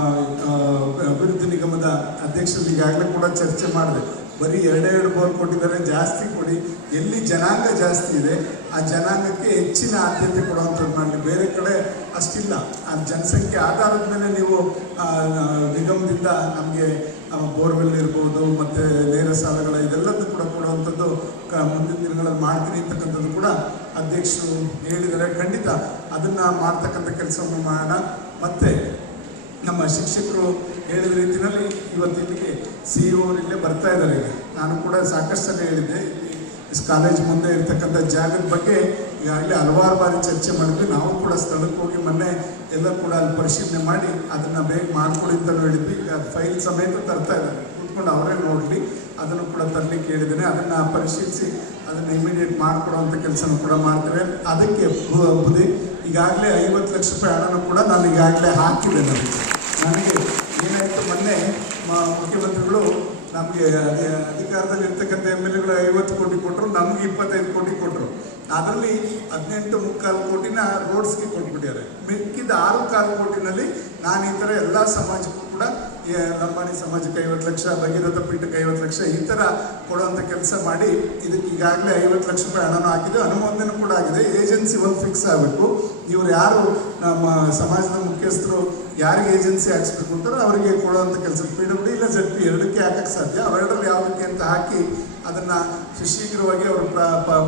ಅಭಿವೃದ್ಧಿ ನಿಗಮದ ಅಧ್ಯಕ್ಷರು ಈಗಾಗಲೇ ಕೂಡ ಚರ್ಚೆ ಮಾಡಿದೆ. ಬರೀ 2 ಬೋರ್ ಕೊಟ್ಟಿದ್ದಾರೆ, ಜಾಸ್ತಿ ಕೊಡಿ. ಎಲ್ಲಿ ಜನಾಂಗ ಜಾಸ್ತಿ ಇದೆ ಆ ಜನಾಂಗಕ್ಕೆ ಹೆಚ್ಚಿನ ಆದ್ಯತೆ ಕೊಡುವಂಥದ್ದು ಮಾಡಲಿ. ಬೇರೆ ಕಡೆ ಅಷ್ಟಿಲ್ಲ. ಆ ಜನಸಂಖ್ಯೆ ಆಧಾರದ ಮೇಲೆ ನೀವು ನಿಗಮದಿಂದ ನಮಗೆ ಬೋರ್ವೆಲ್ ಇರ್ಬೋದು ಮತ್ತು ನೇರ ಸಾಲಗಳ ಇದೆಲ್ಲದೂ ಕೂಡ ಕೊಡುವಂಥದ್ದು ಮುಂದಿನ ದಿನಗಳಲ್ಲಿ ಮಾಡ್ತೀನಿ ಅಂತಕ್ಕಂಥದ್ದು ಕೂಡ ಅಧ್ಯಕ್ಷರು ಹೇಳಿದ್ದಾರೆ. ಖಂಡಿತ ಅದನ್ನು ಮಾಡ್ತಕ್ಕಂಥ ಕೆಲಸವನ್ನು ಮಾಡೋಣ. ಮತ್ತು ನಮ್ಮ ಶಿಕ್ಷಕರು ಹೇಳಿದ ರೀತಿಯಲ್ಲಿ ಇವತ್ತು ಇಲ್ಲಿಗೆ CEO ಅವರು ಇಲ್ಲೇ ಬರ್ತಾ ಇದ್ದಾರೆ. ಈಗ ನಾನು ಕೂಡ ಸಾಕಷ್ಟು ಸಲ ಹೇಳಿದ್ದೆ, ಕಾಲೇಜ್ ಮುಂದೆ ಇರ್ತಕ್ಕಂಥ ಜಾಗದ ಬಗ್ಗೆ ಈಗಾಗಲೇ ಹಲವಾರು ಬಾರಿ ಚರ್ಚೆ ಮಾಡಿದ್ವಿ. ನಾವು ಕೂಡ ಸ್ಥಳಕ್ಕೆ ಹೋಗಿ ಮೊನ್ನೆ ಎಲ್ಲ ಕೂಡ ಅಲ್ಲಿ ಪರಿಶೀಲನೆ ಮಾಡಿ ಅದನ್ನು ಬೇಗ ಮಾಡ್ಕೊಳ್ಳಿ ಅಂತ ಹೇಳಿದ್ವಿ. ಈಗ ಫೈಲ್ ಸಮೇತ ತರ್ತಾ ಇದ್ದಾರೆ, ಕೂತ್ಕೊಂಡು ಅವರೇ ನೋಡಲಿ. ಅದನ್ನು ಕೂಡ ತರಲಿಕ್ಕೆ ಹೇಳಿದ್ದೇನೆ. ಅದನ್ನು ಪರಿಶೀಲಿಸಿ ಅದನ್ನು ಇಮಿಡಿಯೇಟ್ ಮಾಡಿಕೊಡುವಂಥ ಕೆಲಸನೂ ಕೂಡ ಮಾಡ್ತೇವೆ. ಅದಕ್ಕೆ ಬುದ್ಧಿ ಈಗಾಗಲೇ 50 ಲಕ್ಷ ರೂಪಾಯಿ ಹಣನೂ ಕೂಡ ನಾನು ಈಗಾಗಲೇ ಹಾಕಿದೆ. ನನಗೆ ಏನಾಯಿತು, ಮೊನ್ನೆ ಮುಖ್ಯಮಂತ್ರಿಗಳು ನಮಗೆ ಅಧಿಕಾರದಲ್ಲಿ ಇರ್ತಕ್ಕಂಥ MLAಗಳು 50 ಕೋಟಿ ಕೊಟ್ಟರು, ನಮಗೆ 25 ಕೋಟಿ ಕೊಟ್ಟರು. ಅದರಲ್ಲಿ 18.25 ಕೋಟಿನ ರೋಡ್ಸ್ಗೆ ಕೊಟ್ಬಿಟ್ಟಿದ್ದಾರೆ. ಮಿಕ್ಕಿದ 6.25 ಕೋಟಿನಲ್ಲಿ ನಾನು ಈ ಥರ ಎಲ್ಲ ಸಮಾಜಕ್ಕೂ ಕೂಡ ಲಂಬಾಣಿ ಸಮಾಜಕ್ಕೆ 50 ಲಕ್ಷ, ಭಗೀರಥ ಪೀಠಕ್ಕೆ 50 ಲಕ್ಷ ಈ ಥರ ಕೊಡುವಂಥ ಕೆಲಸ ಮಾಡಿ ಇದಕ್ಕೆ ಈಗಾಗಲೇ 50 ಲಕ್ಷ ರೂಪಾಯಿ ಹಣನೂ ಹಾಕಿದೆ, ಅನುಮೋದನೆ ಕೂಡ ಆಗಿದೆ. ಏಜೆನ್ಸಿ ಒಂದು ಫಿಕ್ಸ್ ಆಗಬೇಕು. ಇವರು ಯಾರು ನಮ್ಮ ಸಮಾಜದ ಮುಖ್ಯಸ್ಥರು ಯಾರಿಗೆ ಏಜೆನ್ಸಿ ಹಾಕ್ಸ್ಬೇಕು ಅಂತಾರೋ ಅವರಿಗೆ ಕೊಡುವಂಥ ಕೆಲಸ PWD ಇಲ್ಲ ZP ಎರಡಕ್ಕೆ ಹಾಕಕ್ಕೆ ಸಾಧ್ಯ. ಅವೆರಡರಲ್ಲಿ ಯಾವುದಕ್ಕೆ ಅಂತ ಹಾಕಿ ಅದನ್ನು ಶೀಘ್ರವಾಗಿ ಅವರ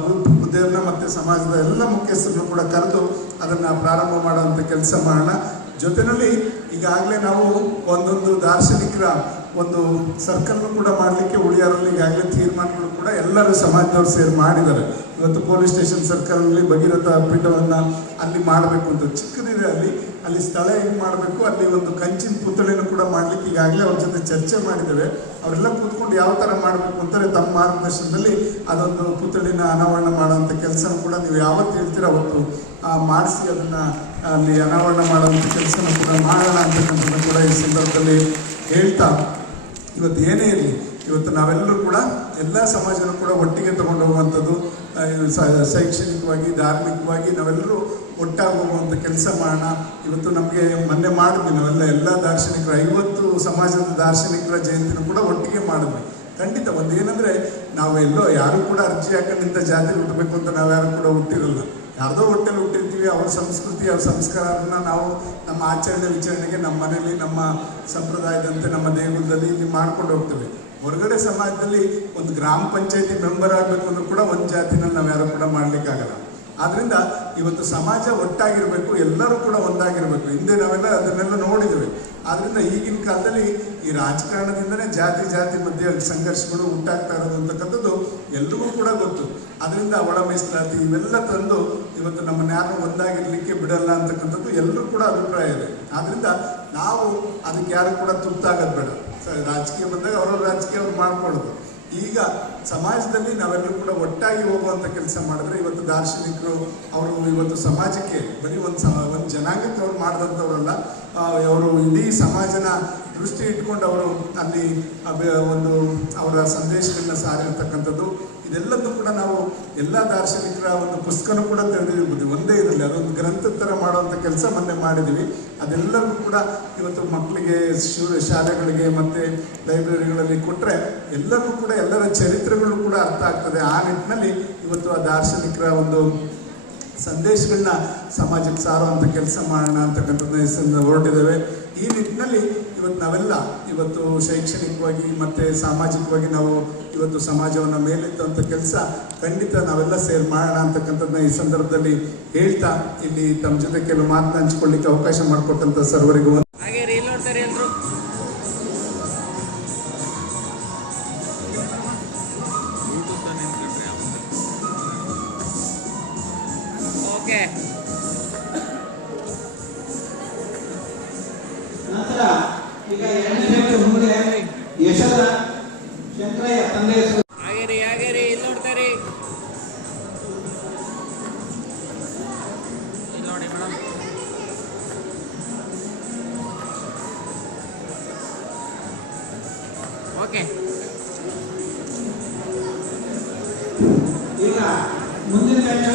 ಬುದ್ಧಿಯನ್ನ ಮತ್ತು ಸಮಾಜದ ಎಲ್ಲ ಮುಖ್ಯಸ್ಥರನ್ನು ಕೂಡ ಕರೆದು ಅದನ್ನು ಪ್ರಾರಂಭ ಮಾಡುವಂಥ ಕೆಲಸ ಮಾಡೋಣ. ಜೊತೆಯಲ್ಲಿ ಈಗಾಗಲೇ ನಾವು ಒಂದೊಂದು ದಾರ್ಶನಿಕರ ಒಂದು ಸರ್ಕಲ್ನು ಕೂಡ ಮಾಡಲಿಕ್ಕೆ ಉಳಿಯಾರಲ್ಲಿ ಈಗಾಗಲೇ ತೀರ್ಮಾನಗಳು ಕೂಡ ಎಲ್ಲರೂ ಸಮಾಜದವ್ರು ಸೇರಿ ಮಾಡಿದ್ದಾರೆ. ಇವತ್ತು ಪೊಲೀಸ್ ಸ್ಟೇಷನ್ ಸರ್ಕಲಲ್ಲಿ ಭಗೀರಥ ಪೀಠವನ್ನು ಅಲ್ಲಿ ಮಾಡಬೇಕು ಅಂತ ಚಿಕ್ಕದಿದೆ, ಅಲ್ಲಿ ಸ್ಥಳ ಹೆಂಗೆ ಮಾಡಬೇಕು, ಅಲ್ಲಿ ಒಂದು ಕಂಚಿನ ಪುತ್ಥಳಿನೂ ಕೂಡ ಮಾಡಲಿಕ್ಕೆ ಈಗಾಗಲೇ ಅವ್ರ ಜೊತೆ ಚರ್ಚೆ ಮಾಡಿದ್ದೇವೆ. ಅವರೆಲ್ಲ ಕೂತ್ಕೊಂಡು ಯಾವ ಥರ ಮಾಡಬೇಕು ಅಂತಾರೆ ತಮ್ಮ ಮಾರ್ಗದರ್ಶನದಲ್ಲಿ ಅದೊಂದು ಪುತ್ಥಳಿನ ಅನಾವರಣ ಮಾಡುವಂಥ ಕೆಲಸನೂ ಕೂಡ ನೀವು ಯಾವತ್ತು ಹೇಳ್ತೀರ ಅವತ್ತು ಮಾಡಿಸಿ ಅದನ್ನು ಅಲ್ಲಿ ಅನಾವರಣ ಮಾಡುವಂಥ ಕೆಲಸನೂ ಕೂಡ ಮಾಡೋಣ ಅಂತಕ್ಕಂಥದ್ದು ಕೂಡ ಈ ಸಂದರ್ಭದಲ್ಲಿ ಹೇಳ್ತಾ, ಇವತ್ತು ಏನೇ ಇರಲಿ ಇವತ್ತು ನಾವೆಲ್ಲರೂ ಕೂಡ ಎಲ್ಲ ಸಮಾಜನೂ ಕೂಡ ಒಟ್ಟಿಗೆ ತಗೊಂಡು ಹೋಗುವಂಥದ್ದು, ಶೈಕ್ಷಣಿಕವಾಗಿ ಧಾರ್ಮಿಕವಾಗಿ ನಾವೆಲ್ಲರೂ ಒಟ್ಟಾಗಿ ಹೋಗುವಂಥ ಕೆಲಸ ಮಾಡೋಣ. ಇವತ್ತು ನಮಗೆ ಮೊನ್ನೆ ಮಾಡಿದ್ವಿ ನಾವೆಲ್ಲ ಎಲ್ಲ ದಾರ್ಶನಿಕರು 50 ಸಮಾಜದ ದಾರ್ಶನಿಕರ ಜಯಂತಿನೂ ಕೂಡ ಒಟ್ಟಿಗೆ ಮಾಡಿದ್ವಿ. ಖಂಡಿತ ಒಂದೇನೆಂದರೆ ನಾವು ಎಲ್ಲೋ ಯಾರು ಕೂಡ ಅರ್ಜಿ ಹಾಕೊಂಡಿಂತ ಜಾತಿ ಹುಟ್ಟಬೇಕು ಅಂತ ನಾವು ಯಾರು ಕೂಡ ಹುಟ್ಟಿರಲ್ಲ. ಯಾರ್ದೋ ಹೊಟ್ಟೆಲ್ಲಿ ಹುಟ್ಟಿರ್ತೀವಿ, ಹೋಗ್ತೀವಿ, ಅವ್ರ ಸಂಸ್ಕೃತಿ ಅವ್ರ ಸಂಸ್ಕಾರನ ನಾವು ನಮ್ಮ ಆಚರಣೆ ವಿಚಾರಣೆಗೆ ನಮ್ಮ ಮನೆಯಲ್ಲಿ ನಮ್ಮ ಸಂಪ್ರದಾಯದಂತೆ ನಮ್ಮ ದೇಗುಲದಲ್ಲಿ ಇಲ್ಲಿ ಮಾಡ್ಕೊಂಡು ಹೋಗ್ತೇವೆ. ಹೊರಗಡೆ ಸಮಾಜದಲ್ಲಿ ಒಂದು ಗ್ರಾಮ ಪಂಚಾಯತಿ ಮೆಂಬರ್ ಆಗಬೇಕು ಅಂದ್ರೂ ಕೂಡ ಒಂದು ಜಾತಿನಲ್ಲಿ ನಾವು ಯಾರು ಕೂಡ ಮಾಡಲಿಕ್ಕಾಗಲ್ಲ. ಆದ್ದರಿಂದ ಇವತ್ತು ಸಮಾಜ ಒಟ್ಟಾಗಿರಬೇಕು, ಎಲ್ಲರೂ ಕೂಡ ಒಂದಾಗಿರಬೇಕು. ಹಿಂದೆ ನಾವೆಲ್ಲ ಅದನ್ನೆಲ್ಲ ನೋಡಿದ್ದೇವೆ. ಆದ್ದರಿಂದ ಈಗಿನ ಕಾಲದಲ್ಲಿ ಈ ರಾಜಕಾರಣದಿಂದನೇ ಜಾತಿ ಮಧ್ಯೆ ಸಂಘರ್ಷಗಳು ಉಂಟಾಗ್ತಾ ಇರೋದು ಅಂತಕ್ಕಂಥದ್ದು ಎಲ್ರಿಗೂ ಕೂಡ ಗೊತ್ತು. ಅದರಿಂದ ಒಳ ಮೀಸಲಾತಿ ಇವೆಲ್ಲ ತಂದು ಇವತ್ತು ನಮ್ಮನ್ನ ಯಾರು ಒಂದಾಗಿರ್ಲಿಕ್ಕೆ ಬಿಡಲ್ಲ ಅಂತಕ್ಕಂಥದ್ದು ಎಲ್ಲರೂ ಕೂಡ ಅಭಿಪ್ರಾಯ ಇದೆ. ಆದ್ದರಿಂದ ನಾವು ಅದಕ್ಕೆ ಯಾರು ಕೂಡ ತುತ್ತಾಗೋದು ಬೇಡ. ರಾಜಕೀಯ ಬಂದಾಗ ಅವರವ್ರ ರಾಜಕೀಯ ಅವ್ರು ಮಾಡ್ಕೊಳ್ಳೋದು. ಈಗ ಸಮಾಜದಲ್ಲಿ ನಾವೆಲ್ಲರೂ ಕೂಡ ಒಟ್ಟಾಗಿ ಹೋಗುವಂಥ ಕೆಲಸ ಮಾಡಿದ್ರೆ ಇವತ್ತು ದಾರ್ಶನಿಕರು ಅವರು ಇವತ್ತು ಸಮಾಜಕ್ಕೆ ಬರೀ ಒಂದು ಜನಾಂಗಕ್ಕೆ ಅವ್ರು ಮಾಡಿದಂಥವ್ರಲ್ಲ, ಅವರು ಇಡೀ ಸಮಾಜನ ದೃಷ್ಟಿ ಇಟ್ಕೊಂಡು ಅವರು ಅಲ್ಲಿ ಒಂದು ಅವರ ಸಂದೇಶಗಳನ್ನ ಸಾರಿರ್ತಕ್ಕಂಥದ್ದು. ಇದೆಲ್ಲದೂ ಕೂಡ ನಾವು ಎಲ್ಲ ದಾರ್ಶನಿಕರ ಒಂದು ಪುಸ್ತಕನೂ ಕೂಡ ತೆರೆದಿರ್ಬೋದು. ಒಂದೇ ಇರಲಿ, ಅದೊಂದು ಗ್ರಂಥದ ಥರ ಮಾಡುವಂಥ ಕೆಲಸ ಮೊನ್ನೆ ಮಾಡಿದ್ದೀವಿ. ಅದೆಲ್ಲರಿಗೂ ಕೂಡ ಇವತ್ತು ಮಕ್ಕಳಿಗೆ ಶಾಲೆಗಳಿಗೆ ಮತ್ತು ಲೈಬ್ರರಿಗಳಲ್ಲಿ ಕೊಟ್ಟರೆ ಎಲ್ಲರಿಗೂ ಕೂಡ ಎಲ್ಲರ ಚರಿತ್ರೆಗಳು ಕೂಡ ಅರ್ಥ ಆಗ್ತದೆ. ಆ ನಿಟ್ಟಿನಲ್ಲಿ ಇವತ್ತು ಆ ದಾರ್ಶನಿಕರ ಒಂದು ಸಂದೇಶಗಳನ್ನ ಸಮಾಜಕ್ಕೆ ಸಾರುವಂಥ ಕೆಲಸ ಮಾಡೋಣ ಅಂತಕ್ಕಂಥದ್ದನ್ನ ಹೊರಟಿದ್ದೇವೆ. ಈ ನಿಟ್ಟಿನಲ್ಲಿ ಇವತ್ತು ನಾವೆಲ್ಲ ಇವತ್ತು ಶೈಕ್ಷಣಿಕವಾಗಿ ಮತ್ತು ಸಾಮಾಜಿಕವಾಗಿ ನಾವು ಇವತ್ತು ಸಮಾಜವನ್ನು ಮೇಲೆತ್ತುವಂಥ ಕೆಲಸ ಖಂಡಿತ ನಾವೆಲ್ಲ ಸೇರಿ ಮಾಡೋಣ ಅಂತಕ್ಕಂಥದ್ದನ್ನ ಈ ಸಂದರ್ಭದಲ್ಲಿ ಹೇಳ್ತಾ ಇಲ್ಲಿ ತಮ್ಮ ಜೊತೆ ಕೆಲವು ಮಾತನ್ನ ಹಂಚ್ಕೊಳ್ಳಿಕ್ಕೆ ಅವಕಾಶ ಮಾಡಿಕೊಟ್ಟಂಥ ಸರ್ವರಿಗೂ ನಂತರ ಈಗ ಎರಡನೇ ವ್ಯಕ್ತಿ ಮುಂದೆ ಯಶದ ಶಂಕರಯ್ಯ ತಂದೆ ಹೆಸರು ಇಲ್ಲಿ ನೋಡ್ತಾರೆ ನೋಡಿ ಮೇಡಮ್. ಓಕೆ, ಈಗ ಮುಂದಿನ ಬ್ಯಾಚ್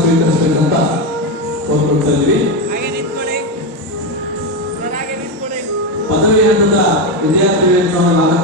ಸ್ವೀಕರಿಸಬೇಕಂತ ಕೋರ್ಕೊಳ್ತಾ ಇದ್ವಿ. ಪದವಿ ಹಂತದ ವಿದ್ಯಾರ್ಥಿ ವೇತನವನ್ನು